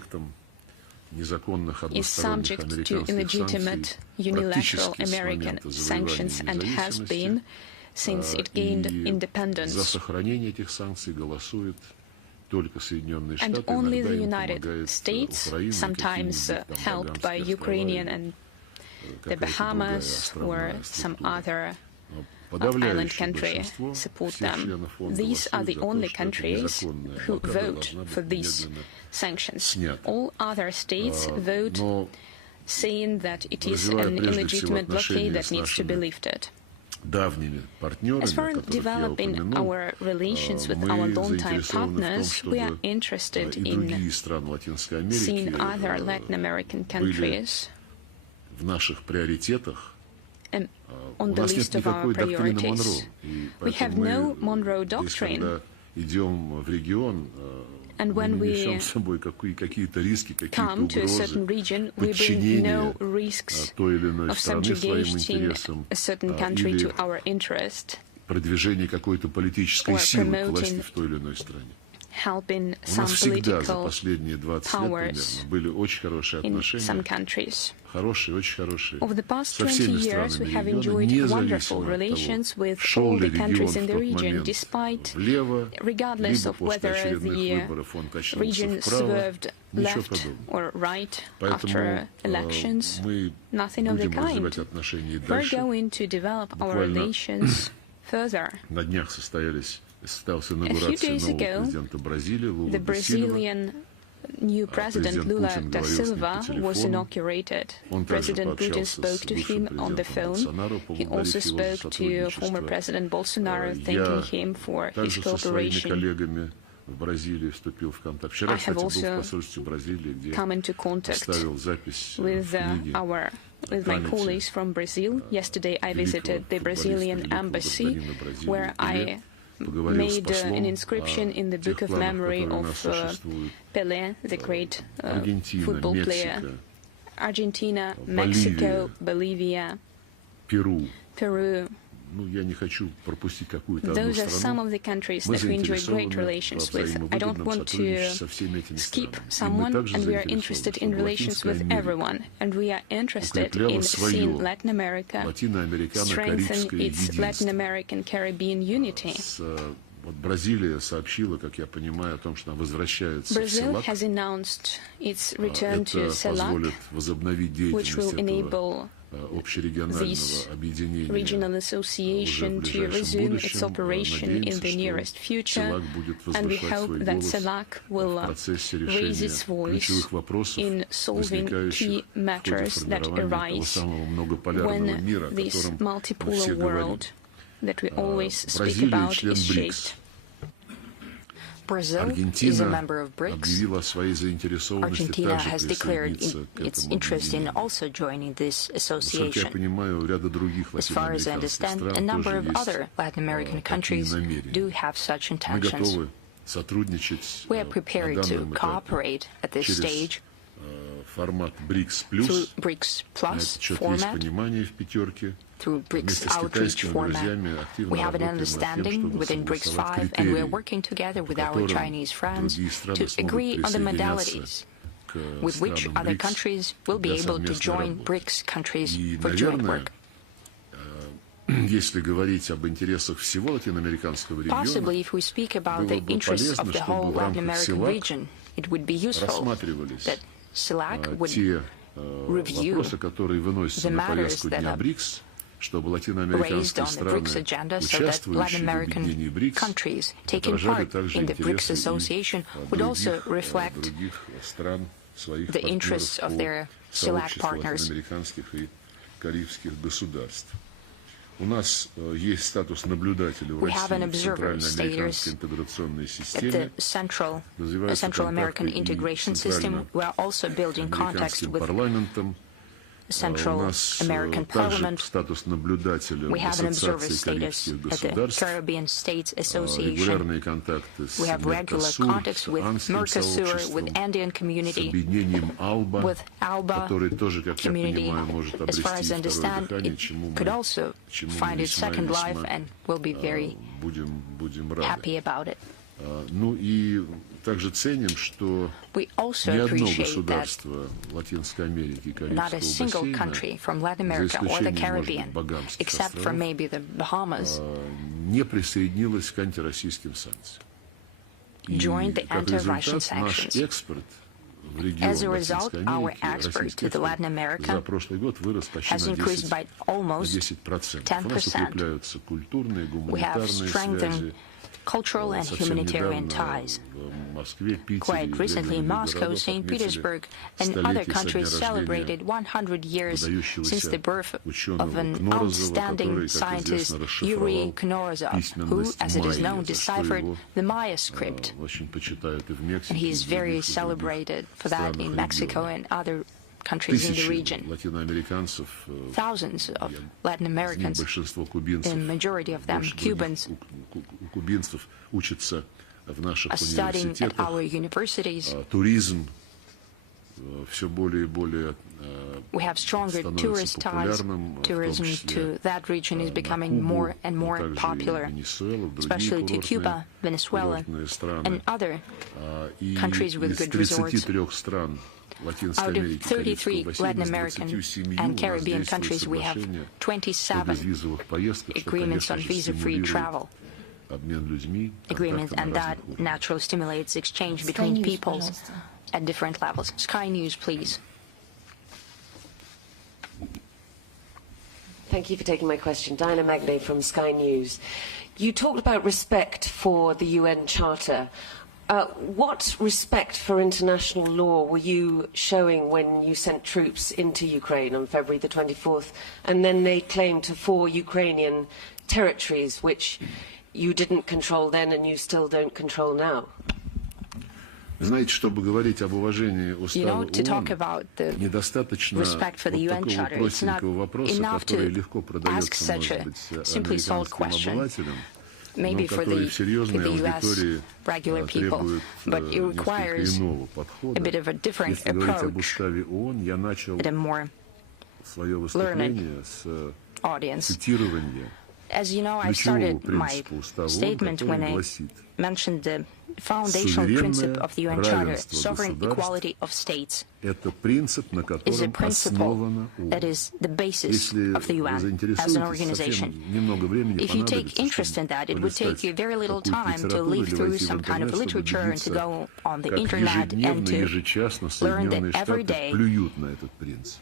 is subject to illegitimate unilateral American sanctions and has been since it gained independence. And only the United States, sometimes helped by Ukrainian and the Bahamas or some other island country, support them. These are the only countries who vote for these sanctions. All other states vote saying that it is an illegitimate blockade that needs to be lifted. As for developing our relations with our longtime partners, we are interested in seeing other Latin American countries on the list of our priorities. We have no Monroe Doctrine, and when we come to a certain region, we bring no risks of subjugating a certain country to our interest or promoting, helping some political powers in some countries. Over the past 20 years, we have enjoyed wonderful relations with all the countries in the region, regardless of whether the region swerved left or right after elections. Nothing of the kind. We're going to develop our relations further. A few days ago, the Brazilian new president Lula da Silva was inaugurated. President Putin spoke to him on the phone. He also spoke to former President Bolsonaro, thanking him for his cooperation. I have also come into contact with my colleagues from Brazil. Yesterday I visited the Brazilian embassy, where I made an inscription in the book of memory of Pelé, the great football player. Argentina, Mexico, Bolivia, Peru. Those are some of the countries that we enjoy great relations with. I don't want to skip someone, and we are interested in relations with everyone. And we are interested in seeing Latin America strengthen its Latin American Caribbean unity. Brazil has announced its return to CELAC, which will enable this regional association to resume its operation in the nearest future, and we hope that CELAC will raise its voice in solving key matters that arise when this multipolar world that we always speak about is shaped. Brazil is a member of BRICS. Argentina has declared its interest in also joining this association. As far as I understand, a number of other Latin American countries do have such intentions. We are prepared to cooperate at this stage through BRICS Plus format, through BRICS outreach format. We have an understanding within BRICS 5, and we are working together with our Chinese friends to agree on the modalities with which other countries will be able to join BRICS countries for joint work. Possibly, if we speak about the interests of the whole Latin American region, it would be useful that CELAC would review the matters that are raised on the BRICS agenda, so that Latin American countries taking part in the BRICS association would also reflect the interests of their CELAC partners. We have an observer status at the Central American integration system. We are also building contacts with Central American Parliament. We have an observer status at the Caribbean States Association. We have regular contacts with Mercosur, with Andean community, with ALBA community. As far as I understand, it could also find its second life, and we'll be very happy about it. We also appreciate that not a single country from Latin America or the Caribbean, except for maybe the Bahamas, joined the anti-Russian sanctions. As a result, our export to the Latin America has increased by almost 10%. We have strengthened cultural and humanitarian ties. Quite recently in Moscow, St. Petersburg, and other countries celebrated 100 years since the birth of an outstanding scientist, Yuri Knorozov, who, as it is known, deciphered the Maya script. And he is very celebrated for that in Mexico and other countries in the region. Thousands of Latin Americans, the majority of them Cubans, are studying at our universities. We have stronger tourist ties. Tourism to that region is becoming more and more popular, especially to Cuba, Venezuela, and other countries with good resorts. Out of 33 Latin American and Caribbean countries, we have 27 agreements on visa-free travel agreements, and that naturally stimulates exchange between peoples at different levels. Sky News, please. Thank you for taking my question. Diana Magnay from Sky News. You talked about respect for the UN Charter. What respect for international law were you showing when you sent troops into Ukraine on February the 24th, and then they claimed to 4 Ukrainian territories, which you didn't control then and you still don't control now? You know, to talk about the respect for the UN Charter, it's not enough to ask such a simply solved question, maybe for the U.S. regular people, but it requires a bit of a different approach at a more learned audience. As you know, I started my statement when I mentioned the foundational principle of the UN Charter, sovereign equality of states, is a principle that is the basis of the UN as an organization. If you take interest in that, it would take you very little time to leaf through some kind of literature and to go on the internet and to learn that every day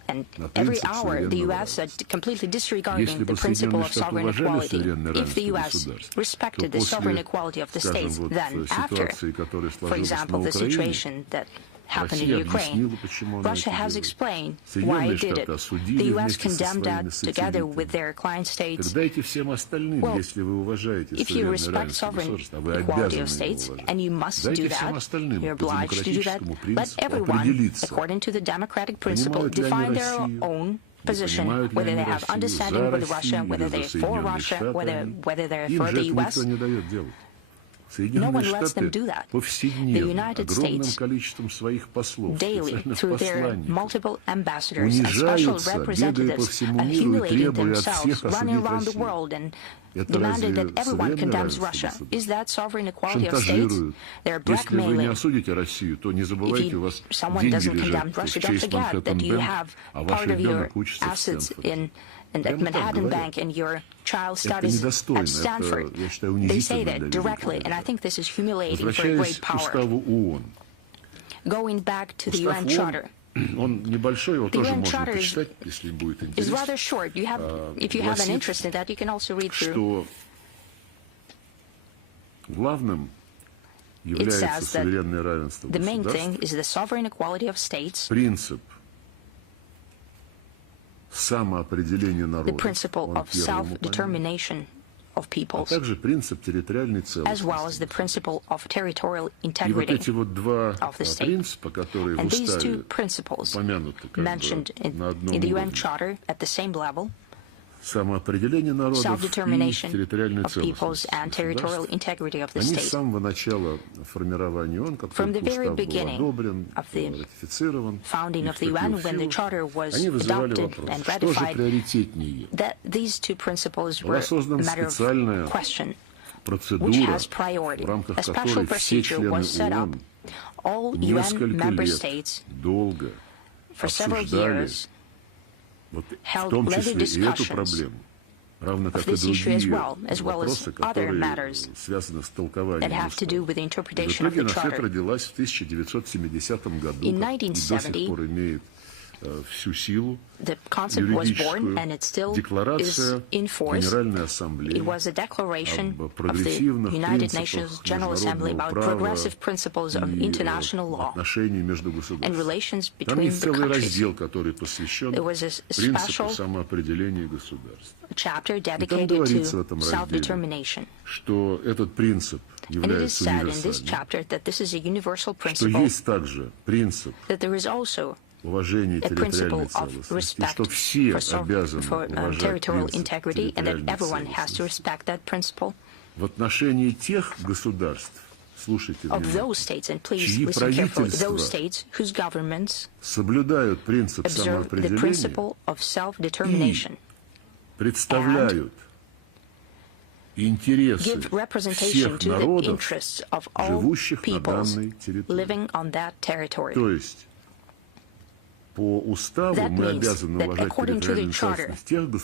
and every hour the U.S. are completely disregarding the principle of sovereign equality. If the U.S. respected the sovereign equality of the states, then after, for example, the situation that happened in Ukraine, Russia has explained why it did it. The U.S. condemned that together with their client states. Well, if you respect sovereign equality of states, and you must do that, you're obliged to do that, let everyone, according to the democratic principle, define their own position, whether they have understanding with Russia, whether they're for Russia, whether they're for the U.S. No one lets them do that. The United States, daily, through their multiple ambassadors and special representatives, are humiliating themselves, running around the world and demanding that everyone condemns Russia. Is that sovereign equality of states? They're blackmailing. If someone doesn't condemn Russia, don't forget that you have part of your assets at Manhattan Bank and your child studies at Stanford. They say that directly, and I think this is humiliating for a great power. Going back to the UN Charter. The UN Charter is rather short. If you have an interest in that, you can also read through. It says that the main thing is the sovereign equality of states, the principle of self-determination of peoples, as well as the principle of territorial integrity of the state. And these two principles, mentioned in the UN Charter at the same level, self-determination of peoples and territorial integrity of the state. From the very beginning of the founding of the UN, when the Charter was adopted and ratified, that these two principles were a matter of question, which has priority. A special procedure was set up. All UN member states, for several years, held lengthy discussions of this issue as well as other matters that have to do with the interpretation of the Charter. In 1970, the concept was born, and it still is in force. It was a declaration of the United Nations General Assembly about progressive principles of international law and relations between the countries. There was a special chapter dedicated to self-determination. And it is said in this chapter that this is a universal principle, that there is also a principle of respect for territorial integrity, and that everyone has to respect that principle. Of those states, and please listen carefully, those states whose governments observe the principle of self-determination and give representation to the interests of all peoples living on that territory. That means that according to the Charter,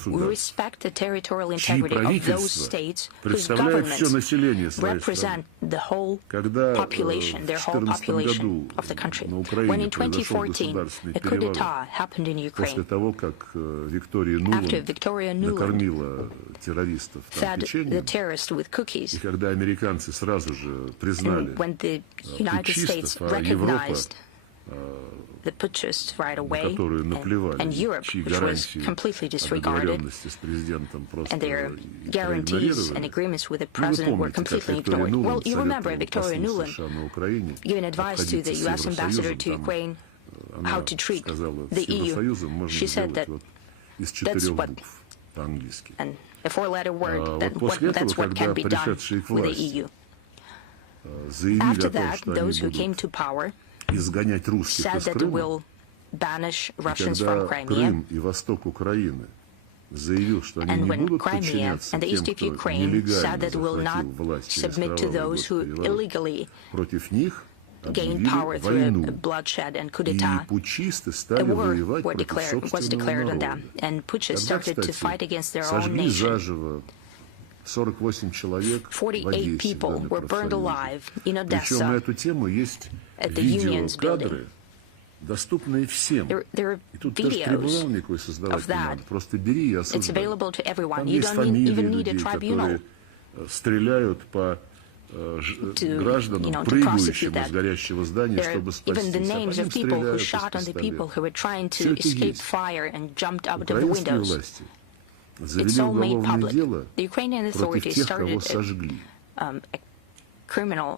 we respect the territorial integrity of those states whose governments represent the whole population, their whole population of the country. When in 2014 a coup d'etat happened in Ukraine, after Victoria Nuland fed the terrorists with cookies, and when the United States recognized the putschists right away, and Europe, which was completely disregarded, and their guarantees and agreements with the president were completely ignored. Well, you remember Victoria Nuland giving advice to the U.S. ambassador to Ukraine how to treat the EU. She said that that's what, and a four-letter word, that's what can be done with the EU. After that, those who came to power said that they will banish Russians from Crimea, And when Crimea and the east of Ukraine said that will not submit to those who illegally gained power through bloodshed and coup d'etat, a war was declared on them, and putschists started to fight against their own nation. 48 people were burned alive in Odessa at the Union's building. There are videos of that. It's available to everyone. You don't even need a tribunal to prosecute that. There are even the names of people who shot on the people who were trying to escape fire and jumped out of the windows. It's all made public. The Ukrainian authorities started a criminal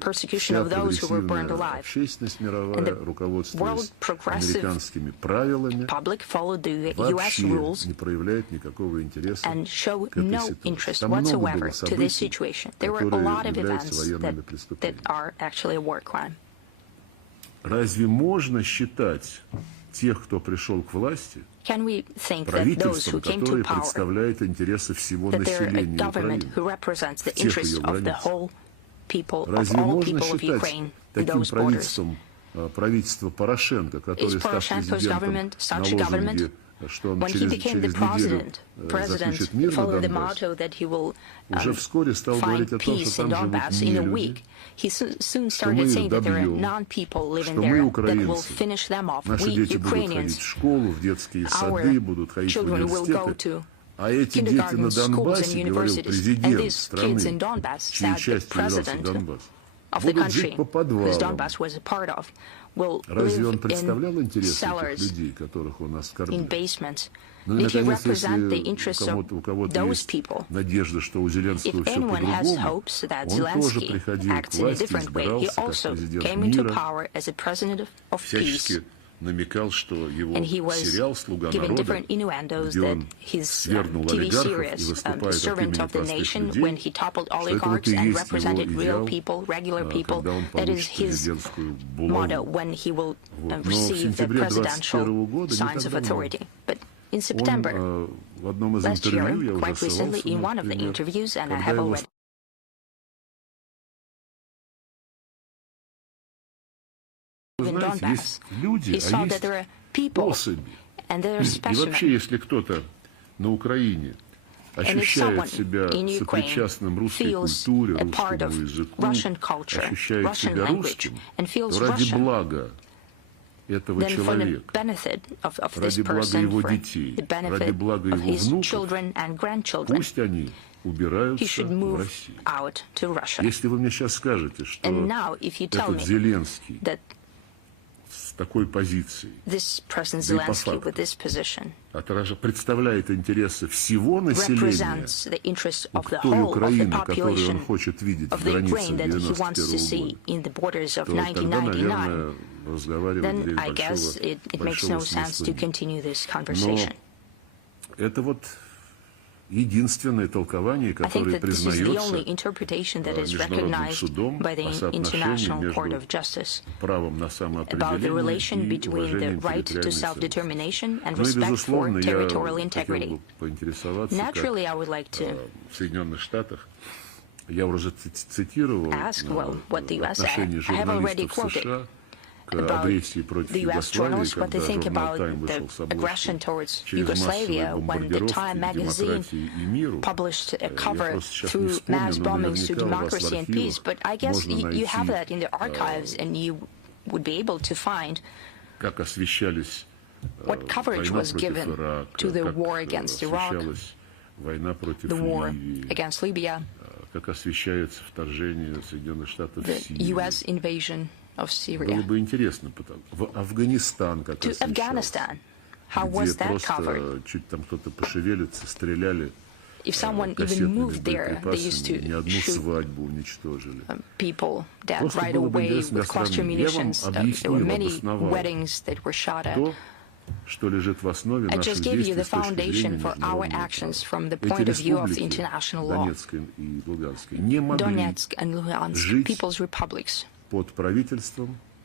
persecution of those who were burned alive. And the world progressive public followed the U.S. rules and show no interest whatsoever to this situation. There were a lot of events that are actually a war crime. Can we think that those who came to power, that they're a government who represents the interests of the whole people, of all people of Ukraine, those borders? Is Poroshenko's government such a government? When he became the president followed the motto that he will find peace in Donbass in a week, he soon started saying that there are non-people living there that will finish them off. We, Ukrainians, our children will go to kindergarten, schools and universities, and these kids in Donbass, said the president of the country, whose Donbass was a part of, will live in cellars, in basements. If you represent the interests of those people, if anyone has hopes that Zelensky acts in a different way, he also came into power as a president of peace. And he was given different innuendos that his TV series, Servant of the Nation, when he toppled oligarchs and represented real people, regular people, that is his motto when he will receive the presidential signs of authority. But in September last year, quite recently, in one of the interviews, and I have already in Donbass, he saw that there are people, and there are specimens. And if someone in Ukraine feels a part of Russian culture, Russian language, and feels Russian, then for the benefit of this person, for the benefit of his children and grandchildren, he should move out to Russia. And now, if you tell me that this President Zelensky, with this position, represents the interests of the whole of the population of the Ukraine that he wants to see in the borders of 1999, then I guess it makes no sense to continue this conversation. I think that this is the only interpretation that is recognized by the International Court of Justice about the relation between the right to self-determination and respect for territorial integrity. Naturally, I would like to ask, well, what the U.S. said. I have already quoted about the U.S. journalists, what they think about the aggression towards Yugoslavia when the Time magazine published a cover through mass bombings to democracy and peace. But I guess you have that in the archives, and you would be able to find what coverage was given to the war against Iraq, the war against Libya, the U.S. invasion of Syria. To Afghanistan, how was that covered? If someone even moved there, they used to shoot people dead right away with cluster munitions. There were many weddings that were shot at. I just gave you the foundation for our actions from the point of view of international law. Donetsk and Luhansk, people's republics,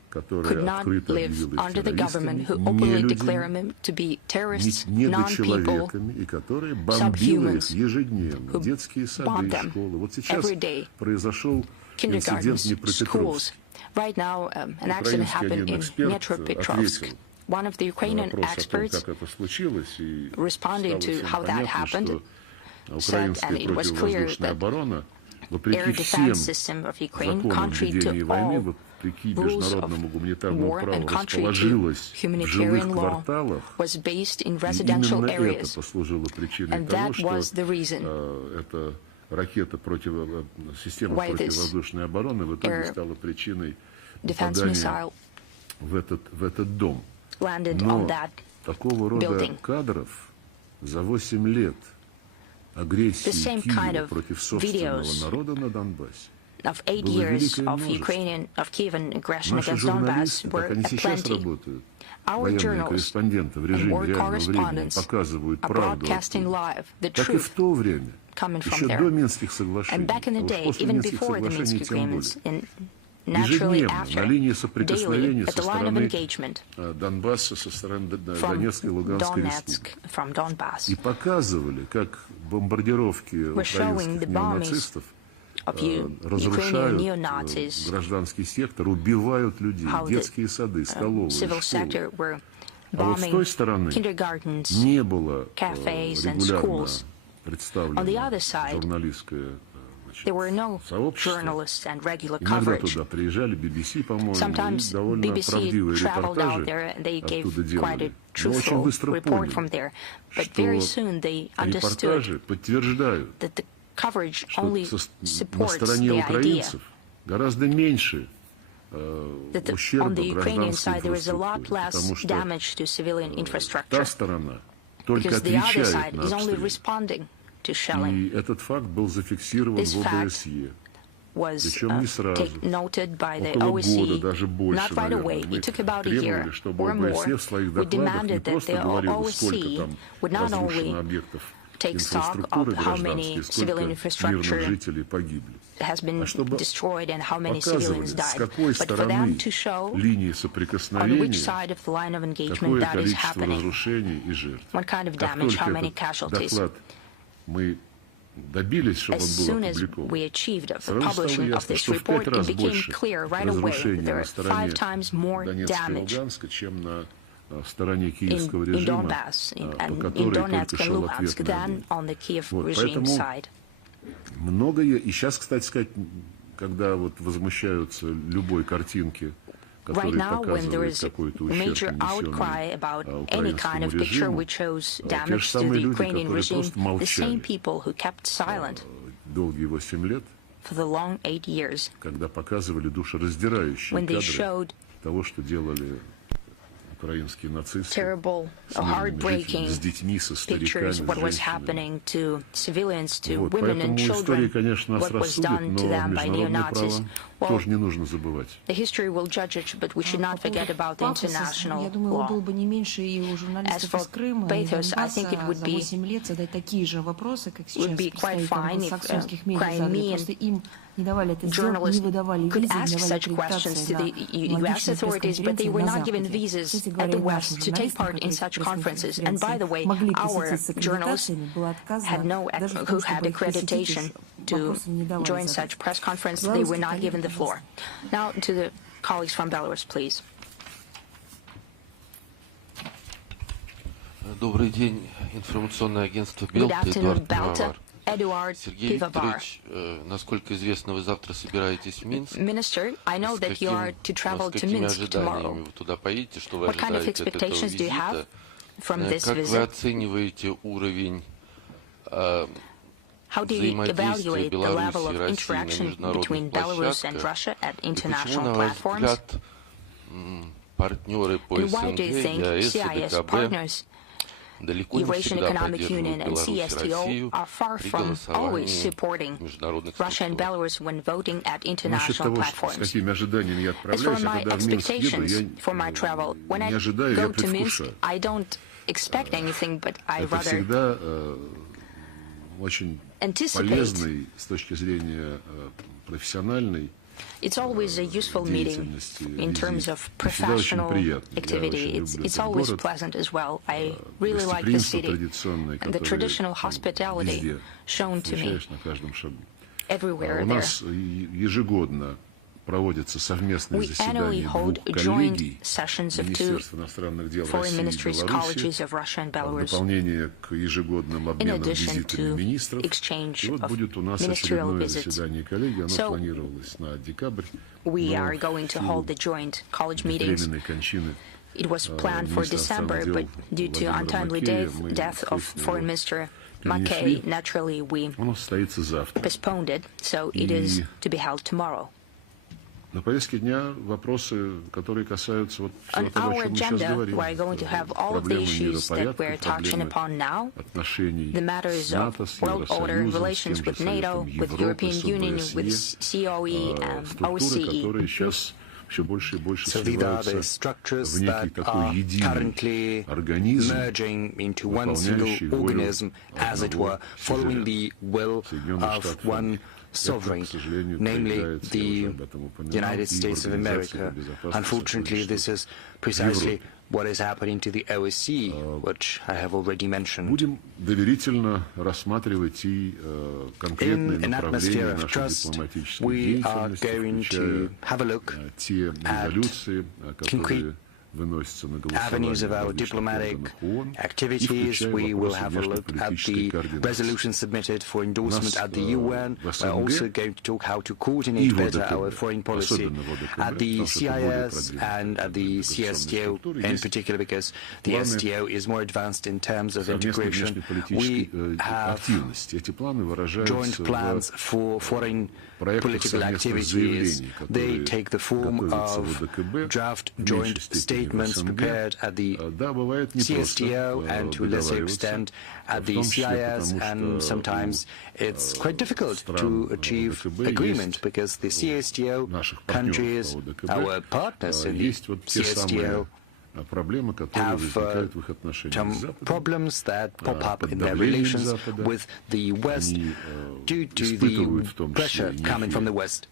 could not live under the government who openly declared them to be terrorists, non-people, subhumans, who bombed them every day. Kindergartens, schools. Right now, an accident happened in Dnipropetrovsk. One of the Ukrainian experts responding to how that happened said, and it was clear that air defense system of Ukraine, contrary to all rules of war and contrary to humanitarian law, was based in residential areas. And that was the reason why this air defense missile landed on that building. The same kind of videos of 8 years of Kievan aggression against Donbass were aplenty. Our journalists and war correspondents are broadcasting live the truth coming from there. And back in the day, even before the Minsk agreements, and naturally after, daily at the line of engagement from Donetsk, from Donbass, we're showing the bombings of Ukrainian neo-Nazis, how the civil sector were bombing kindergartens, cafes and schools. On the other side, there were no journalists and regular coverage. Sometimes BBC traveled out there and they gave quite a truthful report from there. But very soon they understood that the coverage only supports the idea that on the Ukrainian side there is a lot less damage to civilian infrastructure, because the other side is only responding to shelling. This fact was noted by the OSCE not right away. It took about a year or more. We demanded that the OSCE would not only take stock of how many civilian infrastructure has been destroyed and how many civilians died, but for them to show on which side of the line of engagement that is happening, what kind of damage, how many casualties. As soon as we achieved the publishing of this report, it became clear right away that there are 5 times more damage in Donbass and in Donetsk and Luhansk than on the Kiev regime side. Right now, when there is a major outcry about any kind of picture which shows damage to the Ukrainian regime, the same people who kept silent for the long 8 years, when they showed terrible, heartbreaking pictures, what was happening to civilians, to women and children, what was done to them by neo-Nazis. Well, the history will judge it, but we should not forget about the international law. As for pathos, I think it would be quite fine if Crimean journalists could ask such questions to the U.S. authorities, but they were not given visas at the West to take part in such conferences. And by the way, our journalists who had accreditation to join such press conference, they were not given the floor. Now to the colleagues from Belarus, please. Добрый день, информационное агентство Good afternoon, Belta. Сергей Викторович, насколько известно, вы завтра собираетесь в Минск. Minister, I know that you are to travel to Minsk tomorrow. Вы туда поедете, что вы What kind of ожидаете от этого expectations do you have from this Как вы visit? оцениваете уровень How do you evaluate the level of interaction between Belarus and Russia at international platforms? And why do you think CIS partners, Eurasian Economic Union and CSTO, are far from always supporting Russia and Belarus when voting at international platforms? As for my expectations for my travel, when I go to Minsk, I don't expect anything, but I rather anticipate It's always a useful meeting in terms of professional activity. It's always pleasant as well. I really like the city and the traditional hospitality shown to me everywhere there. We annually hold joint sessions of two foreign ministries' colleges of Russia and Belarus, in addition to exchange of ministerial visits. So we are going to hold the joint college meetings. It was planned for December, but due to untimely death of Foreign Minister Mackay, naturally we postponed it, so it is to be held tomorrow. On our agenda, we are going to have all of the issues that we're touching upon now, the matters of world order, relations with NATO, with European Union, with COE and OSCE. So these are the structures that are currently merging into one single organism, as it were, following the will of one sovereign, namely the United States of America. Unfortunately, this is precisely what is happening to the OSCE, which I have already mentioned. In an atmosphere of trust, we are going to have a look at concrete avenues of our diplomatic activities. We will have a look at the resolution submitted for endorsement at the UN. We're also going to talk how to coordinate better our foreign policy at the CIS and at the CSTO in particular, because the STO is more advanced in terms of integration. We have joint plans for forein political activities. They take the form of draft joint statements prepared at the CSTO and to a lesser extent at the CIS, and sometimes it's quite difficult to achieve agreement because the CSTO countries, our partners in the CSTO, have some problems that pop up in their relations with the West due to the pressure coming from the West.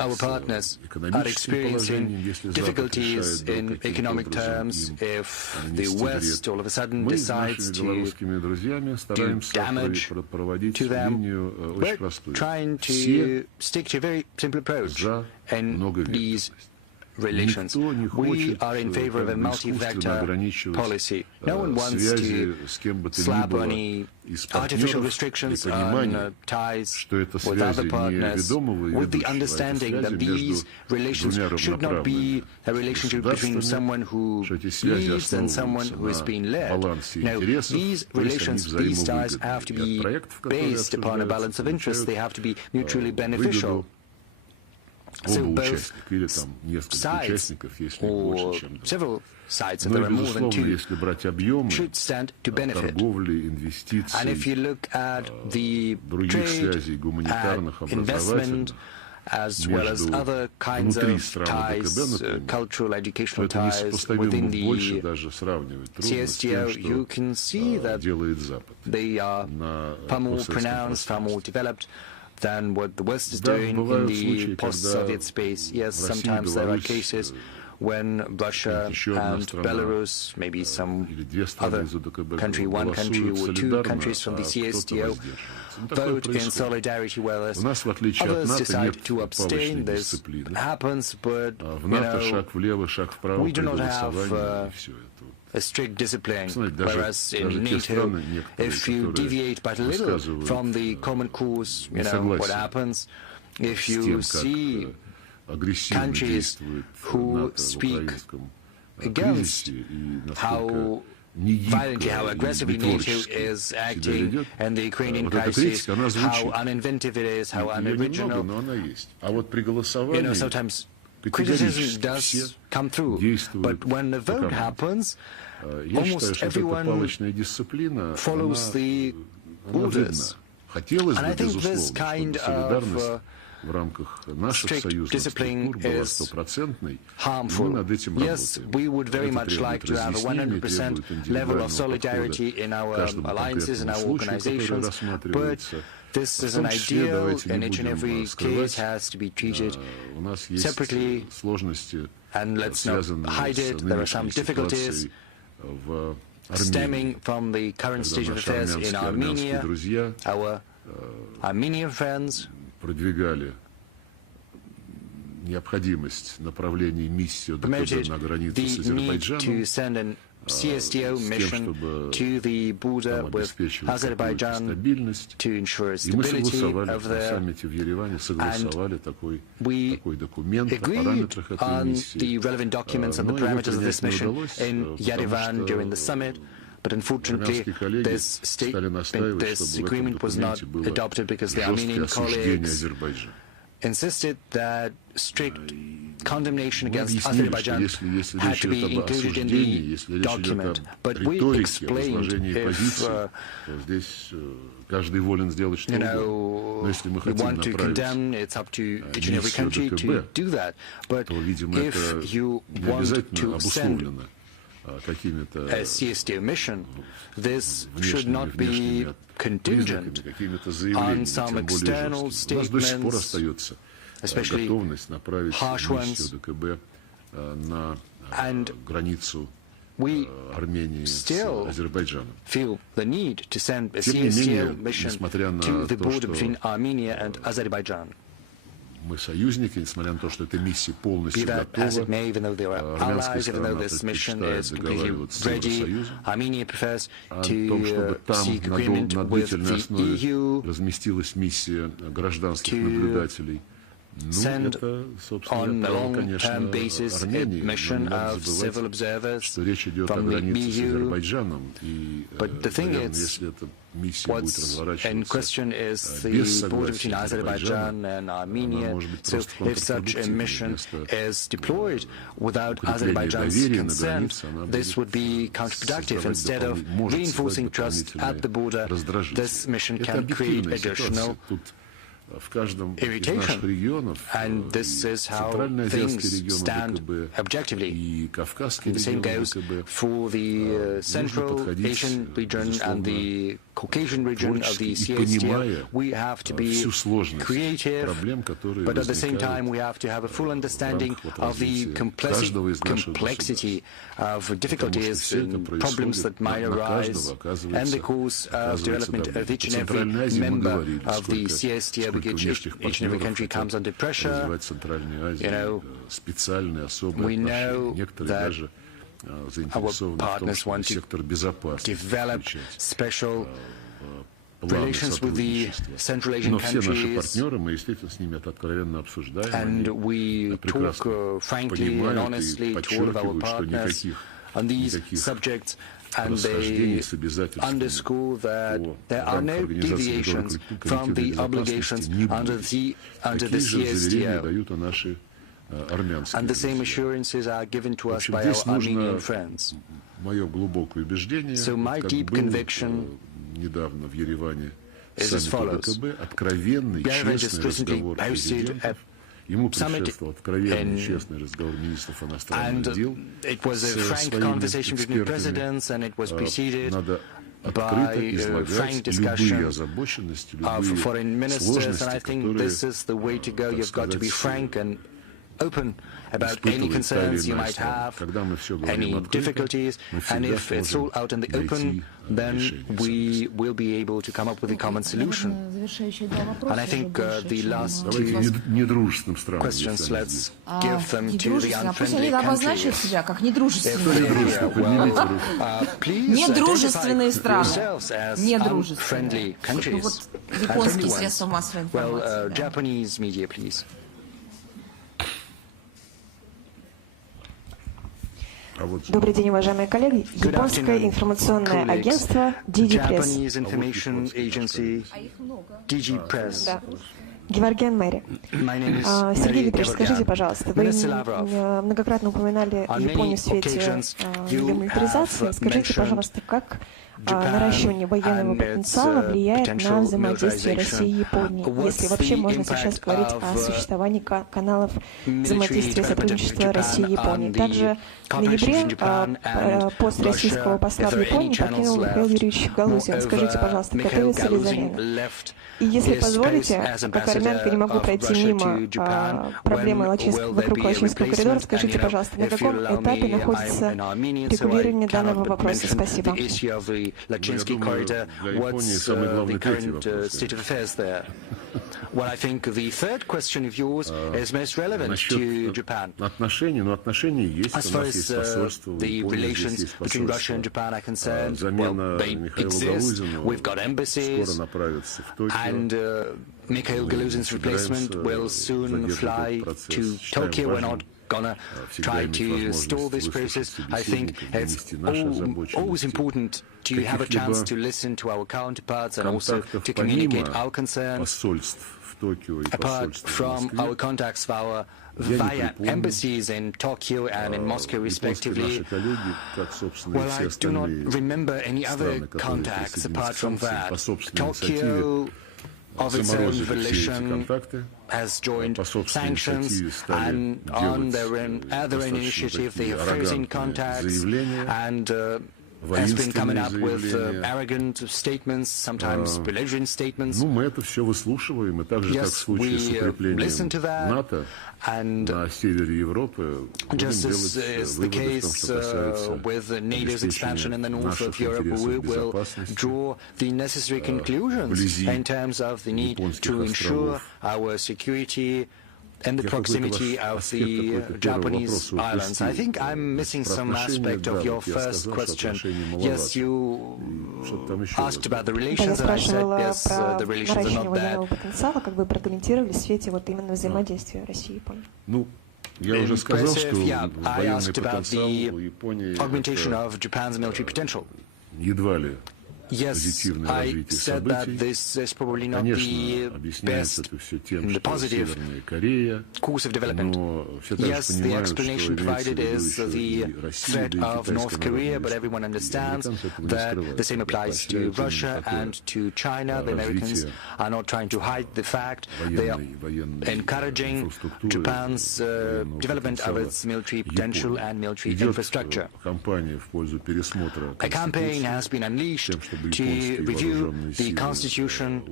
Our partners are experiencing difficulties in economic terms if the West all of a sudden decides to do damage to them. We're trying to stick to a very simple approach in these relations. We are in favor of a multi-vector policy. No one wants to slap any artificial restrictions on ties with other partners, with the understanding that these relations should not be a relationship between someone who leads and someone who is being led. No, these relations, these ties have to be based upon a balance of interests. They have to be mutually beneficial. So both sides, or several sides, if there are more than two, should stand to benefit. And if you look at the trade and investment, as well as other kinds of ties, cultural, educational ties within the CSTO, you can see that they are far more pronounced, far more developed than what the West is doing in the post-Soviet space. Yes, sometimes there are cases when Russia and Belarus, maybe some other country, one country or two countries from the CSTO, vote in solidarity, whereas others decide to abstain. This happens, but, we do not have a strict discipline, whereas in NATO, if you deviate but a little from the common course, what happens. If you see countries who speak against how violently, how aggressively NATO is acting, and the Ukrainian crisis, how uninventive it is, how unoriginal, sometimes criticism does come through, but when the vote happens, almost everyone follows the orders. And I think this kind of strict discipline is harmful. Yes, we would very much like to have a 100% level of solidarity in our alliances and our organizations, but This is an ideal, and each and every case has to be treated separately, and let's not hide it. There are some difficulties stemming from the current state of affairs in Armenia. Our Armenian friends promoted the need to send an CSTO mission to the border with Azerbaijan to ensure stability over there. And we agreed on the relevant documents and the parameters of this mission in Yerevan during the summit. But unfortunately, this agreement was not adopted because the Armenian colleagues insisted that strict condemnation against Azerbaijan had to be included in the document. But we explained if we want to condemn, it's up to each and every country to do that. But if you want to send a CSTO mission, this should not be contingent on some external statements, especially harsh ones, and we still feel the need to send a CSTO mission to the border between Armenia and Azerbaijan. Be that as it may, even though they are allies, even though this mission is completely ready, Armenia prefers to seek agreement with the EU to send on a long-term basis a mission of civil observers from the EU. But the thing is, what's in question is the border between Azerbaijan and Armenia. So if such a mission is deployed without Azerbaijan's consent, this would be counterproductive. Instead of reinforcing trust at the border, this mission can create additional irritation, and this is how things stand objectively. The same goes for the Central Asian region and the Caucasian region of the CSTO. We have to be creative, but at the same time we have to have a full understanding of the complexity of difficulties and problems that might arise and the course of development of each and every member of the CSTO, because each and every country comes under pressure. We know that our partners want to develop special relations with the Central Asian countries, and we talk frankly and honestly to all of our partners on these subjects, and they underscore that there are no deviations from the obligations under the CSTO. And the same assurances are given to us by our Armenian friends. So my deep conviction is as follows. Yerevan just recently hosted a summit and it was a frank conversation between presidents, and it was preceded by a frank discussion of foreign ministers, and I think this is the way to go. You've got to be frank and open about any concerns you might have, any difficulties, and if it's all out in the open, then we will be able to come up with a common solution. And I think the last two questions, let's give them to the unfriendly countries. Please identify yourselves as unfriendly countries. Well, Japanese media, please. Добрый день, уважаемые коллеги. Японское информационное агентство DigiPress. Геворгян Мэри. Сергей Викторович, скажите, пожалуйста, вы многократно упоминали Японию в свете ее милитаризации. Скажите, пожалуйста, как наращивание военного потенциала влияет на взаимодействие России и Японии, если вообще можно сейчас говорить о существовании каналов взаимодействия и сотрудничества России и Японии. Также в ноябре пост российского посла в Японии покинул Михаил Юрьевич Галузин. Скажите, пожалуйста, готовится ли замена? И если позволите, как армянка не могу пройти мимо проблемы вокруг Лачинского коридора, скажите, пожалуйста, на каком этапе находится регулирование данного вопроса? Спасибо. Well, I think the third question of yours is most relevant to Japan. As far as the relations between Russia and Japan are concerned, well, they exist. We've got embassies, and Mikhail Galuzin's replacement will soon fly to Tokyo. We're not gonna try to stall this process. I think it's always important to have a chance to listen to our counterparts and also to communicate our concerns. Apart from our contacts via embassies in Tokyo and in Moscow, respectively, well, I do not remember any other contacts apart from that. Tokyo, of its own volition, has joined sanctions, and on their own initiative, they have frozen contacts and has been coming up with arrogant statements, sometimes belligerent statements. Yes, we listen to that, and just as is the case with NATO's expansion in the north of Europe, we will draw the necessary conclusions in terms of the need to ensure our security in the proximity of the Japanese islands. I think I'm missing some aspect of your first question. Yes, you asked about the relations, and I said, yes, the relations are not bad. Как вы прокомментировали в свете вот именно взаимодействия России и Японии? Yeah, I asked about the augmentation of Japan's military potential. Yes, I said that this is probably not the best, the positive course of development. Yes, the explanation provided is the threat of North Korea, but everyone understands that the same applies to Russia and to China. The Americans are not trying to hide the fact. They are encouraging Japan's development of its military potential and military infrastructure. A campaign has been unleashed to review the constitution,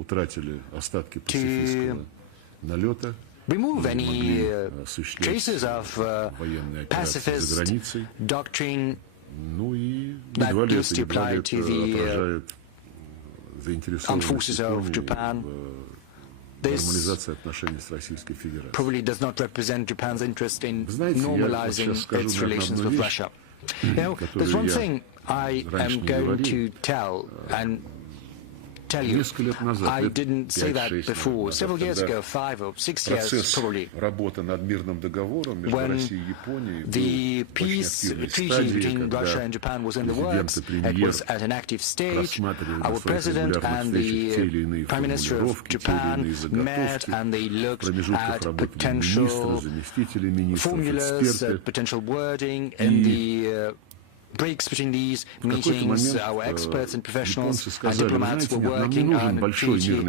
to remove any traces of pacifist doctrine that used to apply to the armed forces of Japan. This probably does not represent Japan's interest in normalizing its relations with Russia. Now, there's one thing I am going to tell tell you. I didn't say that before. Several years ago, 5 or 6 years probably, when the peace treaty between Russia and Japan was in the works, it was at an active stage. Our president and the Prime Minister of Japan met and they looked at potential formulas, potential wording in the breaks between these meetings. Our experts and professionals and diplomats were working on a treaty.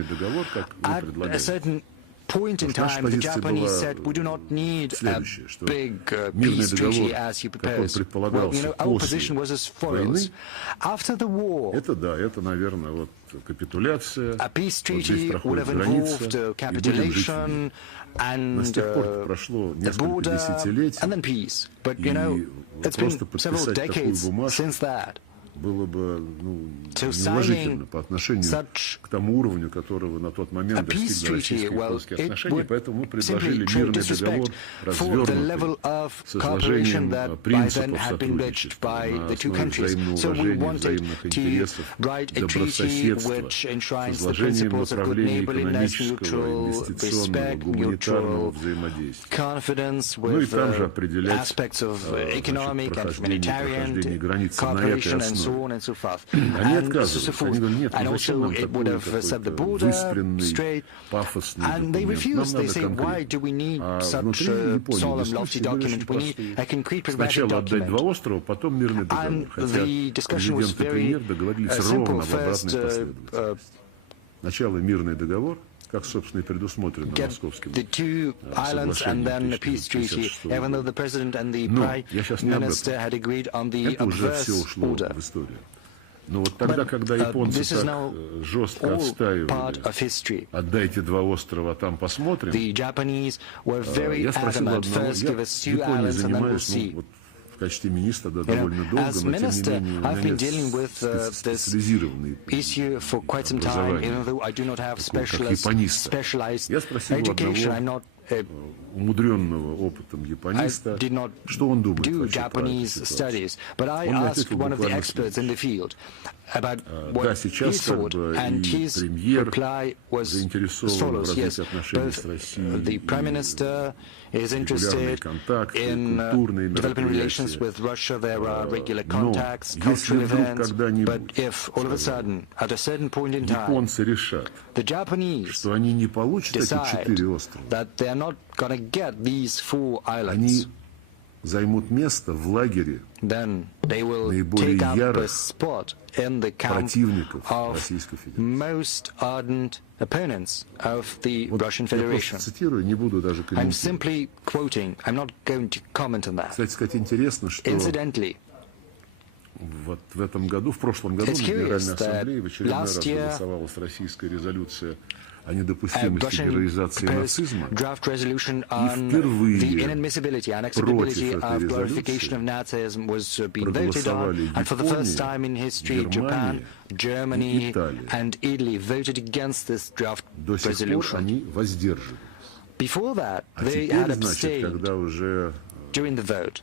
At a certain point in time, the Japanese said, we do not need a big peace treaty as you proposed. Well, you know, our position was as follows. After the war, a peace treaty would have involved capitulation and the border and then peace. But, you know, it's been several decades since that. So signing such a peace treaty, well, it would simply show disrespect for the level of cooperation that by then had been reached by the two countries. So we wanted to write a treaty which enshrines the principles of good neighborliness, mutual respect, mutual confidence, with aspects of economic and humanitarian cooperation and so so on and so forth. And also it would have set the border straight. And they refuse. They say, why do we need such a solemn, lofty document? We need a concrete, pragmatic document. And the discussion was very simple. First, get the two islands and then a peace treaty, even though the president and the prime minister had agreed on the obverse order. But this is now all part of history. The Japanese were very adamant. First give us two islands and then we'll see. As minister, I've been dealing with this issue for quite some time, even though I do not have specialized education. I'm not I did not do Japanese studies, but I asked one of the experts in the field about what he thought, and his reply was as follows. Yes, both the Prime Minister is interested in developing relations with Russia. There are regular contacts, cultural events, but if all of a sudden, at a certain point in time, the Japanese decide that they are not going to get these 4 islands, then they will take up a spot in the camp of most ardent opponents of the Russian Federation. I'm simply quoting, I'm not going to comment on that. Incidentally, it's curious that last year a Russian proposed draft resolution on the inadmissibility and acceptability of glorification of Nazism was being voted on, and for the first time in history, Japan, Germany and Italy voted against this draft resolution. Before that, they had abstained during the vote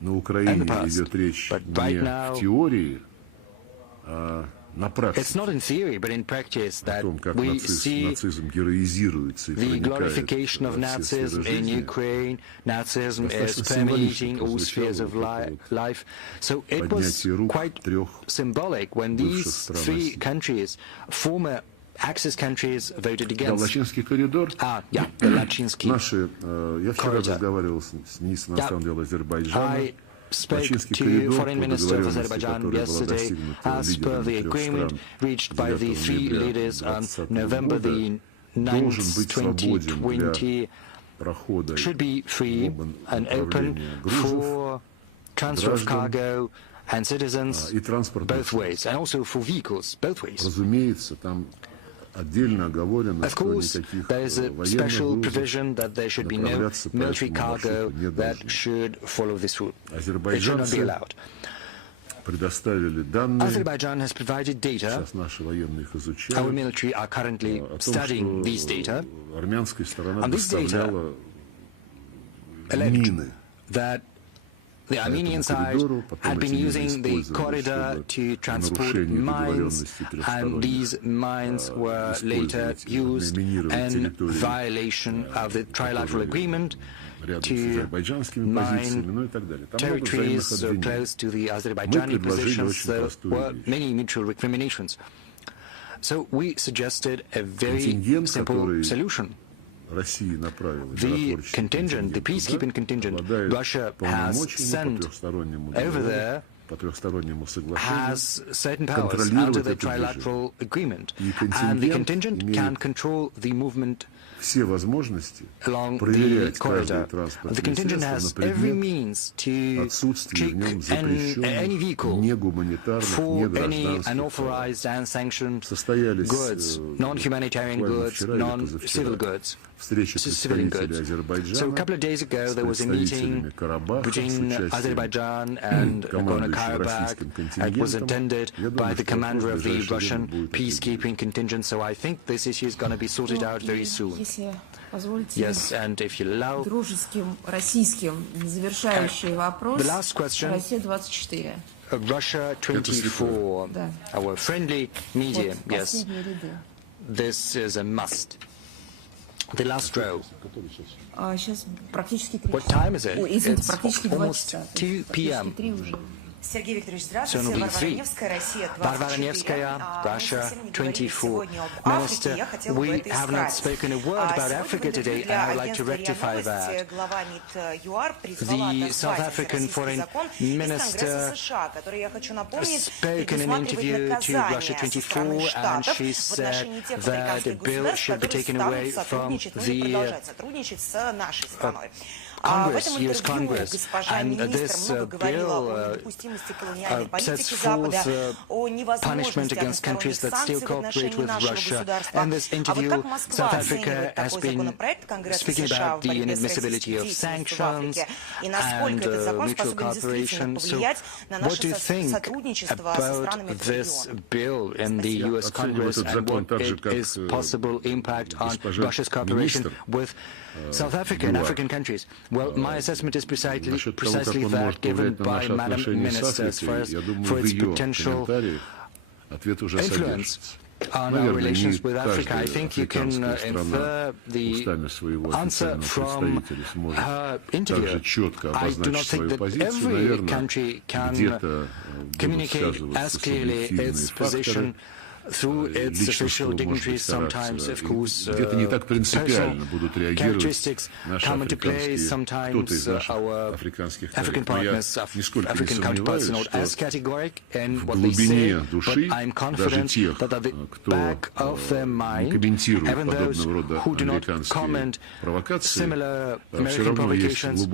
in the past, but right now it's not in theory, but in practice that we see the glorification of Nazism in Ukraine. Nazism is permeating all spheres of life. So it was quite symbolic when these 3 countries, former Axis countries, voted against. The Lachinsky corridor. I spoke to Foreign Minister of Azerbaijan yesterday. As per the agreement reached by the 3 leaders on November the 9th, 2020, should be free and open for transfer of cargo and citizens both ways, and also for vehicles both ways. Of course, there is a special provision that there should be no military cargo that should follow this route. It should not be allowed. Azerbaijan has provided data. Our military are currently studying these data. And these data allege that the Armenian side had been using the corridor to transport mines, and these mines were later used in violation of the trilateral agreement to mine territories so close to the Azerbaijani positions. There were many mutual recriminations. So we suggested a very simple solution. The contingent, the peacekeeping contingent Russia has sent over there has certain powers under the trilateral agreement, and the contingent can control the movement along the corridor. The contingent has every means to check any vehicle for any unauthorized and sanctioned goods, non-humanitarian goods, non-civil goods, civilian goods. So a couple of days ago there was a meeting between Azerbaijan and Nagorno-Karabakh. It was attended by the commander of the Russian peacekeeping contingent, so I think this issue is going to be sorted out very soon. Yes, and if you allow, the last question, Russia 24, our friendly media, yes, this is a must. The last row. What time is it? It's almost 2 p.m. Barbara Nevskaya, Russia 24. Minister, we have not spoken a word about Africa today, and I would like to rectify that. The South African foreign minister spoke in an interview to Russia 24, and she said that the bill should be taken away from the Congress, U.S. Congress, and this bill sets forth punishment against countries that still cooperate with Russia. In this interview, South Africa has been speaking about the inadmissibility of sanctions and mutual cooperation. So what do you think about this bill in the U.S. Congress and what is possible impact on Russia's cooperation with South Africa and African countries? Well, my assessment is precisely that given by Madam Minister as far as for its potential influence on our relations with Africa. I think you can infer the answer from her interview. I do not think that every country can communicate as clearly its position through its official dignitaries. Sometimes, of course, personal characteristics come into play. Sometimes our African partners, African counterparts, are not as categoric in what they say, but I'm confident that at the back of their mind, even those who do not comment similar American provocations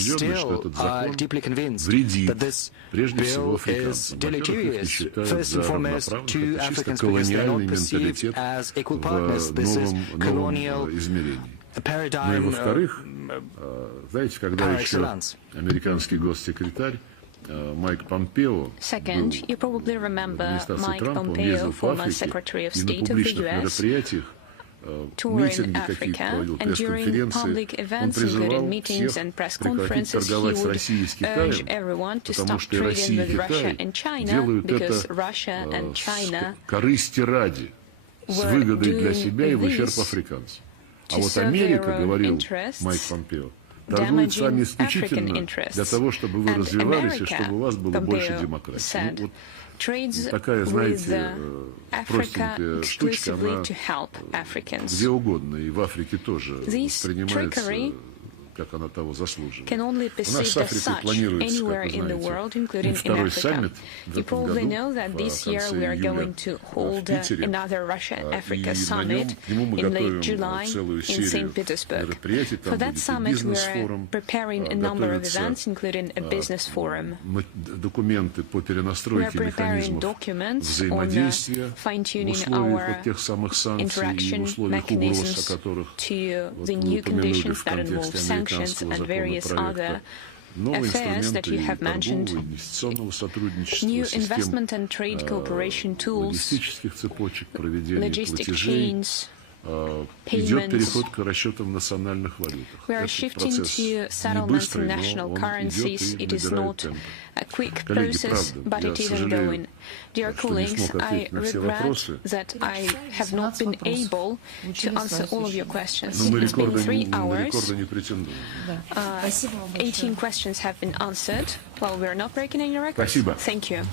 still are deeply convinced that this bill is deleterious, first and foremost, to Africans, because they are not perceived as equal partners. This is colonial paradigm par excellence. Second, you probably remember Mike Pompeo, former Secretary of State of the U.S., touring Africa, and during public events, including meetings and press conferences, he would urge everyone to stop trading with Russia and China because Russia and China were doing this to serve their own interests, damaging African interests. And America, Pompeo said, trades with Africa exclusively to help Africans. This trickery can only be perceived as such anywhere in the world, including in Africa. You probably know that this year we are going to hold another Russia-Africa summit in late July in St. Petersburg. For that summit, we are preparing a number of events, including a business forum. We are preparing documents on fine-tuning our interaction mechanisms to the new conditions that involve sanctions and various other affairs that you have mentioned, new investment and trade cooperation tools, logistic chains, payments. We are shifting to settlements in national currencies. It is not a quick process, but it is ongoing. Dear colleagues, I regret that I have not been able to answer all of your questions. It's been 3 hours. 18 questions have been answered while we are not breaking any records. Thank you.